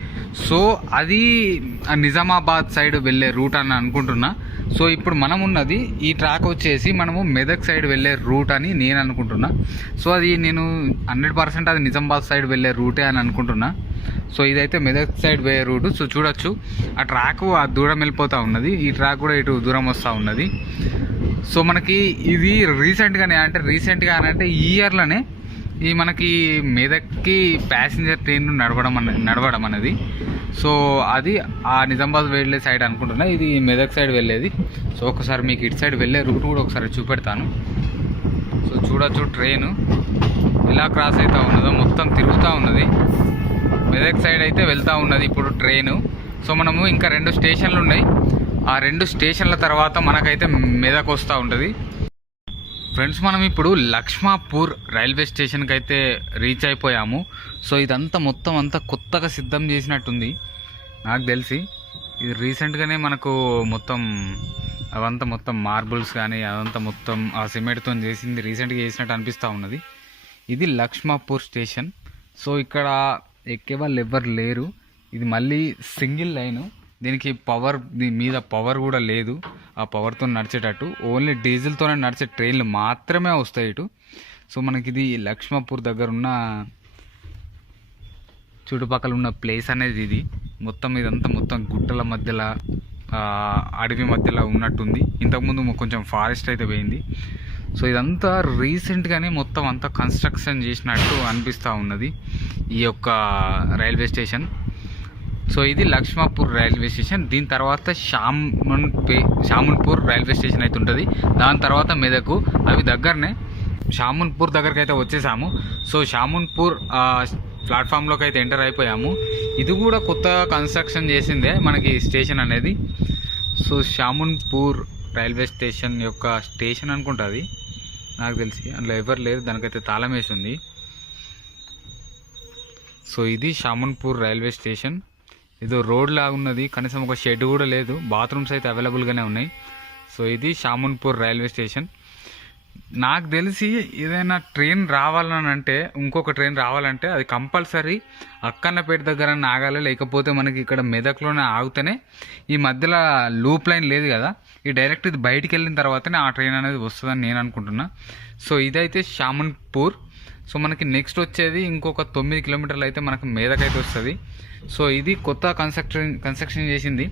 సో అది నిజామాబాద్ సైడ్ వెళ్ళే రూట్ అని అనుకుంటున్నా. సో ఇప్పుడు మనం ఉన్నది ఈ ట్రాక్ వచ్చేసి మనము మెదక్ సైడ్ వెళ్ళే రూట్ అని నేను అనుకుంటున్నా. సో అది నేను 100% అది నిజామాబాద్ సైడ్ వెళ్ళే రూటే అని అనుకుంటున్నా. సో ఇదైతే మెదక్ సైడ్ పోయే రూటు. సో చూడొచ్చు ఆ ట్రాక్ ఆ దూరం వెళ్ళిపోతూ ఉన్నది, ఈ ట్రాక్ కూడా ఇటు దూరం వస్తూ ఉన్నది. సో మనకి ఇది రీసెంట్గా అంటే ఈ ఇయర్లోనే ఈ మనకి మెదక్కి ప్యాసింజర్ ట్రైన్ నడవడం అనేది. సో అది ఆ నిజామాబాద్ వెళ్ళే సైడ్ అనుకుంటున్నా, ఇది మెదక్ సైడ్ వెళ్ళేది. సో ఒకసారి మీకు ఇటు సైడ్ వెళ్ళే రూట్ కూడా ఒకసారి చూపెడతాను. సో చూడొచ్చు ట్రైను ఎలా క్రాస్ అవుతూ ఉన్నదో, మొత్తం తిరుగుతూ ఉన్నది. మెదక్ సైడ్ అయితే వెళ్తూ ఉన్నది ఇప్పుడు ట్రైను. సో మనము ఇంకా 2 స్టేషన్లు ఉన్నాయి, ఆ 2 స్టేషన్ల తర్వాత మనకైతే మెదక్ వస్తూ ఉంటుంది. ఫ్రెండ్స్, మనం ఇప్పుడు లక్ష్మాపూర్ రైల్వే స్టేషన్కి అయితే రీచ్ అయిపోయాము. సో ఇదంతా మొత్తం అంతా కొత్తగా సిద్ధం చేసినట్టుంది నాకు తెలిసి. ఇది రీసెంట్గానే మనకు మొత్తం అవంతా మొత్తం మార్బుల్స్ కానీ అదంతా మొత్తం ఆ సిమెంట్తో చేసింది, రీసెంట్గా చేసినట్టు అనిపిస్తూ ఉన్నది. ఇది లక్ష్మాపూర్ స్టేషన్. సో ఇక్కడ ఎక్కే వాళ్ళు ఎవ్వరు లేరు. ఇది మళ్ళీ సింగిల్ లైను, దీనికి పవర్, దీని మీద పవర్ కూడా లేదు ఆ పవర్తో నడిచేటట్టు. ఓన్లీ డీజిల్తోనే నడిచే ట్రైన్లు మాత్రమే వస్తాయి ఇటు. సో మనకి ఇది లక్ష్మాపూర్ దగ్గర ఉన్న చుట్టుపక్కల ఉన్న ప్లేస్ అనేది ఇది. మొత్తం ఇదంతా మొత్తం గుట్టల మధ్యలో అడవి మధ్యలో ఉన్నట్టుంది. ఇంతకుముందు కొంచెం ఫారెస్ట్ అయితే పోయింది. సో ఇదంతా రీసెంట్గానే మొత్తం అంతా కన్స్ట్రక్షన్ చేసినట్టు అనిపిస్తూ ఉన్నది ఈ యొక్క రైల్వే స్టేషన్. సో ఇది లక్ష్మాపూర్ రైల్వే స్టేషన్. దీని తర్వాత షామున్పూర్ రైల్వే స్టేషన్ అయితే ఉంటుంది. దాని తర్వాత మెదక్, అవి దగ్గరనే. షామున్పూర్ దగ్గరికి అయితే వచ్చేసాము. సో షామున్పూర్ ప్లాట్ఫామ్లోకి అయితే ఎంటర్ అయిపోయాము. ఇది కూడా కొత్త కన్స్ట్రక్షన్ చేసిందే మనకి స్టేషన్ అనేది. సో షామున్పూర్ రైల్వే స్టేషన్ యొక్క స్టేషన్ అనుకుంటుంది నాకు తెలిసి, అందులో ఎవరు లేరు, దానికైతే తాళం వేసి ఉంది. సో ఇది షామున్పూర్ రైల్వే స్టేషన్. ఏదో రోడ్ లాగా ఉన్నది, కనీసం ఒక షెడ్ కూడా లేదు, బాత్రూమ్స్ అయితే అవైలబుల్గానే ఉన్నాయి. సో ఇది షామున్పూర్ రైల్వే స్టేషన్. నాకు తెలిసి ఏదైనా ట్రైన్ రావాలని అంటే, ఇంకొక ట్రైన్ రావాలంటే అది కంపల్సరీ అక్కన్నపేట దగ్గర ఆగాలి, లేకపోతే మనకి ఇక్కడ మెదక్లోనే ఆగితేనే. ఈ మధ్యలో లూప్ లైన్ లేదు కదా, ఈ డైరెక్ట్ ఇది బయటికి వెళ్ళిన తర్వాతనే ఆ ట్రైన్ అనేది వస్తుందని నేను అనుకుంటున్నా. సో ఇదైతే షామున్పూర్. సో మనకి నెక్స్ట్ వచ్చేది ఇంకొక 9 కిలోమీటర్లు అయితే మనకు మెదక్ అయితే వస్తుంది. సో ఇది కొత్త కన్స్ట్రక్షన్ చేసింది.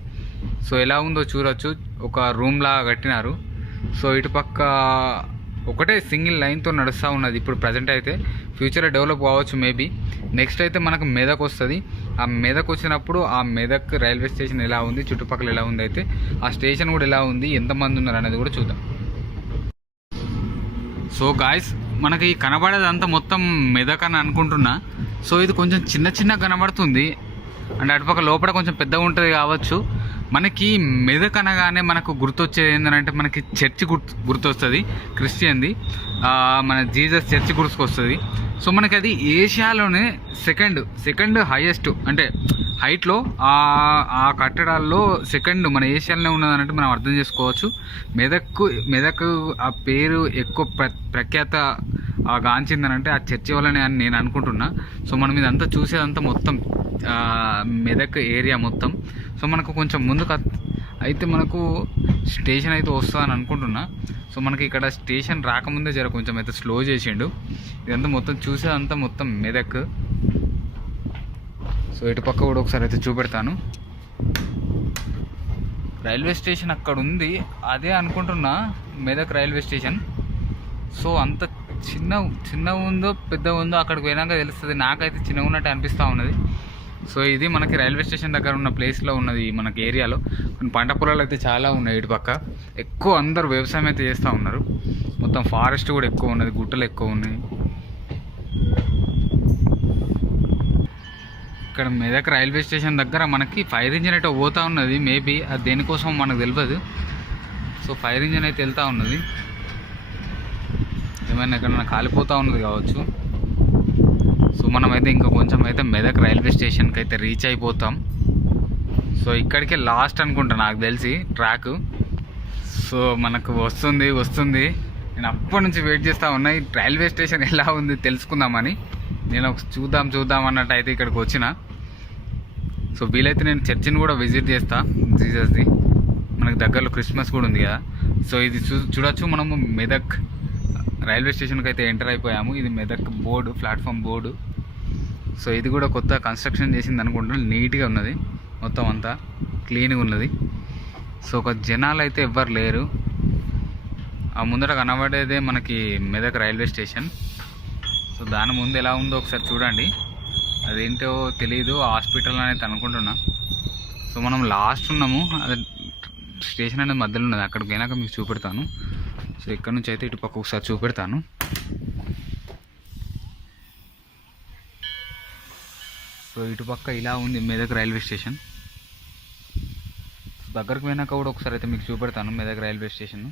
సో ఎలా ఉందో చూడొచ్చు, ఒక రూమ్ లాగా కట్టినారు. సో ఇటుపక్క ఒకటే సింగిల్ లైన్తో నడుస్తూ ఉన్నది ఇప్పుడు ప్రజెంట్ అయితే. ఫ్యూచర్లో డెవలప్ కావచ్చు మేబీ. నెక్స్ట్ అయితే మనకు మెదక్ వస్తుంది. ఆ మెదక్ వచ్చినప్పుడు ఆ మెదక్ రైల్వే స్టేషన్ ఎలా ఉంది, చుట్టుపక్కల ఎలా ఉంది, అయితే ఆ స్టేషన్ కూడా ఎలా ఉంది, ఎంతమంది ఉన్నారు అనేది కూడా చూద్దాం. సో గాయస్, మనకి కనబడేదంతా మొత్తం మెదక్ అని అనుకుంటున్నా. సో ఇది కొంచెం చిన్న కనబడుతుంది, అండ్ అటుపక్క లోపల కొంచెం పెద్దగా ఉంటుంది కావచ్చు. మనకి మెదక్ అనగానే మనకు గుర్తొచ్చేది ఏంటంటే, మనకి చర్చి గుర్తొస్తుంది, క్రిస్టియన్ది, మన జీసస్ చర్చి గుర్తుకొస్తుంది. సో మనకి అది ఏషియాలోనే సెకండ్ హైయెస్ట్, అంటే హైట్లో ఆ కట్టడాల్లో సెకండ్ మన ఏషియాలోనే ఉన్నదన్నట్టు మనం అర్థం చేసుకోవచ్చు. మెదక్ ఆ పేరు ఎక్కువ ప్రఖ్యాత గాంచిందనంటే ఆ చర్చి వల్లనే అని నేను అనుకుంటున్నా. సో మనం ఇదంతా చూసేదంతా మొత్తం మెదక్ ఏరియా మొత్తం. సో మనకు కొంచెం ముందుకు అయితే మనకు స్టేషన్ అయితే వస్తుందని అనుకుంటున్నా. సో మనకి ఇక్కడ స్టేషన్ రాకముందే కొంచెం అయితే స్లో చేసిండు. ఇదంతా మొత్తం చూసేదంతా మొత్తం మెదక్. సో ఇటుపక్క కూడా ఒకసారి అయితే చూపెడతాను. రైల్వే స్టేషన్ అక్కడ ఉంది, అదే అనుకుంటున్నా మెదక్ రైల్వే స్టేషన్. సో అంత చిన్న ఉందో పెద్ద ఉందో అక్కడికి పోయినాక తెలుస్తుంది. నాకైతే చిన్నగా ఉన్నట్టు అనిపిస్తూ ఉన్నది. సో ఇది మనకి రైల్వే స్టేషన్ దగ్గర ఉన్న ప్లేస్లో ఉన్నది మనకి ఏరియాలో. కొన్ని పంట పొలాలు అయితే చాలా ఉన్నాయి ఇటుపక్క. ఎక్కువ అందరూ వ్యవసాయం అయితే చేస్తూ ఉన్నారు. మొత్తం ఫారెస్ట్ కూడా ఎక్కువ ఉన్నది, గుట్టలు ఎక్కువ ఉన్నాయి. ఇక్కడ మెదక్ రైల్వే స్టేషన్ దగ్గర మనకి ఫైర్ ఇంజిన్ అయితే పోతూ ఉన్నది. మేబీ అది దేనికోసం మనకు తెలియదు. సో ఫైర్ ఇంజిన్ అయితే వెళ్తూ ఉన్నది, ఏమైనా ఎక్కడైనా కాలిపోతూ ఉన్నది కావచ్చు. సో మనమైతే ఇంకా కొంచెం అయితే మెదక్ రైల్వే స్టేషన్కి అయితే రీచ్ అయిపోతాం. సో ఇక్కడికే లాస్ట్ అనుకుంటా నాకు తెలిసి ట్రాక్. సో మనకు వస్తుంది. నేను అప్పటి నుంచి వెయిట్ చేస్తూ ఉన్నా ఈ రైల్వే స్టేషన్ ఎలా ఉంది తెలుసుకుందామని. నేను చూద్దాం అన్నట్టు అయితే ఇక్కడికి వచ్చిన. సో వీలైతే నేను చర్చిని కూడా విజిట్ చేస్తా, జీసస్ది. మనకు దగ్గరలో క్రిస్మస్ కూడా ఉంది కదా. సో ఇది చూడొచ్చు మనము మెదక్ రైల్వే స్టేషన్కి అయితే ఎంటర్ అయిపోయాము. ఇది Medak board, platform board. So ఇది కూడా కొత్త కన్స్ట్రక్షన్ చేసింది అనుకుంటున్నాను. నీట్గా ఉన్నది, మొత్తం అంతా క్లీన్గా ఉన్నది. సో ఒక జనాలు అయితే ఎవ్వరు లేరు. ఆ ముందర కనబడేదే మనకి మెదక్ రైల్వే స్టేషన్. సో దాని ముందు ఎలా ఉందో ఒకసారి చూడండి. అదేంటో తెలీదు, హాస్పిటల్ అనేది అనుకుంటున్నా. సో మనం లాస్ట్ ఉన్నాము, అది స్టేషన్ అనేది మధ్యలో ఉన్నది. అక్కడికి పోయినాక మీకు చూపెడతాను. సో ఇక్కడ నుంచి అయితే ఇటు పక్క ఒకసారి చూపెడతాను. సో ఇటుపక్క ఇలా ఉంది మెదక్ రైల్వే స్టేషన్. దగ్గరకు పోయినాక కూడా ఒకసారి అయితే మీకు చూపెడతాను మెదక్ రైల్వే స్టేషన్.